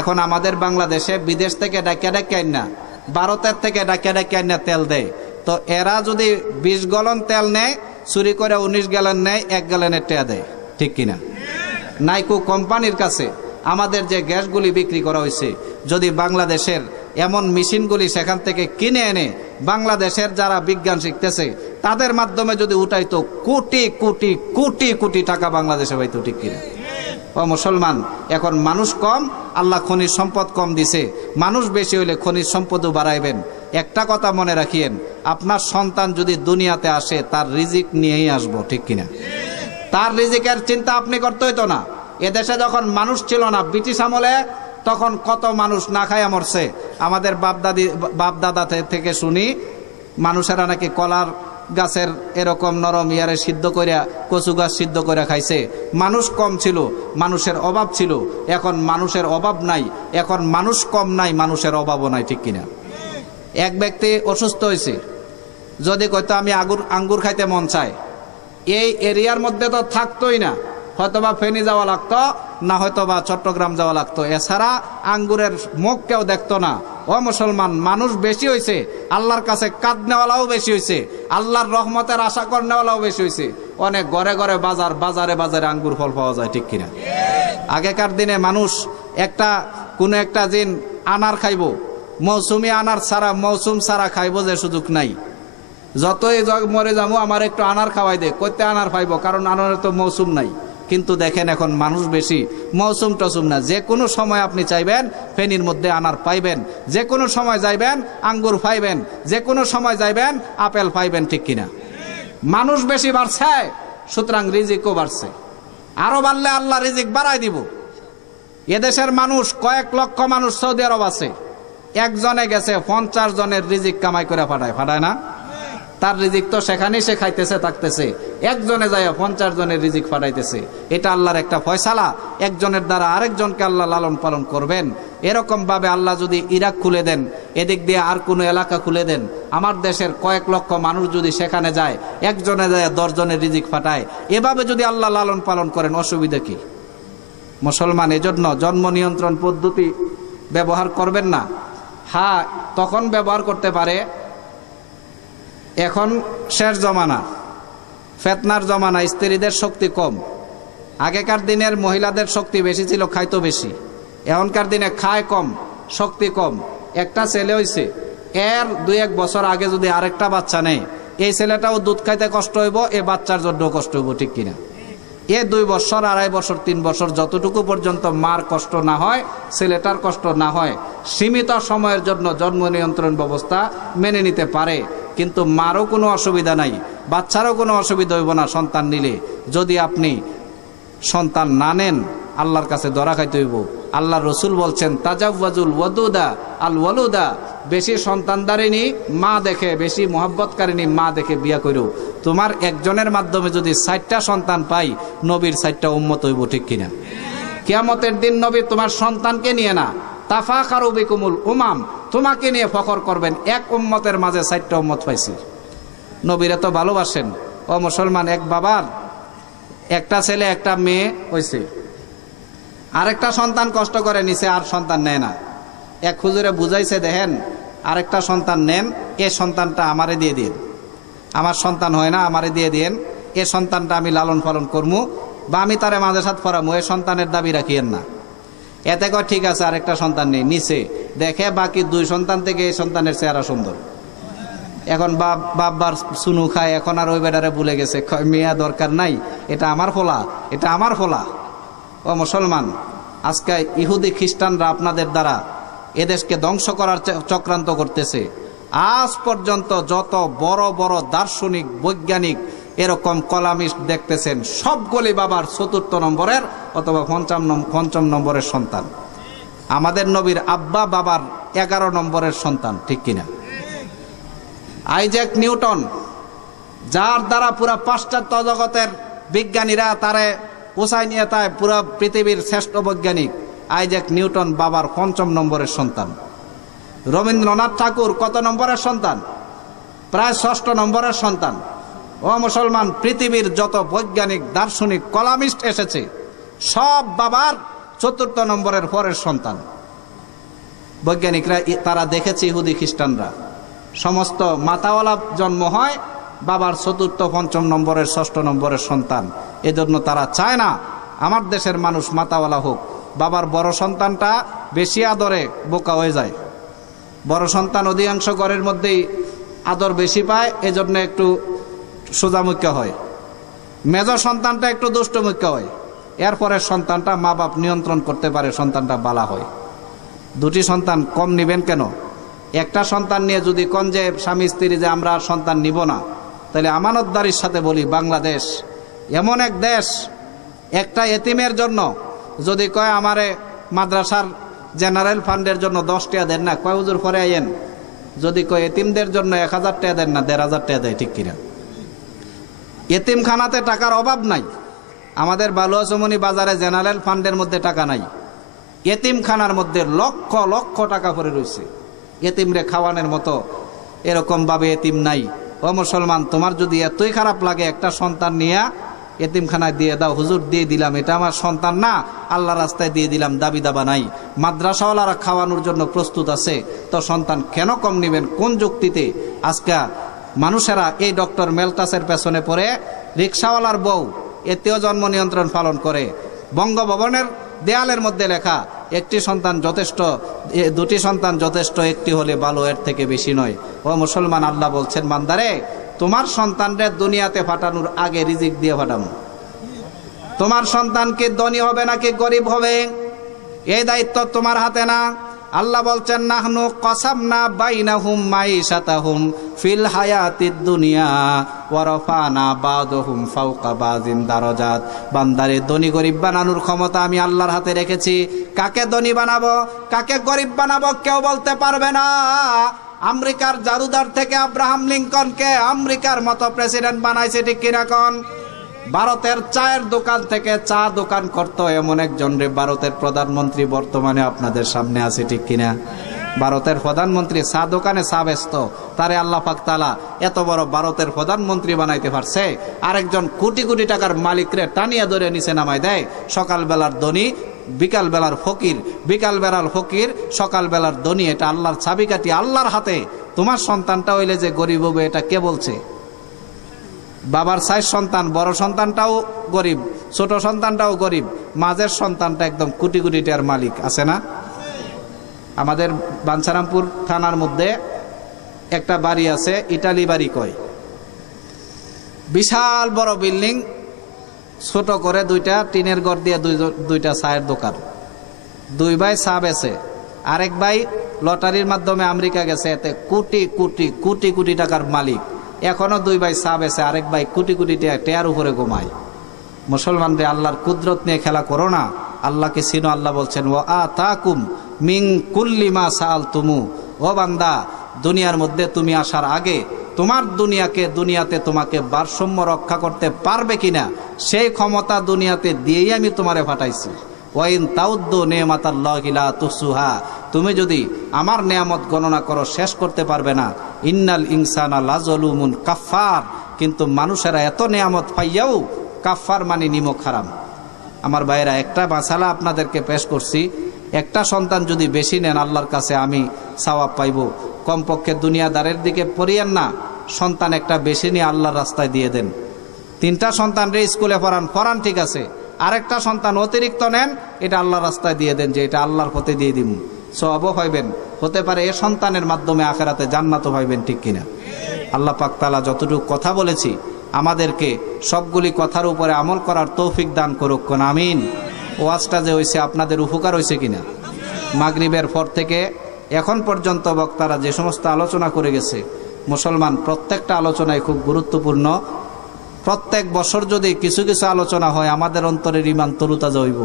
এখন আমাদের বাংলাদেশে বিদেশ থেকে ডাকিয়া ডাকিয়া না, ভারতের থেকে ডাকিয়া ডাকিয়া না তেল দেয়। তো এরা যদি 20 গ্যালন তেল নেয়, চুরি করে 19 গ্যালন নেয়, 1 গ্যালনের টেয়া দেয়, ঠিক কিনা? নাইকো কোম্পানির কাছে আমাদের যে গ্যাসগুলি বিক্রি করা হয়েছে, যদি বাংলাদেশের এমন মেশিনগুলি সেখান থেকে কিনে এনে বাংলাদেশের যারা বিজ্ঞান শিখতেছে তাদের মাধ্যমে যদি উঠাইতো, কোটি কোটি কোটি কোটি টাকা বাংলাদেশে পাইতো, ঠিক কিনা? ও মুসলমান, এখন মানুষ কম, আল্লাহ খনিজ সম্পদ কম দিছে। মানুষ বেশি হইলে খনিজ সম্পদও বাড়াইবেন। একটা কথা মনে রাখিয়েন, আপনার সন্তান যদি দুনিয়াতে আসে তার রিজিক নিয়েই আসবো, ঠিক কিনা? তার রিজিকের চিন্তা আপনি করতে হইতো না। এদেশে যখন মানুষ ছিল না ব্রিটিশ আমলে, তখন কত মানুষ না খাইয়া মরছে। আমাদের বাপদাদা থেকে শুনি, মানুষেরা নাকি কলার গাছের এরকম নরম ইয়ারে সিদ্ধ করিয়া, কচু গাছ সিদ্ধ করে খাইছে। মানুষ কম ছিল, মানুষের অভাব ছিল। এখন মানুষের অভাব নাই, এখন মানুষ কম নাই, মানুষের অভাবও নাই, ঠিক কিনা? এক ব্যক্তি অসুস্থ হয়েছে, যদি কইতো আমি আঙ্গুর খাইতে মন চায়, এই এরিয়ার মধ্যে তো থাকতোই না, হয়তোবা ফেনী যাওয়া লাগতো, না হয়তো বা চট্টগ্রাম যাওয়া লাগতো। এছাড়া আঙ্গুরের মুখ কেউ দেখতো না। ও মুসলমান, মানুষ বেশি হয়েছে, আল্লাহর কাছে কাঁদনেওয়ালাও বেশি হয়েছে, আল্লাহর রহমতের আশা করনেওয়ালাও বেশি হয়েছে। অনেক ঘরে ঘরে বাজার, বাজারে বাজারে আঙ্গুর ফল পাওয়া যায়, ঠিক কিনা? আগেকার দিনে মানুষ কোনো একটা দিন আনার খাইব, মৌসুমি আনার ছাড়া, মৌসুম ছাড়া খাইব যে সুযোগ নাই। যতই মরে যাবো আমার একটু আনার খাওয়াই দে, কইতে আনার পাইব, কারণ আনারের তো মৌসুম নাই। কিন্তু দেখেন এখন মানুষ বেশি, মৌসুম টসুম না, যে কোনো সময় আপনি চাইবেন ফেনীর মধ্যে আনার পাইবেন, যে কোনো সময় যাইবেন আঙ্গুর পাইবেন, যে কোনো সময় যাইবেন আপেল পাইবেন, ঠিক কিনা? মানুষ বেশি বাড়ছে, সুতরাং রিজিকও বাড়ছে। আরো বাড়লে আল্লাহ রিজিক বাড়াই দিব। এদেশের মানুষ কয়েক লক্ষ মানুষ সৌদি আরব আছে, একজনে গেছে 50 জনের রিজিক কামাই করে পাঠায় না? তার রিজিক তো সেখানেই সে খাইতেছে থাকতেছে, একজনে যায় 50 জনের রিজিক পাঠাইতেছে। এটা আল্লাহর একটা ফয়সালা, একজনের দ্বারা আরেকজনকে আল্লাহ লালন পালন করবেন। এরকম ভাবে আল্লাহ যদি ইরাক খুলে দেন, এদিক দিয়ে আর কোনো এলাকা খুলে দেন, আমার দেশের কয়েক লক্ষ মানুষ যদি সেখানে যায়, একজনে যায় 10 জনের রিজিক পাঠায়, এভাবে যদি আল্লাহ লালন পালন করেন, অসুবিধা কি? মুসলমান, এজন্য জন্ম নিয়ন্ত্রণ পদ্ধতি ব্যবহার করবেন না। হ্যাঁ, তখন ব্যবহার করতে পারে, এখন শেষ জমানা, ফেতনার জমানা, স্ত্রীদের শক্তি কম। আগেকার দিনের মহিলাদের শক্তি বেশি ছিল, খাইতো বেশি। এখনকার দিনে খায় কম, শক্তি কম। একটা ছেলে হইছে, এর 2-1 বছর আগে যদি আরেকটা বাচ্চা নেয়, এই ছেলেটাও দুধ খাইতে কষ্ট হইব, এ বাচ্চার জন্য কষ্ট হইব, ঠিক কিনা? 2 বছর, 2.5 বছর, 3 বছর যতটুকু পর্যন্ত মার কষ্ট না হয়, ছেলেটার কষ্ট না হয়, সীমিত সময়ের জন্য জন্ম নিয়ন্ত্রণ ব্যবস্থা মেনে নিতে পারে। কিন্তু মারও কোনো অসুবিধা নাই, বাচ্চারও কোনো অসুবিধা হইব না সন্তান নিলে। যদি আপনি সন্তান না নেন, আল্লাহর কাছে ধরা খাইতে হইব। আল্লাহ রসুল বলছেন, তাজাওয়াজুল ওয়াদুদা আল ওয়ালুদা, বেশি সন্তানদারিনী মা দেখে, বেশি মোহাব্বতকারিনী মা দেখে বিয়া করো। তোমার একজনের মাধ্যমে যদি 60টা সন্তান পাই, নবীর 60টা উম্মত হইব, ঠিক কিনা? কিয়ামতের দিন নবী তোমার সন্তানকে নিয়ে না, তাফাখারু বিকুমুল উমাম, তোমাকে নিয়ে ফখর করবেন, এক উম্মতের মাঝে 60টা উম্মত পাইছি। নবীরা তো ভালোবাসেন। ও মুসলমান, এক বাবার একটা ছেলে একটা মেয়ে হয়েছে, আরেকটা সন্তান কষ্ট করে নিছে, আর সন্তান নেয় না। এক হুজুরে বুঝাইছে, দেখেন আরেকটা সন্তান নেন, এ সন্তানটা আমারে দিয়ে দিন, আমার সন্তান হয় না, আমারে দিয়ে দিন, এ সন্তানটা আমি লালন পালন করবো, বা আমি তারে মাঝে সাথে পড়াবো, এ সন্তানের দাবি রাখিয়েন না। এতে কয় ঠিক আছে, আরেকটা সন্তান নেই, নিচে দেখে বাকি 2 সন্তান থেকে এই সন্তানের চেহারা সুন্দর। এখন বাবার সুনু খায়, এখন আর ওই বেটারে ভুলে গেছে, মেয়া দরকার নাই, এটা আমার ফোলা, এটা আমার ফোলা। ও মুসলমান, আজকে ইহুদি খ্রিস্টানরা আপনাদের দ্বারা এদেশকে ধ্বংস করার চক্রান্ত করতেছে। আজ পর্যন্ত যত বড় বড় দার্শনিক, বৈজ্ঞানিক, এরকম কলামিস্ট দেখতেছেন, সবগুলি বাবার 4র্থ নম্বরের অথবা 5ম নম্বরের সন্তান। আমাদের নবীর আব্বা বাবার 11 নম্বরের সন্তান, ঠিক কিনা? আইজ্যাক নিউটন, যার দ্বারা পুরা পাশ্চাত্য জগতের বিজ্ঞানীরা তারে উসাই নিয়ে তাই পুরা পৃথিবীর শ্রেষ্ঠ বৈজ্ঞানিক, আইজ্যাক নিউটন বাবার 5ম নম্বরের সন্তান। রবীন্দ্রনাথ ঠাকুর কত নম্বরের সন্তান? প্রায় 6ষ্ঠ নম্বরের সন্তান। ও মুসলমান, পৃথিবীর যত বৈজ্ঞানিক, দার্শনিক, কলামিস্ট এসেছে, সব বাবার 4র্থ নম্বরের পরের সন্তান। বৈজ্ঞানিকরা তারা দেখেছে, ইহুদি খ্রিস্টানরা সমস্ত মাতাওয়ালা জন্ম হয় বাবার 4র্থ, 5ম নম্বরের, 6ষ্ঠ নম্বরের সন্তান। এজন্য তারা চায় না আমার দেশের মানুষ মাতাওয়ালা হোক। বাবার বড় সন্তানটা বেশি আদরে বোকা হয়ে যায়। বড় সন্তান অধিকাংশ ঘরের মধ্যেই আদর বেশি পায়, এজন্য একটু সোজামুখ্য হয়। মেজ সন্তানটা একটু দুষ্টমুখ্য হয়, এরপরের সন্তানটা মা বাপ নিয়ন্ত্রণ করতে পারে, সন্তানটা বালা হয়। 2টি সন্তান কম নিবেন কেন? একটা সন্তান নিয়ে যদি কোন যে স্বামী স্ত্রী যে আমরা আর সন্তান নিব না, তাহলে আমানতদারির সাথে বলি, বাংলাদেশ এমন এক দেশ, একটা এতিমের জন্য যদি কয় আমারে মাদ্রাসার জেনারেল ফান্ডের জন্য 10 টাকা দেন না, কয় হুজুর পরে আইয়েন, যদি কয় এতিমদের জন্য 1000 টাকা দেন না, 1500 টাকা দেয়, ঠিক কিনা? এতিমখানাতে টাকার অভাব নাই। আমাদের বালুয়াচমনি বাজারে জেনারেল ফান্ডের মধ্যে টাকা নাই, এতিমখানার মধ্যে লক্ষ লক্ষ টাকা পড়ে রয়েছে। এতিমরে খাওয়ানোর মতো এরকম ভাবে এতিম নাই। ও মুসলমান, তোমার যদি এতই খারাপ লাগে, একটা সন্তান নিয়ে এতিমখানায় দিয়ে দাও, হুজুর দিয়ে দিলাম, এটা আমার সন্তান না, আল্লাহ রাস্তায় দিয়ে দিলাম, দাবি দাবা নাই। মাদ্রাসাওয়ালারা খাওয়ানোর জন্য প্রস্তুত আছে, তো সন্তান কেন কম নেবেন? কোন যুক্তিতে আজকে মানুষেরা এই ডক্টর মেলটাসের পেছনে পড়ে রিক্সাওয়ালার বউ এতেও জন্ম নিয়ন্ত্রণ পালন করে? বঙ্গভবনের দেয়ালের মধ্যে লেখা একটি সন্তান যথেষ্ট, দুটি সন্তান যথেষ্ট, একটি হলে ভালো, এর থেকে বেশি নয়। ও মুসলমান, আল্লাহ বলছেন বান্দারে, তোমার সন্তানরে দুনিয়াতে পাঠানোর আগে রিজিক দিয়ে পাঠানো। তোমার সন্তানকে ধনী হবে নাকি গরিব হবে এই দায়িত্ব তোমার হাতে না। আল্লাহ বলছেন নাহনু কসামনা বাইনাহুম মাইশাতাহুম ফিল হায়াতিদ দুনিয়া ওয়া রাফানা বাদহুম ফাওকা বাজিন দারাজাত। বান্দারে ধনী গরিব বানানোর ক্ষমতা আমি আল্লাহর হাতে রেখেছি। কাকে ধনী বানাবো কাকে গরিব বানাবো কেউ বলতে পারবে না। আমেরিকার জারুদার থেকে আব্রাহাম লিঙ্কনকে আমেরিকার মতো প্রেসিডেন্ট বানাইছে, ঠিক কিনা কোন? ভারতের চায়ের দোকান থেকে চা দোকান করতো এমন একজন রে ভারতের প্রধানমন্ত্রী বর্তমানে আপনাদের সামনে আছে, ঠিক কিনা? ভারতের প্রধানমন্ত্রী চা দোকানে চা ব্যস্ত, তারে আল্লাহ পাক তাআলা এত বড় ভারতের প্রধানমন্ত্রী বানাইতে পারছে। আরেকজন কোটি কোটি টাকার মালিকরে টানিয়া ধরে নিচে নামায় দেয়। সকালবেলার ধনী, বিকাল বেলার ফকির, বিকাল বেলার ফকির, সকাল বেলার ধনী। এটা আল্লাহর চাবিকাঠি, আল্লাহর হাতে। তোমার সন্তানটা হইলে যে গরিব হবে এটা কে বলছে? বাবার 6 সন্তান, বড় সন্তানটাও গরিব, ছোট সন্তানটাও গরিব, মাঝের সন্তানটা একদম কোটি কোটি টাকার মালিক, আছে না? আমাদের বাঞ্ছারামপুর থানার মধ্যে একটা বাড়ি আছে, ইটালি বাড়ি কয়, বিশাল বড় বিল্ডিং, ছোট করে দুইটা টিনের ঘর দিয়ে দুইটা চায়ের দোকান। 2 ভাই চা বেচে, আরেক ভাই লটারির মাধ্যমে আমেরিকা গেছে, এতে কোটি কোটি কোটি কোটি টাকার মালিক। এখনো 2 ভাই চা বেচে, আরেক ভাই কোটি কোটি টাকার উপরে ঘুমায়। মুসলমানদের আল্লাহর কুদরত নিয়ে খেলা করো না। আল্লাহকে চিনো। আল্লাহ বলছেন ওয়া আতাকুম মিন কুল্লি মা সাআলতুমু। ও বান্দা, দুনিয়ার মধ্যে তুমি আসার আগে তোমার দুনিয়াতে তোমাকে ভারসাম্য রক্ষা করতে পারবে কিনা সেই ক্ষমতা দুনিয়াতে দিয়েই আমি তোমারে পাঠাইছি। ওয়াইন তাউদ্দু নিমাতাল্লাহি লা তুহসুহা। তুমি যদি আমার নিয়ামত গণনা করো শেষ করতে পারবে না। ইন্নাল ইনসানা লাযলুমুন কাফফার। কিন্তু মানুষেরা এত নিয়ামত পাইয়াও কাফফার মানে নিমক হারাম। আমার ভাইরা, একটা মাসালা আপনাদেরকে পেশ করছি। একটা সন্তান যদি বেশি নেন আল্লাহর কাছে আমি সওয়াব পাইব। কমপক্ষে দুনিয়াদারের দিকে পড়িয়েন না, সন্তান একটা বেশি নিয়ে আল্লাহর রাস্তায় দিয়ে দেন। 3টা সন্তান রে স্কুলে পড়ান ঠিক আছে, আরেকটা সন্তান অতিরিক্ত নেন, এটা আল্লাহর রাস্তায় দিয়ে দেন, যে এটা আল্লাহর পথে দিয়ে দিব, সওয়াবও পাইবেন। হতে পারে এ সন্তানের মাধ্যমে আখিরাতে জান্নাতও পাইবেন, ঠিক কিনা? আল্লাহ পাক তাআলা যতটুকু কথা বলেছি আমাদেরকে সবগুলি কথার উপরে আমল করার তৌফিক দান করুক, কোন আমিন। ওয়াজটা যে হয়েছে আপনাদের উপকার হয়েছে কিনা? মাগরিবের পর থেকে এখন পর্যন্ত বক্তারা যে সমস্ত আলোচনা করে গেছে, মুসলমান প্রত্যেকটা আলোচনায় খুব গুরুত্বপূর্ণ। প্রত্যেক বছর যদি কিছু কিছু আলোচনা হয় আমাদের অন্তরের ঈমান তরুতাজা হইব।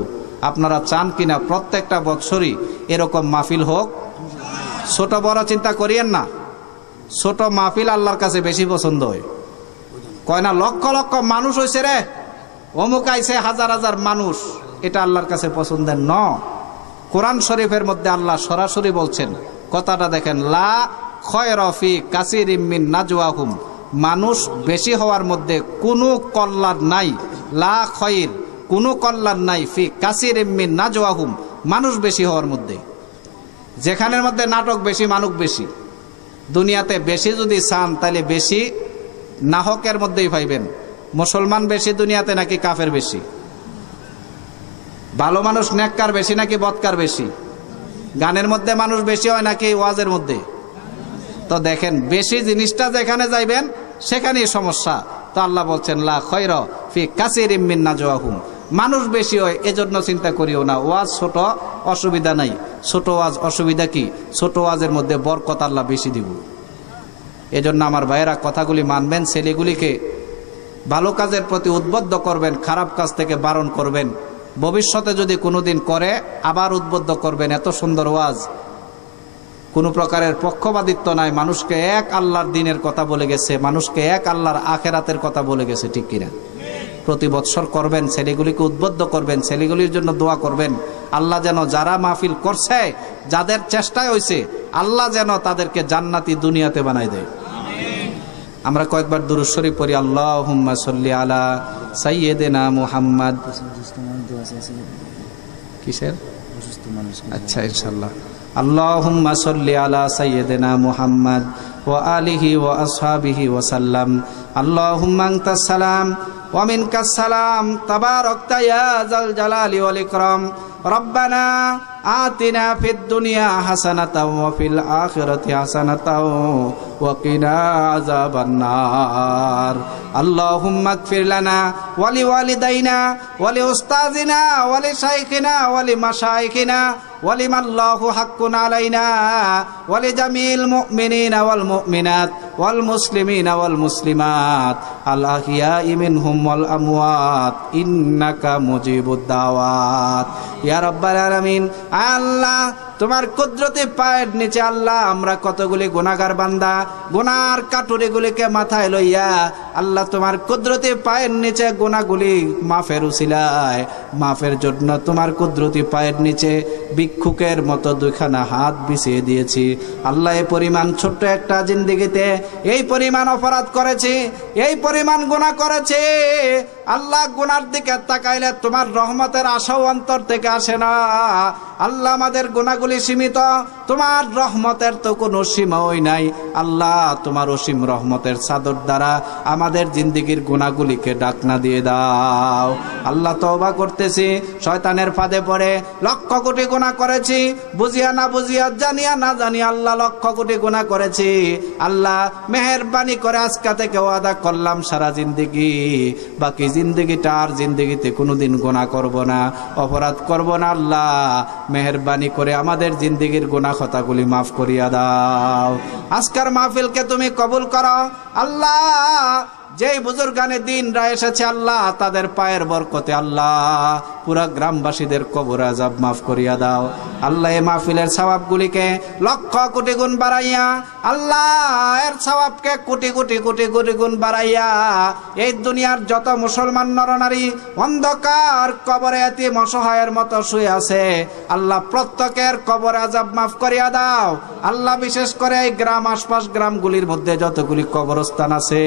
আপনারা চান কিনা প্রত্যেকটা বছরই এরকম মাহফিল হোক? ছোট বড় চিন্তা করিয়েন না, ছোট মাহফিল আল্লাহর কাছে বেশি পছন্দ হয়। কয় না লক্ষ লক্ষ মানুষ হয়েছে রে, অমুক আইছে হাজার হাজার মানুষ, এটা আল্লাহর কাছে পছন্দের ন। কোরআন শরীফের মধ্যে আল্লাহ সরাসরি বলছেন, কথাটা দেখেন, লা খয়রা ফি কাসিরিম মিন নাজওয়াহুম। মানুষ বেশি হওয়ার মধ্যে কোনো কল্যাণ নাই। লা খয়র, কোনো কল্যাণ নাই, ফি কাসিরিম মিন নাজওয়াহুম, মানুষ বেশি হওয়ার মধ্যে। যেখানের মধ্যে নাটক বেশি, মানুষ বেশি। দুনিয়াতে বেশি যদি চান তাহলে বেশি নাহকের মধ্যেই পাইবেন। মুসলমান বেশি দুনিয়াতে নাকি কাফের বেশি? ভালো মানুষ নেককার বেশি নাকি বদকার বেশি? গানের মধ্যে মানুষ বেশি হয় নাকি ওয়াজের মধ্যে? তো দেখেন, বেশি জিনিসটা যেখানে যাইবেন সেখানেই সমস্যা। তো আল্লাহ বলছেন লা খয়রা ফি কাসিরিম মিন নাজওয়াহুম, মানুষ বেশি হয় এজন্য চিন্তা করিও না। ওয়াজ ছোট, অসুবিধা নাই। ছোট ওয়াজ অসুবিধা কি? ছোট ওয়াজের মধ্যে বরকত আল্লাহ বেশি দিব। এজন্য আমার ভাইয়েরা কথাগুলি মানবেন, ছেলেগুলিকে ভালো কাজের প্রতি উদ্বুদ্ধ করবেন, খারাপ কাজ থেকে বারণ করবেন। ভবিষ্যতে যদি কোনোদিন করে আবার উদ্বুদ্ধ করবেন। এত সুন্দর ওয়াজ, কোনো প্রকারের পক্ষপাতিত্ব নাই। মানুষকে এক আল্লাহর দিনের কথা বলে গেছে, মানুষকে এক আল্লাহর আখেরাতের কথা বলে গেছে, ঠিক কিনা? প্রতি বৎসর করবেন, ছেলেগুলিকে উদ্বুদ্ধ করবেন, ছেলেগুলির জন্য দোয়া করবেন। আল্লাহ যেন যারা মাহফিল করছে, যাদের চেষ্টায় হয়েছে, আল্লাহ যেন তাদেরকে জান্নাতি দুনিয়াতে বানাই দেয়। আমরা কয়েকবার দুরূদ শরীফ পড়ি। আল্লাহুম্মা সাল্লি আলা সাইয়্যিদিনা মুহাম্মদ কিসের আচ্ছা ইনশাআল্লাহ আল্লাহুম্মা সাল্লি আলা সাইয়্যিদিনা মুহাম্মদ ওয়া আলিহি ওয়া আসহাবিহি ওয়া সাল্লাম আল্লাহুম্মা আনতাস সালাম ওয়া মিনকাস সালাম তাবারাকতা ইয়া যাল জালালি ওয়াল ইকরাম রব্বানা আতিনা ফিদ দুনিয়া হাসানাতাও ওয়া ফিল আখিরাতি হাসানাতাও ওয়া কিনা আযাবান নার আল্লাহুম্মা ইগফির লানা ওয়া লিওয়ালিদাইনা ওয়া লিউস্তাযিনা ওয়া লিশাইখিনা ওয়া লিমাশাইখিনা ওয়া লিমান লাহু হাক্কুন আলাইনা ওয়া লিজামিল মুমিনিনা ওয়াল মুমিনাত ওয়াল মুসলিমিনা ওয়াল মুসলিমাত আল আহইয়াই মিনহুম ওয়াল আমওয়াত ইন্নাকা মুজিবুদ দাওয়াত ইয়া রাব্বাল আলামিন। আল্লাহ তোমার কুদরতি পায়ের নিচে আল্লাহ আমরা কতগুলি গুনাহগার বান্দা, গুনার কাটুরিগুলিকে মাথায় লইয়া আল্লাহ তোমার কুদরতি পায়ের নিচে গুনাহগুলি মাফের উসিলায় মাফের জন্য তোমার কুদরতি পায়ের নিচে ভিক্ষুকের মতো দুইখানা হাত বিছিয়ে দিয়েছি। আল্লাহ এই পরিমাণ ছোট্ট একটা জিন্দেগিতে এই পরিমাণ অপরাধ করেছি, এই পরিমাণ গুনাহ করেছি আল্লাহ। গুনার দিকে তাকাইলে তোমার রহমতের আশাও অন্তর থেকে আসে না। আল্লাহ আমাদের গুনাহগুলি সীমিত, তোমার রহমতের তো কোনো সীমাই নাই। আল্লাহ তোমার অসীম রহমতের চাদর দ্বারা আমাদের জিন্দেগির গুনাহগুলিকে ঢাকনা দিয়ে দাও। আল্লাহ তওবা করতেছি, শয়তানের ফাঁদে পড়ে লক্ষ কোটি গুনাহ করেছি, বুঝিয়া না বুঝিয়া, জানিয়া না জানিয়া আল্লাহ লক্ষ কোটি গুনাহ করেছি। আল্লাহ মেহেরবানি করে আজকে থেকে ওয়াদা করলাম সারা জিন্দেগি বাকি জিন্দেগিটা আর জিন্দেগিতে কোনোদিন গুনাহ করব না, অপরাধ করব না। আল্লাহ মেহেরবানি করে আমাদের জিন্দেগির গুনাহ খাতাগুলি মাফ করিয়া দাও। আজকের মাহফিলকে তুমি কবুল করো আল্লাহ। যেই বুজুর্গানে দিনরা এসেছে আল্লাহ তাদের পায়ের বরকতে আল্লাহ পুরা গ্রামবাসীদের কবর আযাব মাফ করিয়া দাও। আল্লাহ এই মাহফিলের সওয়াবগুলিকে লক্ষ কোটি গুণ বাড়াইয়া, আল্লাহ এর সওয়াবকে কোটি কোটি কোটি কোটি গুণ বাড়াইয়া এই দুনিয়ার যত মুসলমান নরনারী অন্ধকার কবরে এতিম অসহায়ের মতো শুয়ে আছে আল্লাহ প্রত্যেকের কবর আযাব মাফ করিয়া দাও। আল্লাহ বিশেষ করে এই গ্রাম আশপাশ গ্রামগুলির মধ্যে যতগুলি কবরস্থান আছে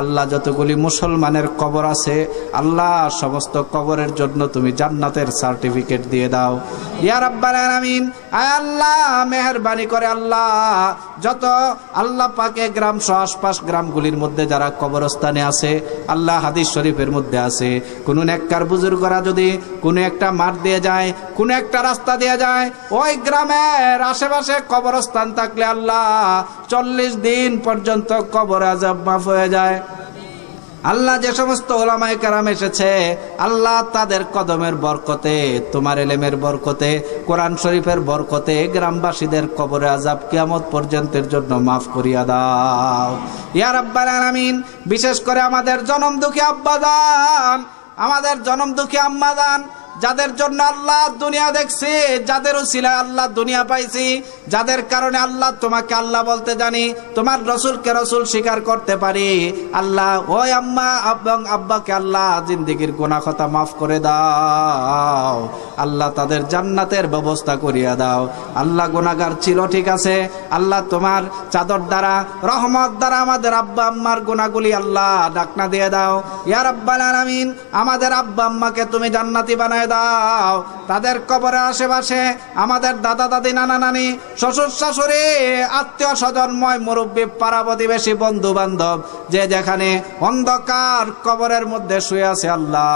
আল্লাহ, যতগুলি মুসলমানের কবর আছে আল্লাহ সমস্ত কবরের জন্য তুমি জান্নাতের সার্টিফিকেট দিয়ে দাও ইয়া রাব্বাল আলামিন। আয় আল্লাহ মেহেরবানি করে আল্লাহ যত আল্লাহ পাকে গ্রাম সহ আশপাশ গ্রামগুলির মধ্যে যারা কবরস্থানে আছে আল্লাহ হাদিস শরীফের মধ্যে আছে কোন নেককার বুজুর্গরা যদি কোনো একটা মাঠ দিয়ে যায়, কোনো একটা রাস্তা দিয়ে যায়, ওই গ্রামের আশেপাশে কবরস্থান থাকলে আল্লাহ 40 দিন পর্যন্ত কবর আযাব মাফ হয়ে যায়। আল্লাহ যে সমস্ত ওলামায়ে কেরাম এসেছে আল্লাহ তাদের কদমের বরকতে, তোমার ইলমের বরকতে, কোরআন শরীফের বরকতে গ্রামবাসীদের কবরে আযাব কিয়ামত পর্যন্তের জন্য মাফ করিয়া দাও ইয়া রাব্বাল আলামিন। বিশেষ করে আমাদের জনম দুঃখী আব্বাজান, আমাদের জনম দুঃখী আম্মাজান, যাদের জন্য আল্লাহ দুনিয়া দেখছি, যাদের উসিলায় আল্লাহ দুনিয়া পাইছি, যাদের কারণে আল্লাহ তোমাকে আল্লাহ বলতে জানি, তোমার রসুলকে রসুল স্বীকার করতে পারি আল্লাহ, ওই আম্মা এবং আব্বাকে আল্লাহ জিন্দেগির গুনাহ খাতা মাফ করে দাও আল্লাহ, তাদের জান্নাতের ব্যবস্থা করিয়া দাও আল্লাহ। গুনাহগার ছিল ঠিক আছে আল্লাহ, তোমার চাদর দ্বারা রহমত দ্বারা আমাদের আব্বা আম্মার গুনাহগুলি আল্লাহ ঢাকনা দিয়ে দাও ইয়া রাব্বাল আলামিন। আমাদের আব্বা আম্মাকে তুমি জান্নাতি বানায় দাও, তাদের কবরের আশেপাশে আমাদের দাদা দাদি নানা নানি শ্বশুর শাশুড়ি আত্মীয় স্বজনময় মুরব্বী পাড়া প্রতিবেশী বন্ধু বান্ধব যে যেখানে অন্ধকার কবরের মধ্যে শুয়ে আছে আল্লাহ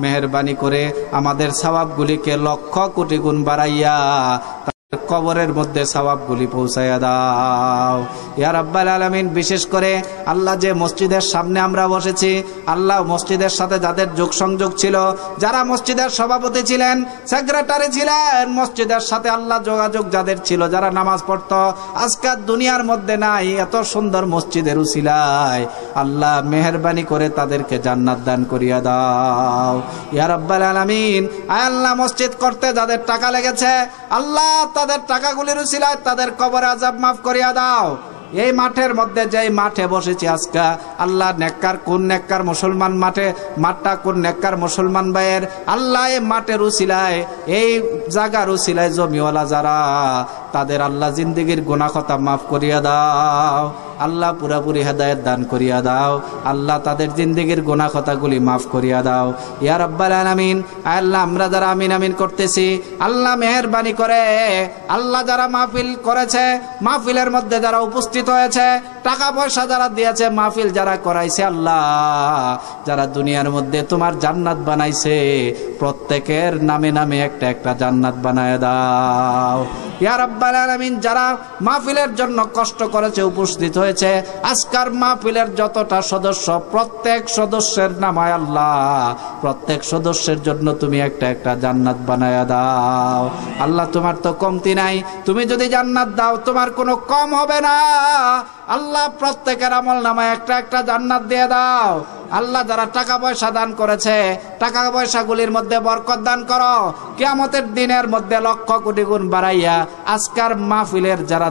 মেহেরবানি করে আমাদের সওয়াবগুলিকে লক্ষ কোটি গুণ বাড়াইয়া কবরের মধ্যে সওয়াবগুলি পৌঁছায়া দাও ইয়া রাব্বাল আলামিন। বিশেষ করে আল্লাহ যে মসজিদের সামনে আমরা বসেছি আল্লাহ, মসজিদের সাথে যাদের যোগ সংযোগ ছিল, যারা মসজিদের সভাপতি ছিলেন, সেক্রেটারি ছিলেন, মসজিদের সাথে আল্লাহ যোগাযোগ যাদের ছিল, যারা নামাজ পড়তো আজকাল দুনিয়ার মধ্যে নাই, এত সুন্দর মসজিদের উসিলায় আল্লাহ মেহেরবানি করে তাদেরকে জান্নাত দান করিয়া দাও ইয়া রাব্বাল আলামিন। আয় আল্লাহ মসজিদ করতে যাদের টাকা লেগেছে আল্লাহ তাদের টাকাগুলির উসিলায় তাদের কবরে আযাব মাফ করিয়া দাও। এই মাঠের মধ্যে যেই মাঠে বসেছি আজকে আল্লাহ নেককার কোন নেককার মুসলমান মাঠটা কোন নেককার মুসলমান ভাইয়ের আল্লাহ এই মাঠের উসিলায়, এই জায়গার উসিলায় জমিওয়ালা যারা তাদের আল্লাহ জিন্দেগির গুনাহ খাতা মাফ করিয়া দাও। আল্লাহ পুরাপুরি হেদায়েত দান করিয়া দাও। আল্লাহ তাদের জিন্দেগির গুনাহ খাতাগুলি মাফ করিয়া দাও ইয়া রাব্বাল আলামিন। আল্লাহ আমরা যারা আমিন আমিন করতেছি, আল্লাহ মেহেরবানি করে আল্লাহ যারা মাহফিল করেছে, মাহফিলের মধ্যে যারা উপস্থিত হয়েছে, টাকা পয়সা যারা দিয়েছে, মাহফিল যারা করাইছে, আল্লাহ যারা দুনিয়ার মধ্যে তোমার জান্নাত বানাইছে, প্রত্যেকের নামে নামে একটা একটা জান্নাত বানায় দাও ইয়া রাব্বাল আলামিন। যারা মাহফিলের জন্য কষ্ট করেছে, উপস্থিত হয়েছে, আজকার মাহফিলের যতটা সদস্য, প্রত্যেক সদস্যের নামায় আল্লাহ প্রত্যেক সদস্যের জন্য তুমি একটা একটা জান্নাত বানায়া দাও। আল্লাহ তোমার তো কমতি নাই, তুমি যদি জান্নাত দাও তোমার কোনো কম হবে না। আল্লাহ প্রত্যেকের আমল নামায় একটা একটা জান্নাত দিয়ে দাও। আল্লাহ যারা টাকা পয়সা দান করেছে, টাকা পয়সাগুলির মধ্যে বরকত দান করো। কিয়ামতের দিনের মধ্যে লক্ষ কোটি গুণ বাড়াইয়া আজকার মাহফিলের যারা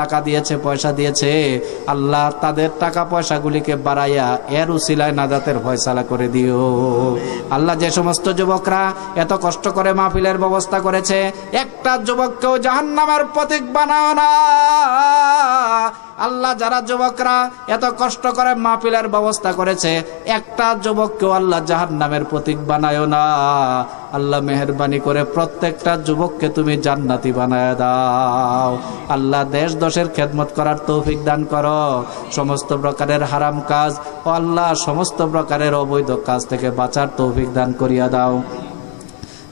টাকা দিয়েছে, পয়সা দিয়েছে, আল্লাহ তাদের টাকা পয়সাগুলিকে বাড়াইয়া এর উসিলায় নাজাতের ফয়সালা করে দিও। আল্লাহ যে সমস্ত যুবকরা এত কষ্ট করে মাহফিলের ব্যবস্থা করেছে, একটা যুবককেও জাহান্নামের প্রতীক বানাও না। আল্লাহ যারা যুবকরা এত কষ্ট করে মাহফিলের ব্যবস্থা করেছে, একটা যুবককেও আল্লাহ জাহান্নামের প্রতীক বানায়ো না। আল্লাহ মেহেরবানি করে প্রত্যেকটা যুবককে তুমি জান্নাতি বানায় দাও। আল্লাহ দেশ দশের খেদমত করার তৌফিক দান করো। সমস্ত প্রকারের হারাম কাজ ও আল্লাহ সমস্ত প্রকারের অবৈধ কাজ থেকে বাঁচার তৌফিক দান করিয়া দাও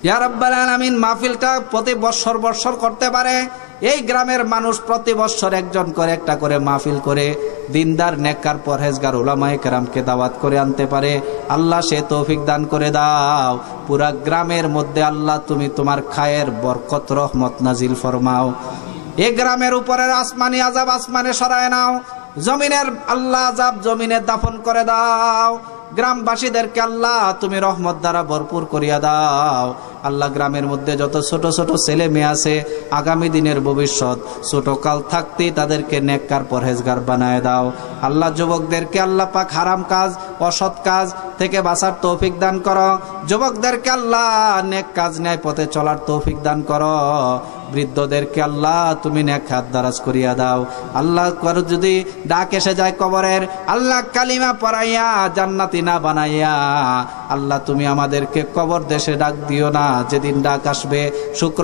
ইয়া রাব্বাল আলামিন। মাহফিলটা প্রতি বৎসর করতে পারে। এই গ্রামের মানুষ প্রতি বৎসর একজন করে একটা করে মাহফিল করে দিনদার নেককার পরহেজগার উলামায়ে কেরামকে দাওয়াত করে আনতে পারে। আল্লাহ সে তৌফিক দান করে দাও। পুরা গ্রামের মধ্যে আল্লাহ তুমি তোমার খায়ের বরকত রহমত নাজিল ফরমাও। এই গ্রামের উপরের আসমানি আযাব আসমানে সরায় নাও। জমিনের আল্লাহ আযাব জমিনে দাফন করে দাও। গ্রামবাসীদেরকে আল্লাহ তুমি রহমত দ্বারা ভরপুর করিয়া দাও। আল্লাহ গ্রামের মধ্যে যত ছোট ছোট ছেলে মেয়ে আছে, আগামী দিনের ভবিষ্যৎ, ছোটকাল থাকতেই তাদেরকে নেককার পরহেজগার বানায় দাও। আল্লাহ যুবকদেরকে আল্লাহ পাক হারাম কাজ, অসৎ কাজ থেকে বাঁচার তৌফিক দান করো। যুবকদেরকে আল্লাহ নেক কাজ, ন্যায় পথে চলার তৌফিক দান করো। বৃদ্ধদেরকে আল্লাহ তুমি নেক হাত দারাজ করিয়া দাও। আল্লাহ কারো যদি ডাক এসে যায় কবরের, আল্লাহ কালিমা পড়াইয়া জান্নাতি না বানাইয়া আল্লাহ তুমি আমাদেরকে কবর দেশে ডাক দিও না। যেদিন ডাক আসবে শুক্র